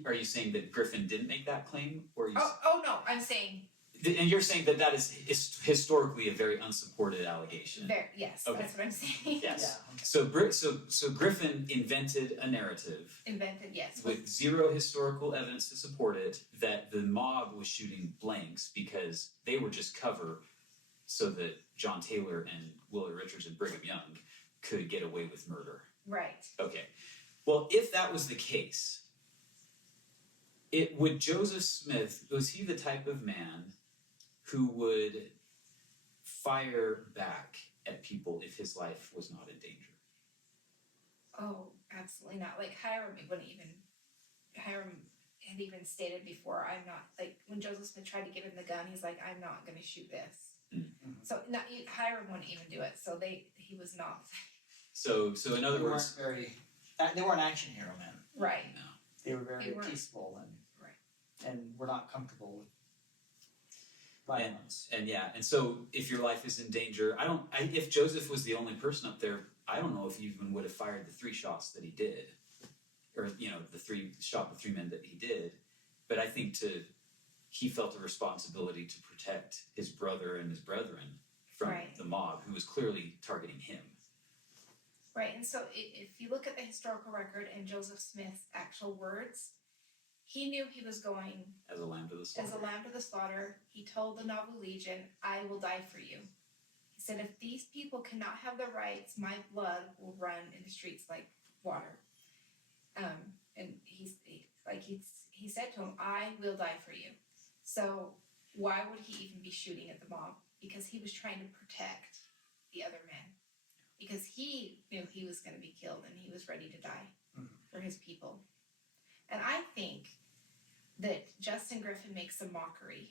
Are you saying that Griffin didn't make that claim? Or are you Oh no, I'm saying and you're saying that is historically a very unsupported allegation? yes, Okay. that's what I'm saying. Yes. Yeah. Okay. So Griffin invented a narrative Invented, yes. with zero historical evidence to support it that the mob was shooting blanks because they were just cover so that John Taylor and Willard Richards and Brigham Young could get away with murder. Right. Okay. Well, if that was the case, would Joseph Smith, was he the type of man who would fire back at people if his life was not in danger? Oh, absolutely not. Like Hyrum had even stated before, I'm not, like when Joseph Smith tried to give him the gun, he's like, I'm not going to shoot this. Mm-hmm. So Hyrum wouldn't even do it. So he was not. So in other words, they weren't action hero men. Right. No. They were very peaceful and were not comfortable with violence. And so if your life is in danger, if Joseph was the only person up there, I don't know if he even would have fired the 3 shots that he did, or the 3 men that he did. But I think he felt a responsibility to protect his brother and his brethren from the mob, who was clearly targeting him. Right, and so if you look at the historical record and Joseph Smith's actual words, he knew he was going as a lamb to the slaughter. He told the Nauvoo Legion, I will die for you. He said, if these people cannot have their rights, my blood will run in the streets like water. And he said to him, I will die for you. So why would he even be shooting at the mob? Because he was trying to protect the other men. Because he knew he was going to be killed and he was ready to die for his people. And I think that Justin Griffin makes a mockery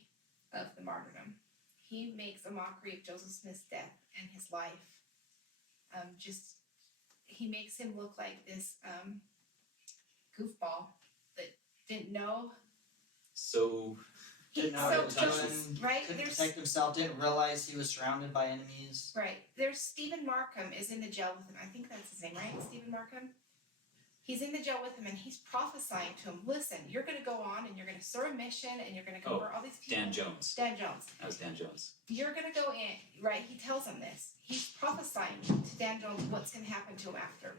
of the martyrdom. He makes a mockery of Joseph Smith's death and his life. He makes him look like this goofball that didn't know. Didn't know what he was doing, right? Couldn't protect himself, didn't realize he was surrounded by enemies. Right. There's Stephen Markham is in the jail with him. I think that's his name, right? Stephen Markham? He's in the jail with him and he's prophesying to him, listen, you're going to go on and you're going to serve a mission and you're going to convert all these people. Dan Jones. Dan Jones. That was Dan Jones. You're going to go in, right? He tells him this. He's prophesying to Dan Jones what's going to happen to him after.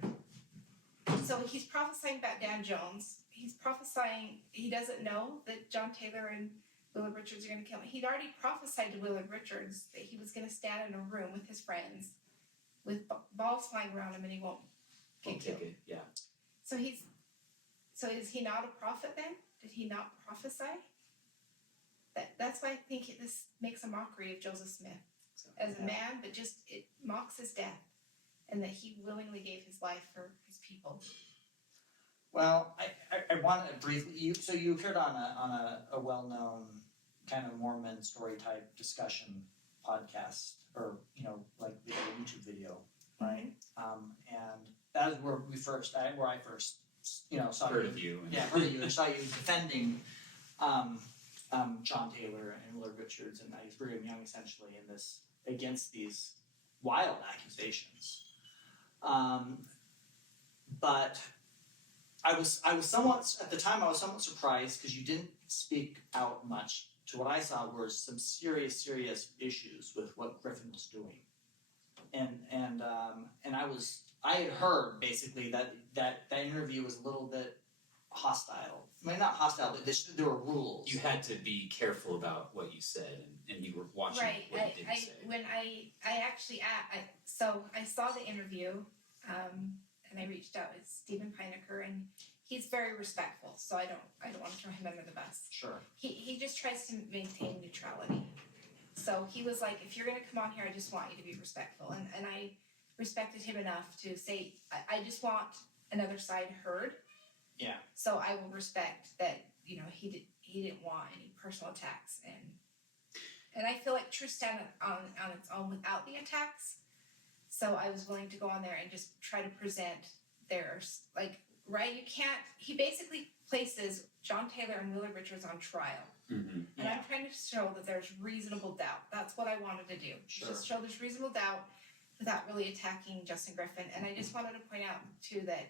So he's prophesying about Dan Jones. He's prophesying, he doesn't know that John Taylor and Willard Richards are going to kill him. He'd already prophesied to Willard Richards that he was going to stand in a room with his friends with balls flying around him and he won't get killed. Yeah. So is he not a prophet then? Did he not prophesy? That's why I think this makes a mockery of Joseph Smith as a man, but just it mocks his death and that he willingly gave his life for his people. Well, I want to briefly. You appeared on a well-known kind of Mormon story type discussion podcast, or like YouTube video, right? And that is where I first saw heard of you. Heard of you. I saw you defending John Taylor and Willard Richards and Brigham Young essentially in this against these wild accusations. But I was somewhat at the time. I was somewhat surprised because you didn't speak out much to what I saw were some serious issues with what Griffin was doing, and I had heard basically that interview was a little bit hostile. I mean, not hostile, but there were rules. You had to be careful about what you said, and you were watching what you didn't say. When I saw the interview, and I reached out with Stephen Pinecker, and he's very respectful, so I don't want to throw him under the bus. Sure. He just tries to maintain neutrality. So he was like, if you're going to come on here, I just want you to be respectful, and I respected him enough to say, I just want another side heard. Yeah. So I will respect that. He didn't want any personal attacks, and I feel like truth stand on its own without the attacks. So I was willing to go on there and just try to present theirs. Right? You can't. He basically places John Taylor and Willard Richards on trial. Mm-hmm. And I'm trying to show that there's reasonable doubt. That's what I wanted to do. Sure. Just show there's reasonable doubt without really attacking Justin Griffin. And I just wanted to point out, too, that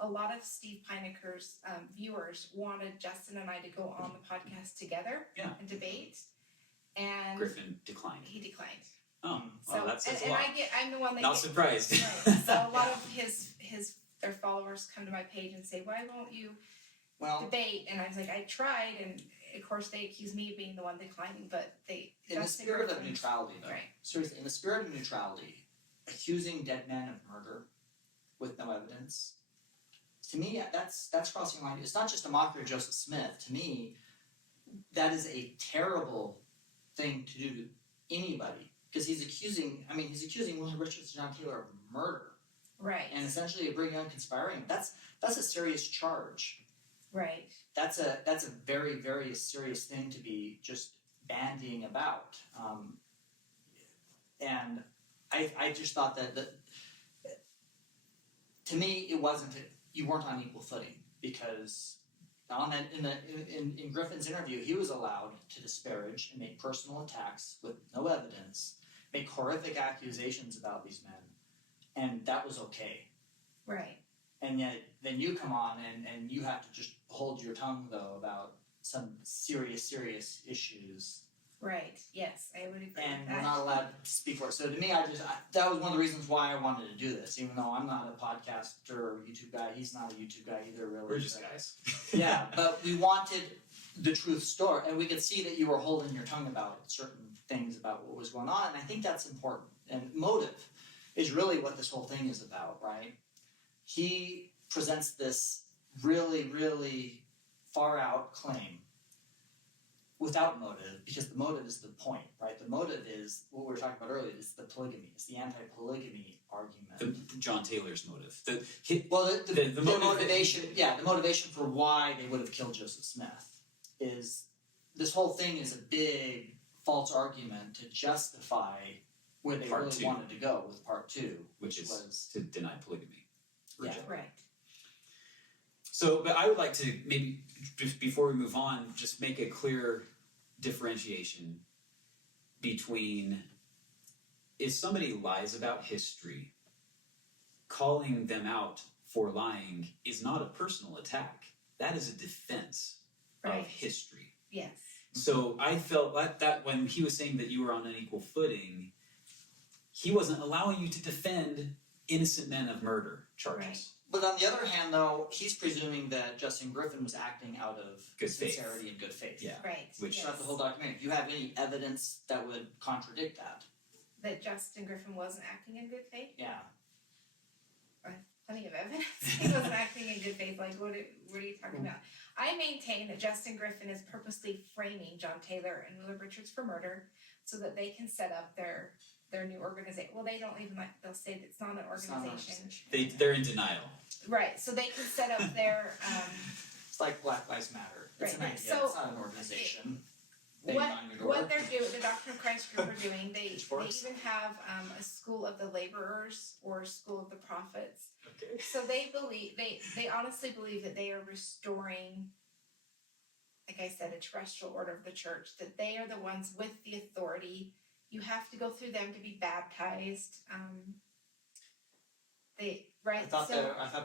a lot of Steve Pinecker's viewers wanted Justin and I to go on the podcast together and debate. And Griffin declined. He declined. Oh, well, that says a lot. I'm the one that not surprised. Right. So a lot of their followers come to my page and say, "Why won't you debate?" And I was like, "I tried, and of course, they accuse me of being the one declining, but they. In the Justin spirit of Griffin- neutrality, though, Right. seriously, in the spirit of neutrality, accusing dead men of murder with no evidence, to me, that's crossing the line. It's not just a mockery of Joseph Smith. To me, that is a terrible thing to do to anybody, because he's accusing William Richards and John Taylor of murder, Right. and essentially bringing on conspiring. That's a serious charge. Right. That's a very, very serious thing to be just bandying about. And I just thought that to me it wasn't, you weren't on equal footing, because in Griffin's interview he was allowed to disparage and make personal attacks with no evidence, make horrific accusations about these men, and that was okay. Right. And yet, then you come on and you have to just hold your tongue, though, about some serious issues. Right. Yes, I would agree And with we're that. not allowed to speak for it. So to me, that was one of the reasons why I wanted to do this, even though I'm not a podcaster or YouTube guy. He's not a YouTube guy either, really. We're just guys. Yeah, but we wanted the truth story, and we could see that you were holding your tongue about certain things about what was going on, and I think that's important. And motive is really what this whole thing is about, right? He presents this really, really far-out claim without motive, because the motive is the point, right? The motive is what we were talking about earlier. It's the polygamy. It's the anti-polygamy argument. John Taylor's motive. The motivation. Yeah, the motivation for why they would have killed Joseph Smith is this whole thing is a big false argument to justify where they Part really two. wanted to go with part two, which was to deny polygamy. Yeah. Right. So, but I would like to maybe, before we move on, just make a clear differentiation between if somebody lies about history, calling them out for lying is not a personal attack. That is a defense Right. of history. Yes. So I felt like that when he was saying that you were on an equal footing, he wasn't allowing you to defend innocent men of murder charges. Right. But on the other hand, though, he's presuming that Justin Griffin was acting out of Good faith. sincerity and good faith. Yeah. Right. Which- yes. Throughout the whole documentary. Do you have any evidence that would contradict that? That Justin Griffin wasn't acting in good faith? Yeah. Plenty of evidence. He wasn't acting in good faith. Like, what are you talking about? I maintain that Justin Griffin is purposely framing John Taylor and William Richards for murder so that they can set up their new organization. Well, they don't even they'll say that it's not an It's not an organization. They're in denial. Right. So they can set up their It's like Black Lives Matter. It's Right. an idea. So, it's not an organization. Bang what on your door. what they're doing, the Doctrine of Christ group are doing. They Pitchforks. even have a school of the laborers or school of the prophets. Okay. So they believe they honestly believe that they are restoring, like I said, a terrestrial order of the church, that they are the ones with the authority. You have to go through them to be baptized. I thought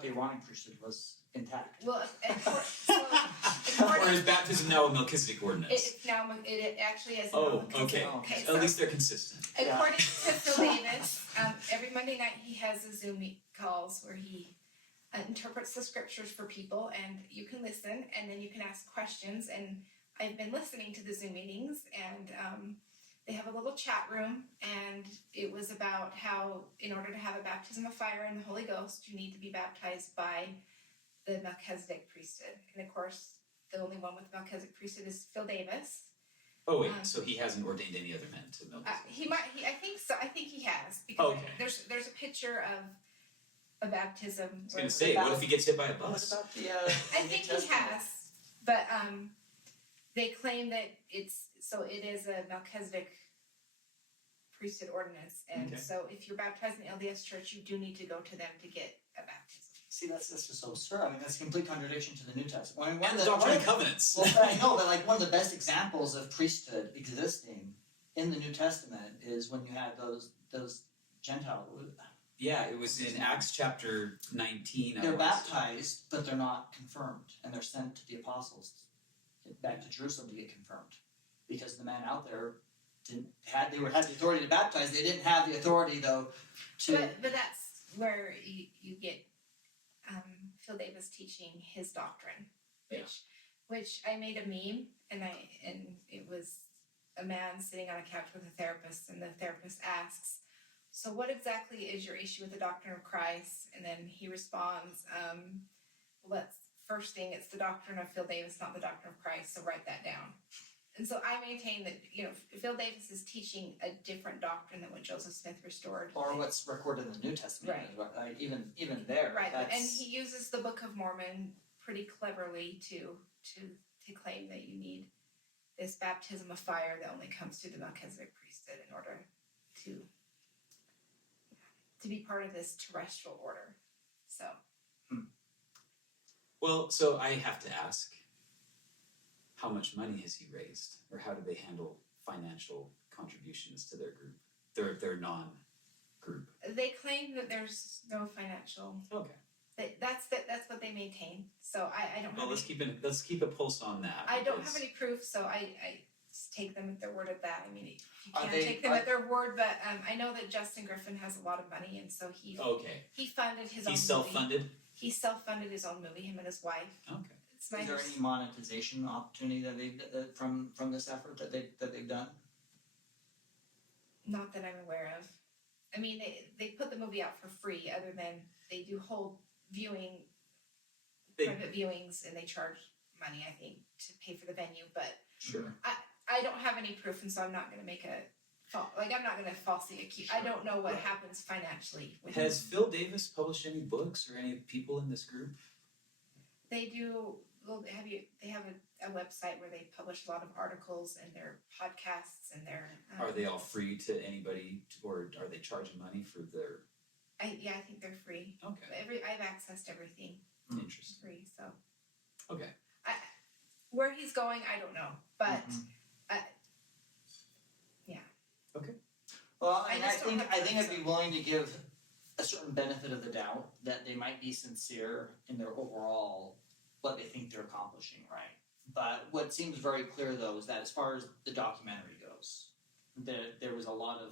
the Aaronic priesthood was intact. Well, Or is baptism now a Melchizedek ordinance? it's now it actually is. Oh, okay. Okay, At so least they're consistent. according to Phil Davis, every Monday night he has a Zoom calls where he interprets the scriptures for people, and you can listen, and then you can ask questions. And I've been listening to the Zoom meetings, and they have a little chat room, and it was about how, in order to have a baptism of fire and the Holy Ghost, you need to be baptized by the Melchizedek priesthood. And of course, the only one with Melchizedek priesthood is Phil Davis. Oh wait, so he hasn't ordained any other men to Melchizedek? He might. I think so. I think he has, because Okay. there's a picture of a baptism. I was gonna say, what if he gets hit by a What bus? about the I think he has, but they claim that it is a Melchizedek priesthood ordinance, and Okay. so if you're baptized in the LDS Church, you do need to go to them to get a baptism. See, that's just so absurd. I mean, that's a complete contradiction to the New Testament. I mean, And the Doctrine and Covenants. Well, but I know, but like one of the best examples of priesthood existing in the New Testament is when you had those Gentiles. Yeah, it was in Acts chapter 19. They're baptized, but they're not confirmed, and they're sent to the apostles back to Jerusalem to get confirmed, because the men out there had the authority to baptize. They didn't have the authority though to. But that's where you get Phil Davis teaching his doctrine, which which I made a meme, and it was a man sitting on a couch with a therapist, and the therapist asks, "So what exactly is your issue with the doctrine of Christ?" And then he responds, "Well, first thing, it's the doctrine of Phil Davis, not the doctrine of Christ, so write that down." And so I maintain that, Phil Davis is teaching a different doctrine than what Joseph Smith restored. Or what's recorded in the New Testament, Right. Like even there. Right, that's... and he uses the Book of Mormon pretty cleverly to claim that you need this baptism of fire that only comes through the Melchizedek priesthood in order to be part of this terrestrial order. So. Well, so I have to ask, how much money has he raised, or how do they handle financial contributions to their group, their non-group? They claim that there's no financial. Okay. That's what they maintain. So I don't. Well, let's keep a pulse on that. I don't have any proof, so I just take them at their word at that. I mean, you can't they- take them at their word, but I know that Justin Griffin has a lot of money, and so he funded his own. He's self-funded. Movie. He self-funded his own movie. Him and his wife. Okay. It's my Is there any monetization opportunity that they've from this effort that they've done? Not that I'm aware of. I mean, they put the movie out for free, other than they do hold private viewings, and they charge money, I think, to pay for the venue. But Sure. I don't have any proof, and so I'm not going to make I'm not going to falsely accuse. Sure. I don't know what Right. happens financially. Has Phil Davis published any books or any people in this group? They do. Well, they have a website where they publish a lot of articles and their podcasts and their. Are they all free to anybody, or are they charging money for their? I think they're free. Okay. I've accessed everything Interesting. free. So. Okay. Where he's going, I don't know, but. Well, I I just don't think have I think proof, I'd be willing to give a certain benefit of the doubt that they might be sincere in their overall what they think they're accomplishing, right? But what seems very clear though is that as far as the documentary goes, there was a lot of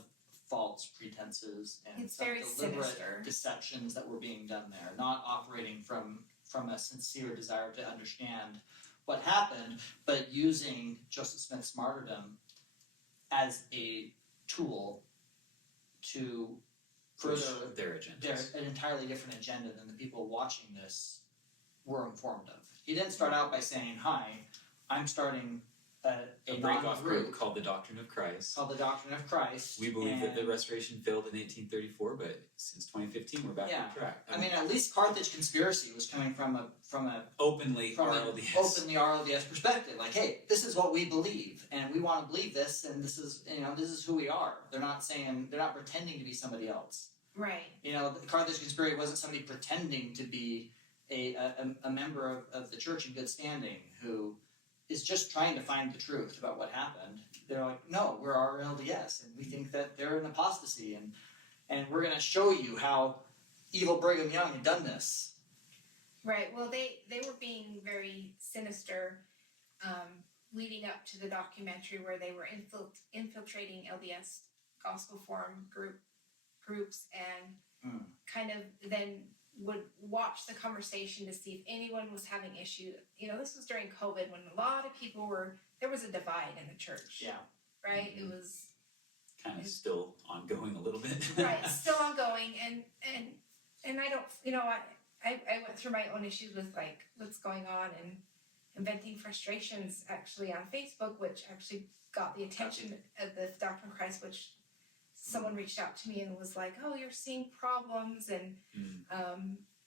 false pretenses and It's some very deliberate sinister. deceptions that were being done there, not operating from a sincere desire to understand what happened, but using Joseph Smith's martyrdom as a tool to Push further their agendas. an entirely different agenda than the people watching this were informed of. He didn't start out by saying, "Hi, I'm starting a break-off group non-group called the Doctrine of Christ. called the Doctrine of Christ." We believe that the and- Restoration failed in 1834, but since 2015, we're back on track. I mean, at least Carthage conspiracy was coming from a openly from an RLDS. openly RLDS perspective. Like, hey, this is what we believe, and we want to believe this, and this is who we are. They're not pretending to be somebody else. Right. The Carthage conspiracy wasn't somebody pretending to be a member of the church in good standing who is just trying to find the truth about what happened. They're like, no, we're RLDS, and we think that they're an apostasy, and we're going to show you how evil Brigham Young had done this. Right. Well, they were being very sinister, leading up to the documentary where they were infiltrating LDS Gospel Forum groups and kind of then would watch the conversation to see if anyone was having issue. This was during COVID when a lot of people there was a divide in the church. Yeah. Right. Mhm. It was Kind of still ongoing a little bit. right, still ongoing, and I don't, I went through my own issues with like what's going on and venting frustrations actually on Facebook, which actually got the attention of the Doctrine of Christ, which someone reached out to me and was like, "Oh, you're seeing problems, and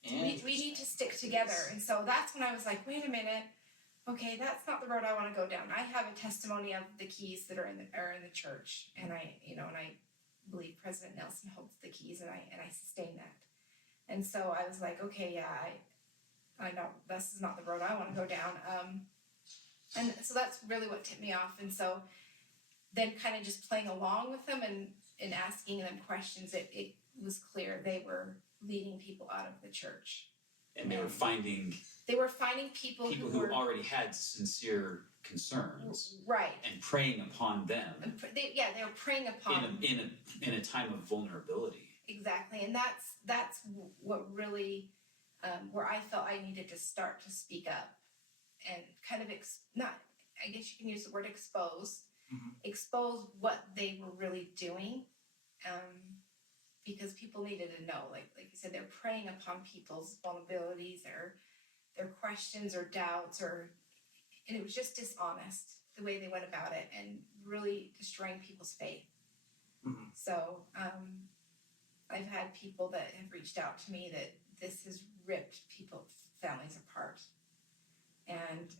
we need to stick together." And so that's when I was like, "Wait a minute, okay, that's not the road I want to go down." I have a testimony of the keys that are in the church, and I believe President Nelson holds the keys, and I sustain that. And so I was like, okay, yeah, I know this is not the road I want to go down. And so that's really what tipped me off. And so then kind of just playing along with them and asking them questions, it was clear they were leading people out of the church. And they were finding people who were already had sincere concerns right, and preying upon them and they were preying upon in a time of vulnerability. exactly, and that's what really where I felt I needed to start to speak up kind of not, I guess you can use the word expose, Mhm. expose what they were really doing, because people needed to know, like you said, they're preying upon people's vulnerabilities or their questions or doubts, and it was just dishonest the way they went about it and really destroying people's faith. Mhm. So I've had people that have reached out to me that this has ripped families apart, and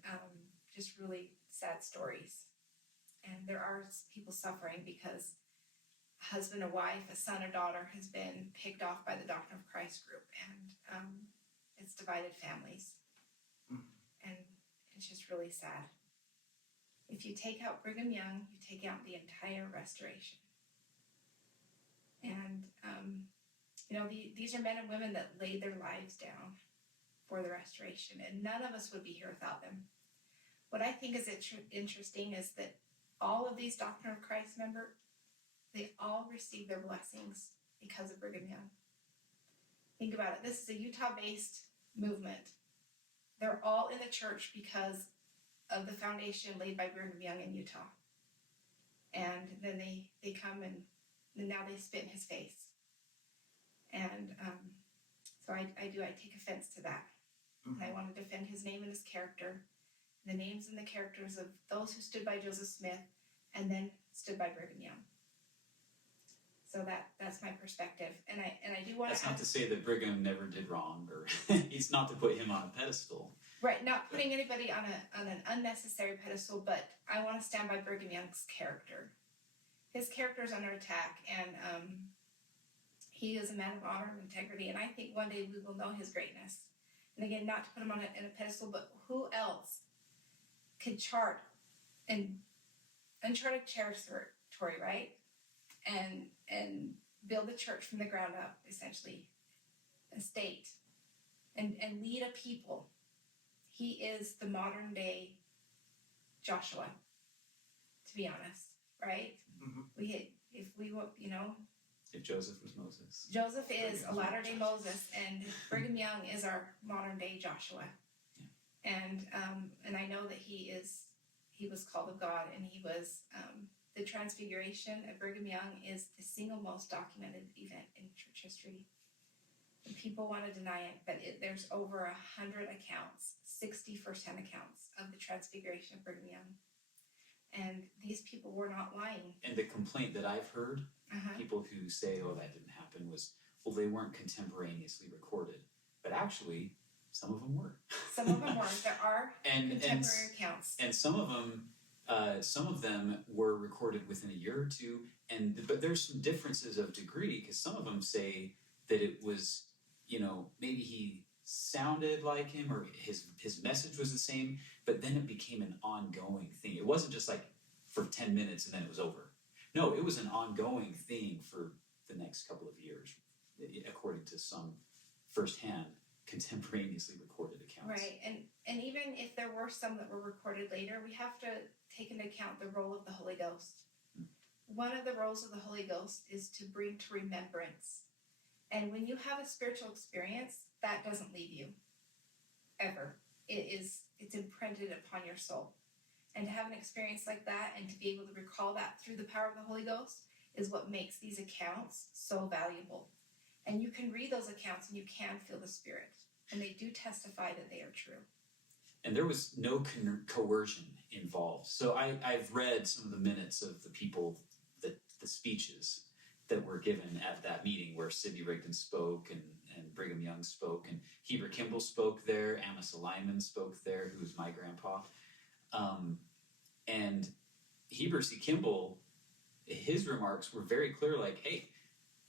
just really sad stories. And there are people suffering because a husband or wife, a son or daughter has been picked off by the Doctrine of Christ group, and it's divided families. Mhm. And it's just really sad. If you take out Brigham Young, you take out the entire restoration. And these are men and women that laid their lives down for the restoration, and none of us would be here without them. What I think is interesting is that all of these Doctrine of Christ members, they all received their blessings because of Brigham Young. Think about it. This is a Utah-based movement. They're all in the church because of the foundation laid by Brigham Young in Utah. And then they come and now they spit in his face. And so I take offense to that. Mhm. And I want to defend his name and his character, the names and the characters of those who stood by Joseph Smith and then stood by Brigham Young. So that's my perspective, and I do want That's to. not to say that Brigham never did wrong, or it's not to put him on a pedestal. Right, not putting anybody on an unnecessary pedestal, but I want to stand by Brigham Young's character. His character is under attack, and he is a man of honor and integrity, and I think one day we will know his greatness. And again, not to put him on a pedestal, but who else could chart and uncharted territory, right? And build a church from the ground up, essentially, a state, and lead a people. He is the modern day Joshua, to be honest, right? Mhm. If Joseph was Moses. Joseph is a Brigham latter day Moses, and Brigham Young is our modern day Joshua. Yeah. And I know that he was called of God, and he was the transfiguration of Brigham Young is the single most documented event in church history. And people want to deny it, but there's over 100 accounts, 60 first-hand accounts of the transfiguration of Brigham Young. And these people were not lying. And the complaint that I've heard, people who say, oh, that didn't happen, was, well, they weren't contemporaneously recorded. But actually, some of them were. Some of them were. There are contemporary accounts. And some of them were recorded within a year or two. But there's some differences of degree, because some of them say that it was, maybe he sounded like him or his message was the same, but then it became an ongoing thing. It wasn't just like for 10 minutes and then it was over. No, it was an ongoing thing for the next couple of years, according to some firsthand contemporaneously recorded accounts. Right, and even if there were some that were recorded later, we have to take into account the role of the Holy Ghost. One of the roles of the Holy Ghost is to bring to remembrance. And when you have a spiritual experience, that doesn't leave you, ever. It's imprinted upon your soul. And to have an experience like that and to be able to recall that through the power of the Holy Ghost is what makes these accounts so valuable. And you can read those accounts and you can feel the Spirit. And they do testify that they are true. And there was no coercion involved. So I've read some of the minutes of the people, the speeches that were given at that meeting where Sidney Rigdon spoke and Brigham Young spoke and Heber Kimball spoke there, Amos Lyman spoke there, who was my grandpa. And Heber C. Kimball, his remarks were very clear, like, hey,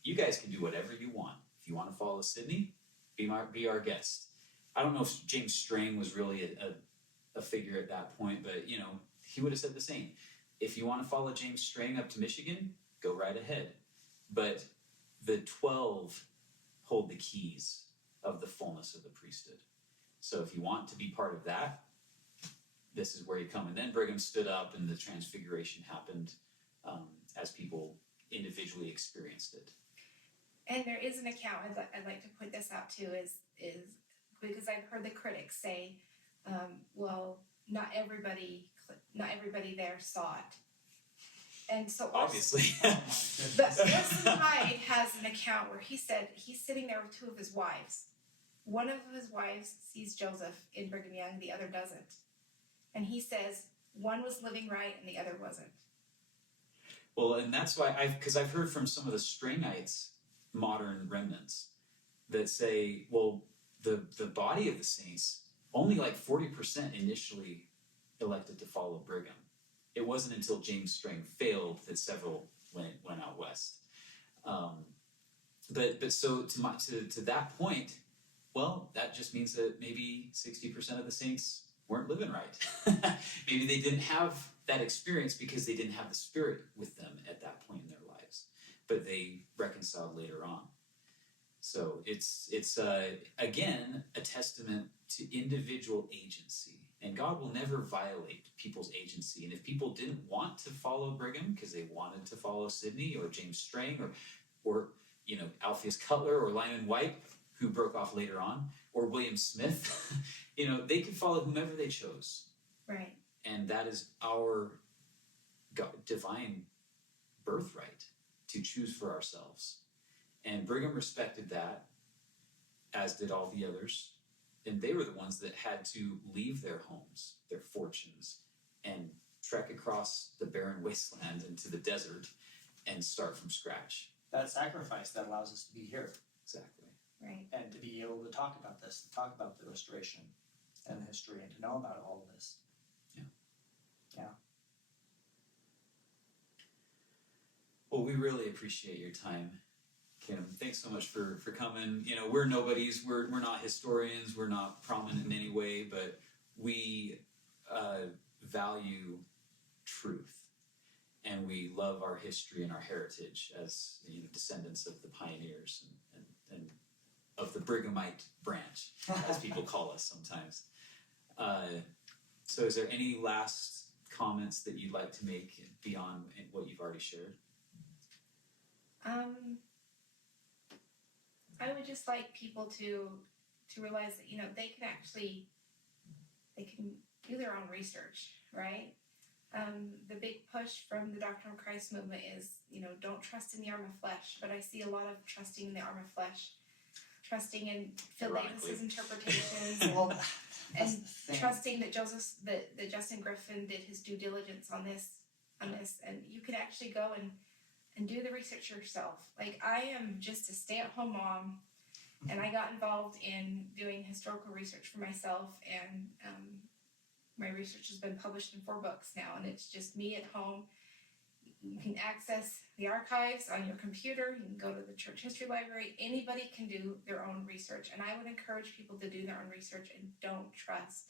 you guys can do whatever you want. If you want to follow Sidney, be our guest. I don't know if James Strang was really a figure at that point, but, he would have said the same. If you want to follow James Strang up to Michigan, go right ahead. But the 12 hold the keys of the fullness of the priesthood. So if you want to be part of that, this is where you come. And then Brigham stood up and the transfiguration happened as people individually experienced it. And there is an account, I'd like to point this out too, is because I've heard the critics say, Well, not everybody there saw it. And so Obviously. but Orson Hyde has an account where he said he's sitting there with two of his wives. One of his wives sees Joseph in Brigham Young, the other doesn't. And he says one was living right and the other wasn't. Well, and that's why I've heard from some of the Strangites, modern remnants, that say, well, the body of the saints, only like 40% initially elected to follow Brigham. It wasn't until James Strang failed that several went out west. But so to that point, well, that just means that maybe 60% of the saints weren't living right. Maybe they didn't have that experience because they didn't have the Spirit with them at that point in their lives, but they reconciled later on. So it's again a testament to individual agency, and God will never violate people's agency. And if people didn't want to follow Brigham because they wanted to follow Sidney or James Strang or Alpheus Cutler or Lyman White, who broke off later on, or William Smith, they could follow whomever they chose. Right. And that is our divine birthright to choose for ourselves. And Brigham respected that, as did all the others. And they were the ones that had to leave their homes, their fortunes, and trek across the barren wasteland into the desert and start from scratch. That sacrifice that allows us to be here. Exactly. Right. And to be able to talk about this, to talk about the restoration and the history, and to know about all of this. Yeah. Well, we really appreciate your time, Kim. Thanks so much for coming. We're nobodies. We're not historians. We're not prominent in any way, but we value truth, and we love our history and our heritage as descendants of the pioneers and of the Brighamite branch, as people call us sometimes. So is there any last comments that you'd like to make beyond what you've already shared? I would just like people to realize that they can do their own research, right? The big push from the Doctrine of Christ movement is don't trust in the arm of flesh, but I see a lot of trusting in the arm of flesh, trusting in Phil Davis's interpretations, and trusting that that Justin Griffin did his due diligence on this, and you can actually go and do the research yourself. Like, I am just a stay-at-home mom, and I got involved in doing historical research for myself, and my research has been published in 4 books now, and it's just me at home. You can access the archives on your computer. You can go to the church history library. Anybody can do their own research, and I would encourage people to do their own research and don't trust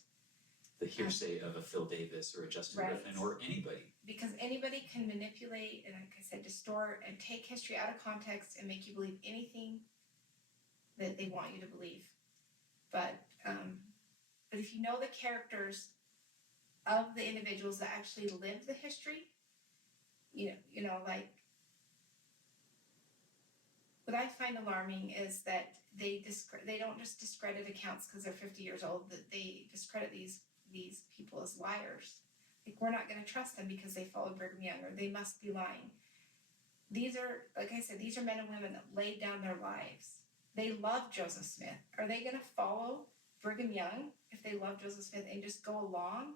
the hearsay of a Phil Davis or a Justin Griffin or anybody. Because anybody can manipulate and, like I said, distort and take history out of context and make you believe anything that they want you to believe. But if you know the characters of the individuals that actually lived the history, like, what I find alarming is that they don't just discredit accounts because they're 50 years old, that they discredit these people as liars. Like, we're not going to trust them because they followed Brigham Young, or they must be lying. These are, like I said, these are men and women that laid down their lives. They love Joseph Smith. Are they going to follow Brigham Young if they love Joseph Smith and just go along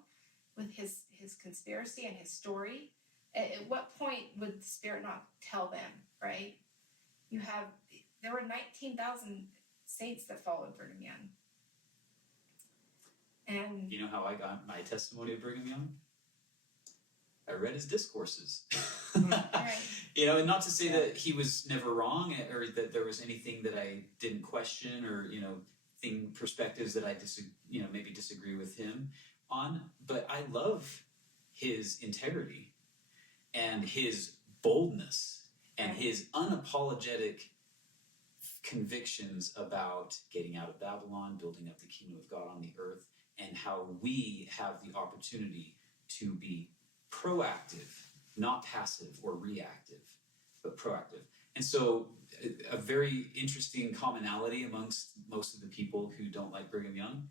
with his conspiracy and his story? At what point would the Spirit not tell them, right? There were 19,000 saints that followed Brigham Young. And you know how I got my testimony of Brigham Young? I read his discourses. Right. And not to say that he was never wrong or that there was anything that I didn't question or, perspectives that I maybe disagree with him on, but I love his integrity and his boldness and his unapologetic convictions about getting out of Babylon, building up the kingdom of God on the earth, and how we have the opportunity to be proactive, not passive or reactive, but proactive. And so a very interesting commonality amongst most of the people who don't like Brigham Young,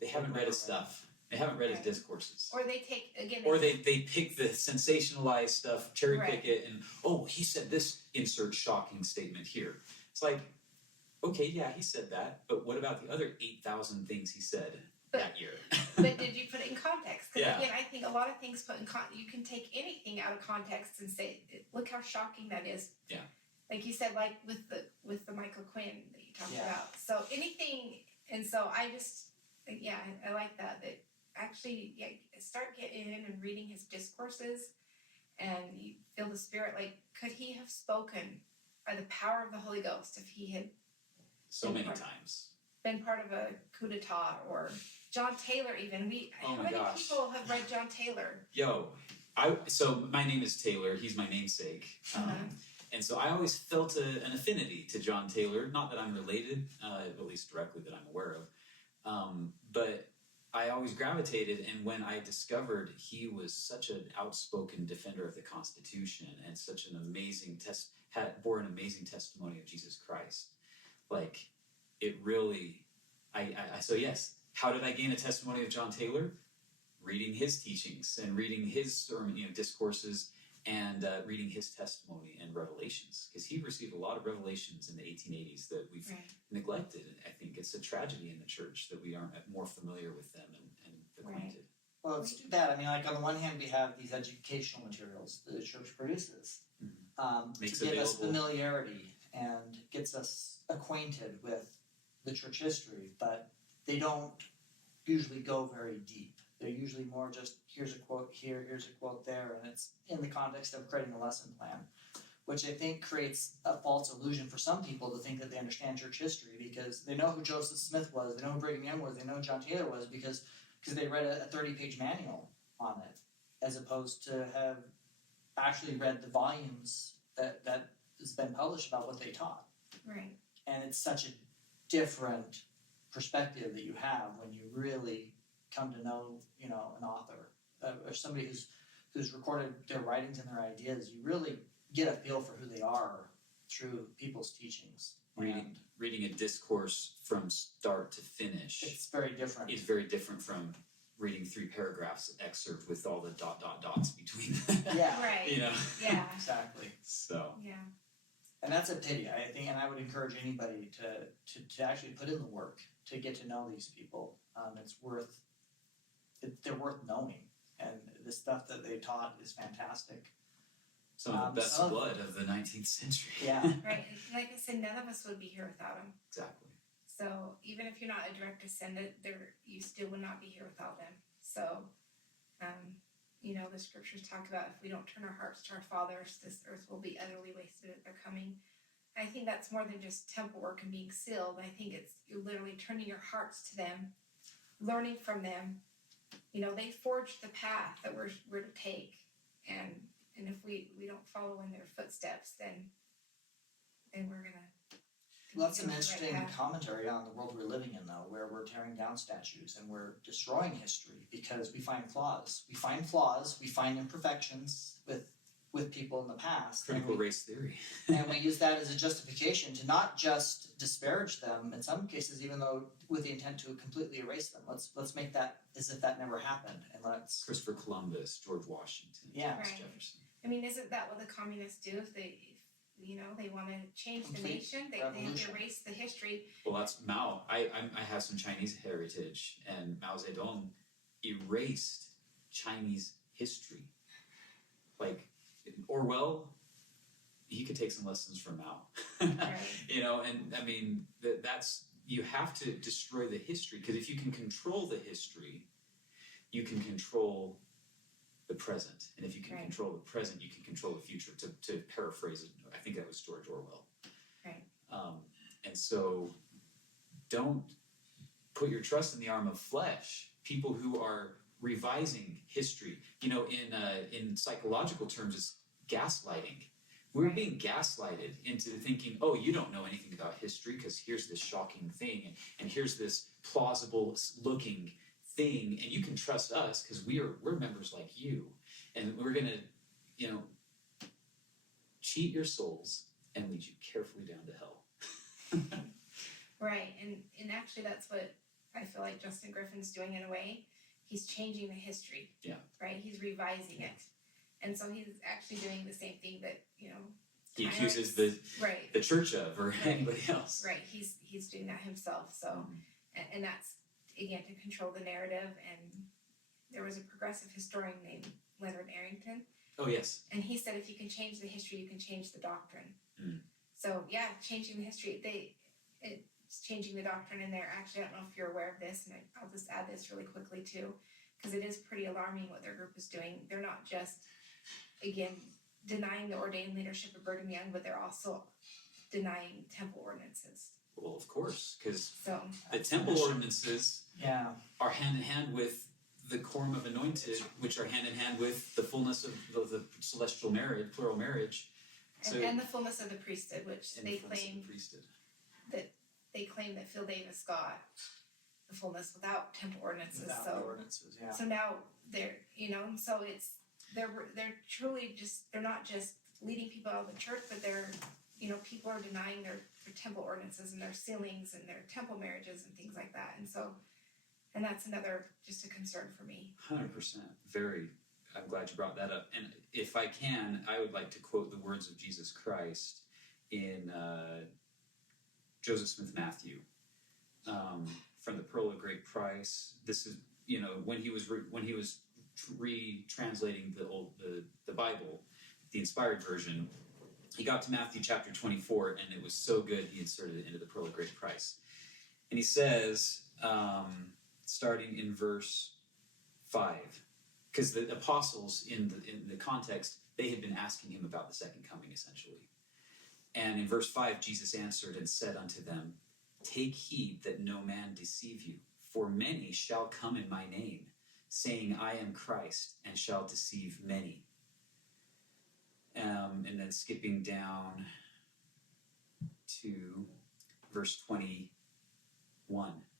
they haven't read his stuff. They haven't read his discourses. Or they take, again... Or they pick the sensationalized stuff, cherry pick Right. it, and, oh, he said this, insert shocking statement here. It's like, okay, yeah, he said that, but what about the other 8,000 things he said that year? But did you put it in context? Because Yeah. again, I think a lot of things put in you can take anything out of context and say, look how shocking that is. Yeah. Like you said, like with the Michael Quinn that you talked Yeah. about. So anything, and so I just, yeah, I like that actually, yeah, start getting in and reading his discourses, and you feel the Spirit. Like, could he have spoken by the power of the Holy Ghost if he had So many times. been part of a coup d'etat? Or John Taylor, even. Oh How my many gosh. people have read John Taylor? Yo, so my name is Taylor. He's my namesake. And so I always felt an affinity to John Taylor. Not that I'm related, at least directly that I'm aware of. But I always gravitated, and when I discovered he was such an outspoken defender of the Constitution and such an amazing bore an amazing testimony of Jesus Christ, like, it really, so yes, how did I gain a testimony of John Taylor? Reading his teachings and reading his sermon, discourses, and reading his testimony and revelations, because he received a lot of revelations in the 1880s that we've neglected. I think it's a tragedy in the church that we aren't more familiar with them and acquainted. Well, it's too bad. I mean, like, on the one hand, we have these educational materials that the church produces Makes to give us available. familiarity and gets us acquainted with the church history, but they don't usually go very deep. They're usually more just, here's a quote here, here's a quote there, and it's in the context of creating a lesson plan, which I think creates a false illusion for some people to think that they understand church history, because they know who Joseph Smith was, they know who Brigham Young was, they know who John Taylor was, because they read a 30-page manual on it, as opposed to have actually read the volumes that has been published about what they taught. Right. And it's such a different perspective that you have when you really come to know, an author or somebody who's recorded their writings and their ideas. You really get a feel for who they are through people's teachings. Reading a discourse from start to finish It's very different. is very different from reading 3 paragraphs excerpt with all the dots between them. Yeah. Right. Yeah. Exactly. So Yeah. And that's a pity, I think, and I would encourage anybody to actually put in the work to get to know these people. They're worth knowing, and the stuff that they taught is fantastic. some of the best blood of the 19th century. Yeah. Right. And like I said, none of us would be here without him. Exactly. So even if you're not a direct descendant, you still would not be here without them. So, the scriptures talk about if we don't turn our hearts to our fathers, this earth will be utterly wasted at their coming. I think that's more than just temple work and being sealed. I think it's you're literally turning your hearts to them, learning from them. They forged the path that we're to take, and if we don't follow in their footsteps, then we're gonna. Well, that's an interesting commentary on the world we're living in, though, where we're tearing down statues and we're destroying history because we find flaws. We find imperfections with people in the past. Critical race theory. And we use that as a justification to not just disparage them, in some cases, even though with the intent to completely erase them. Let's make that as if that never happened, and let's. Christopher Columbus, George Washington, Thomas Right. Jefferson. I mean, isn't that what the communists do? If they want to change the Complete nation, they have revolution. to erase the history. Well, that's Mao. I have some Chinese heritage, and Mao Zedong erased Chinese history. Like Orwell, he could take some lessons from Mao. Right. And I mean that's you have to destroy the history, because if you can control the history, you can control the present, and if you can control the present, you can control the future. To paraphrase it, I think that was George Orwell. Right. And so, don't put your trust in the arm of flesh. People who are revising history, in psychological terms, it's gaslighting. We're being gaslighted into thinking, oh, you don't know anything about history because here's this shocking thing, and here's this plausible looking thing, and you can trust us because we're members like you, and we're gonna, cheat your souls and lead you carefully down to hell. Right, and actually that's what I feel like Justin Griffin's doing in a way. He's changing the history. Yeah. Right? He's revising it. And so he's actually doing the same thing that, he accuses the church of, or anybody else. Right. He's doing that himself. So, and that's, again, to control the narrative. And there was a progressive historian named Leonard Arrington. Oh, yes. And he said, if you can change the history, you can change the doctrine. Mm. So, yeah, changing the history, it's changing the doctrine in there. Actually, I don't know if you're aware of this, and I'll just add this really quickly, too, because it is pretty alarming what their group is doing. They're not just, again, denying the ordained leadership of Brigham Young, but they're also denying temple ordinances. Well, of course, because So the temple ordinances Yeah. are hand in hand with the quorum of anointed, which are hand in hand with the fullness of the celestial marriage, plural marriage. and the fullness of the priesthood, which And they the fullness of claim the priesthood. that Phil Davis got the fullness without temple ordinances. Without So the ordinances, yeah. So now they're, so they're truly they're not just leading people out of the church, but they're, people are denying their temple ordinances and their sealings and their temple marriages and things like that. And that's another, just a concern for me. 100%. I'm glad you brought that up. And if I can, I would like to quote the words of Jesus Christ in Joseph Smith Matthew, from the Pearl of Great Price. This is, when he was retranslating the Bible, the inspired version, he got to Matthew chapter 24, and it was so good he inserted it into the Pearl of Great Price. And he says, starting in verse 5, because the apostles in the context, they had been asking him about the second coming, essentially. And in verse 5, Jesus answered and said unto them, take heed that no man deceive you, for many shall come in my name, saying, I am Christ, and shall deceive many. And then skipping down to verse 21.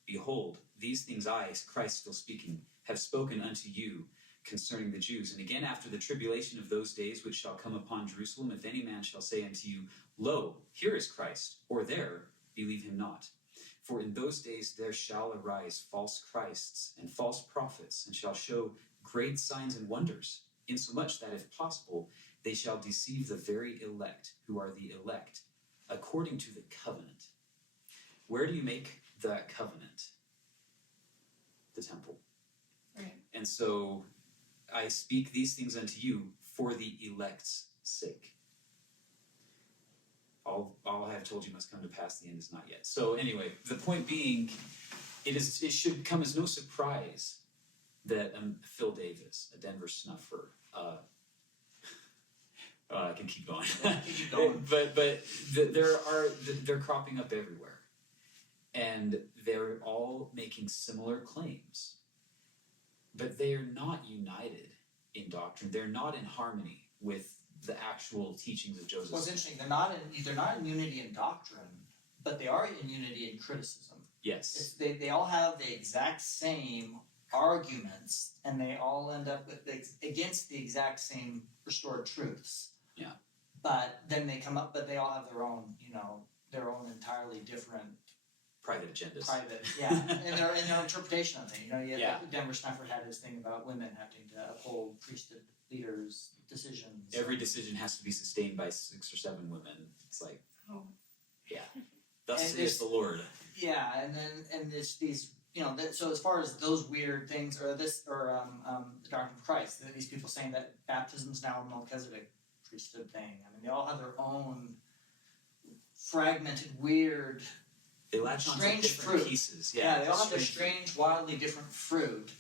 Behold, these things I, Christ still speaking, have spoken unto you concerning the Jews. And again, after the tribulation of those days which shall come upon Jerusalem, if any man shall say unto you, lo, here is Christ, or there, believe him not. For in those days there shall arise false Christs and false prophets, and shall show great signs and wonders, insomuch that, if possible, they shall deceive the very elect, who are the elect, according to the covenant. Where do you make that covenant? The temple. Right. And so I speak these things unto you for the elect's sake. All I have told you must come to pass, the end is not yet. So anyway, the point being, it should come as no surprise that Phil Davis, a Denver snuffer, I can keep going. Keep going. but they're cropping up everywhere, and they're all making similar claims, but they are not united in doctrine. They're not in harmony with the actual teachings of Joseph. Well, it's interesting. They're not in unity in doctrine, but they are in unity in criticism. Yes. They all have the exact same arguments, and they all end up against the exact same restored truths. Yeah. But then they come up, but they all have their own, their own entirely different Private agendas. and their interpretation of things. Denver Snuffer had his thing about women having to uphold priesthood leaders' decisions. Every decision has to be sustained by 6 or 7 women. It's like, yeah. Thus And saith the Lord. Yeah, and these so as far as those weird things, or the doctrine of Christ, these people saying that baptism is now a Melchizedek priesthood thing. I mean, they all have their own fragmented, weird, They latch on to strange different fruit. pieces. Yeah, they all have their strange, wildly different fruit.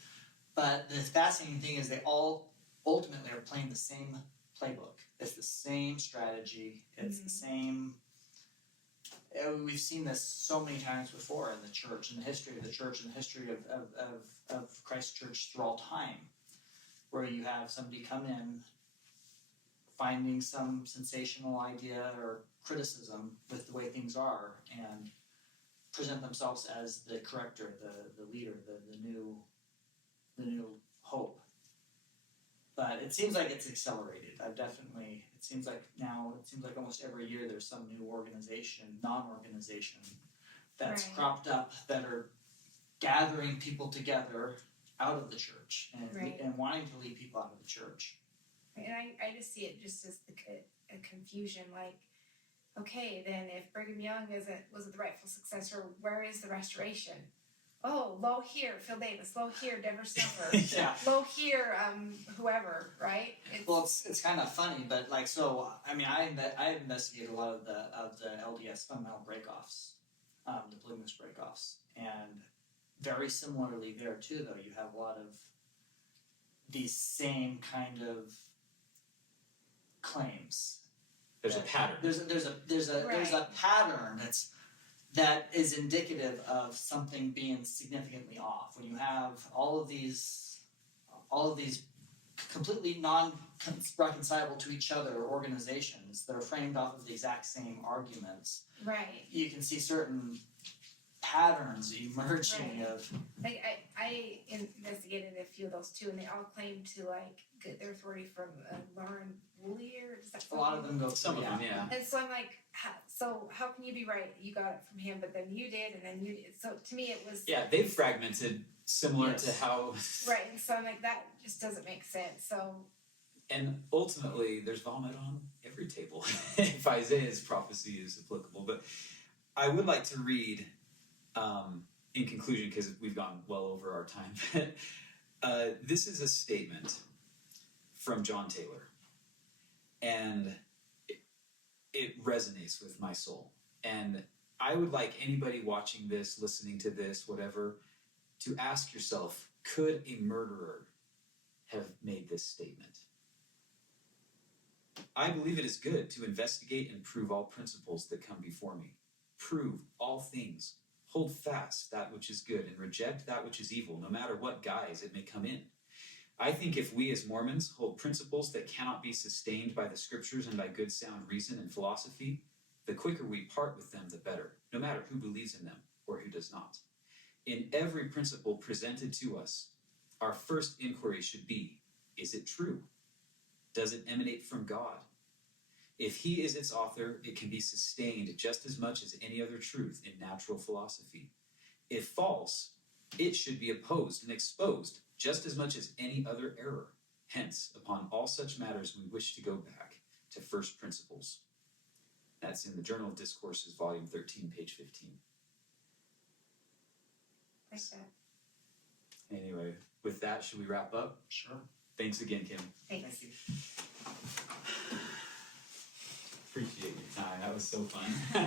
But the fascinating thing is they all ultimately are playing the same playbook. It's the same strategy. It's the same. We've seen this so many times before in the church, in the history of the church, in the history of Christ's church through all time, where you have somebody come in, finding some sensational idea or criticism with the way things are, and present themselves as the corrector, the leader, the new hope. But it seems like it's accelerated. It seems like almost every year there's some new organization, non-organization, that's Right. cropped up that are gathering people together out of the church and, Right. and wanting to lead people out of the church. And I just see it just as a confusion, like, okay, then if Brigham Young wasn't the rightful successor, where is the restoration? Oh, low here, Phil Davis, low here, Denver Silver, Yeah. low here, whoever, right? Well, it's kind of funny, but like, so I mean, I investigated a lot of the LDS fundamental breakoffs, the polygamous breakoffs, and very similarly there too. Though you have a lot of these same kind of claims. There's a pattern. There's a pattern that is indicative of something being significantly off. When you have all of these completely non-reconcilable to each other organizations that are framed off of the exact same arguments, Right. you can see certain patterns emerging Right. of. Like I investigated a few of those too, and they all claim to like get their authority from Lauren Woolley, or is that A lot of them go. Some of them, yeah. And so I'm like, how can you be right? You got it from him, but then you did, and then you did. So to me, it was Yeah, they've fragmented similar Yes. to how. right. And so I'm like, that just doesn't make sense. So And ultimately, there's vomit on every table, if Isaiah's prophecy is applicable. But I would like to read, in conclusion, because we've gone well over our time, this is a statement from John Taylor. And it resonates with my soul. And I would like anybody watching this, listening to this, whatever, to ask yourself, could a murderer have made this statement? I believe it is good to investigate and prove all principles that come before me. Prove all things. Hold fast that which is good and reject that which is evil, no matter what guise it may come in. I think if we as Mormons hold principles that cannot be sustained by the scriptures and by good sound reason and philosophy, the quicker we part with them, the better, no matter who believes in them or who does not. In every principle presented to us, our first inquiry should be, is it true? Does it emanate from God? If he is its author, it can be sustained just as much as any other truth in natural philosophy. If false, it should be opposed and exposed just as much as any other error. Hence, upon all such matters, we wish to go back to first principles. That's in the Journal of Discourses, Volume 13, page 15. like that. Anyway, with that, should we wrap up? Sure. Thanks again, Kim. Thanks. Thank you. Appreciate your time. That was so fun.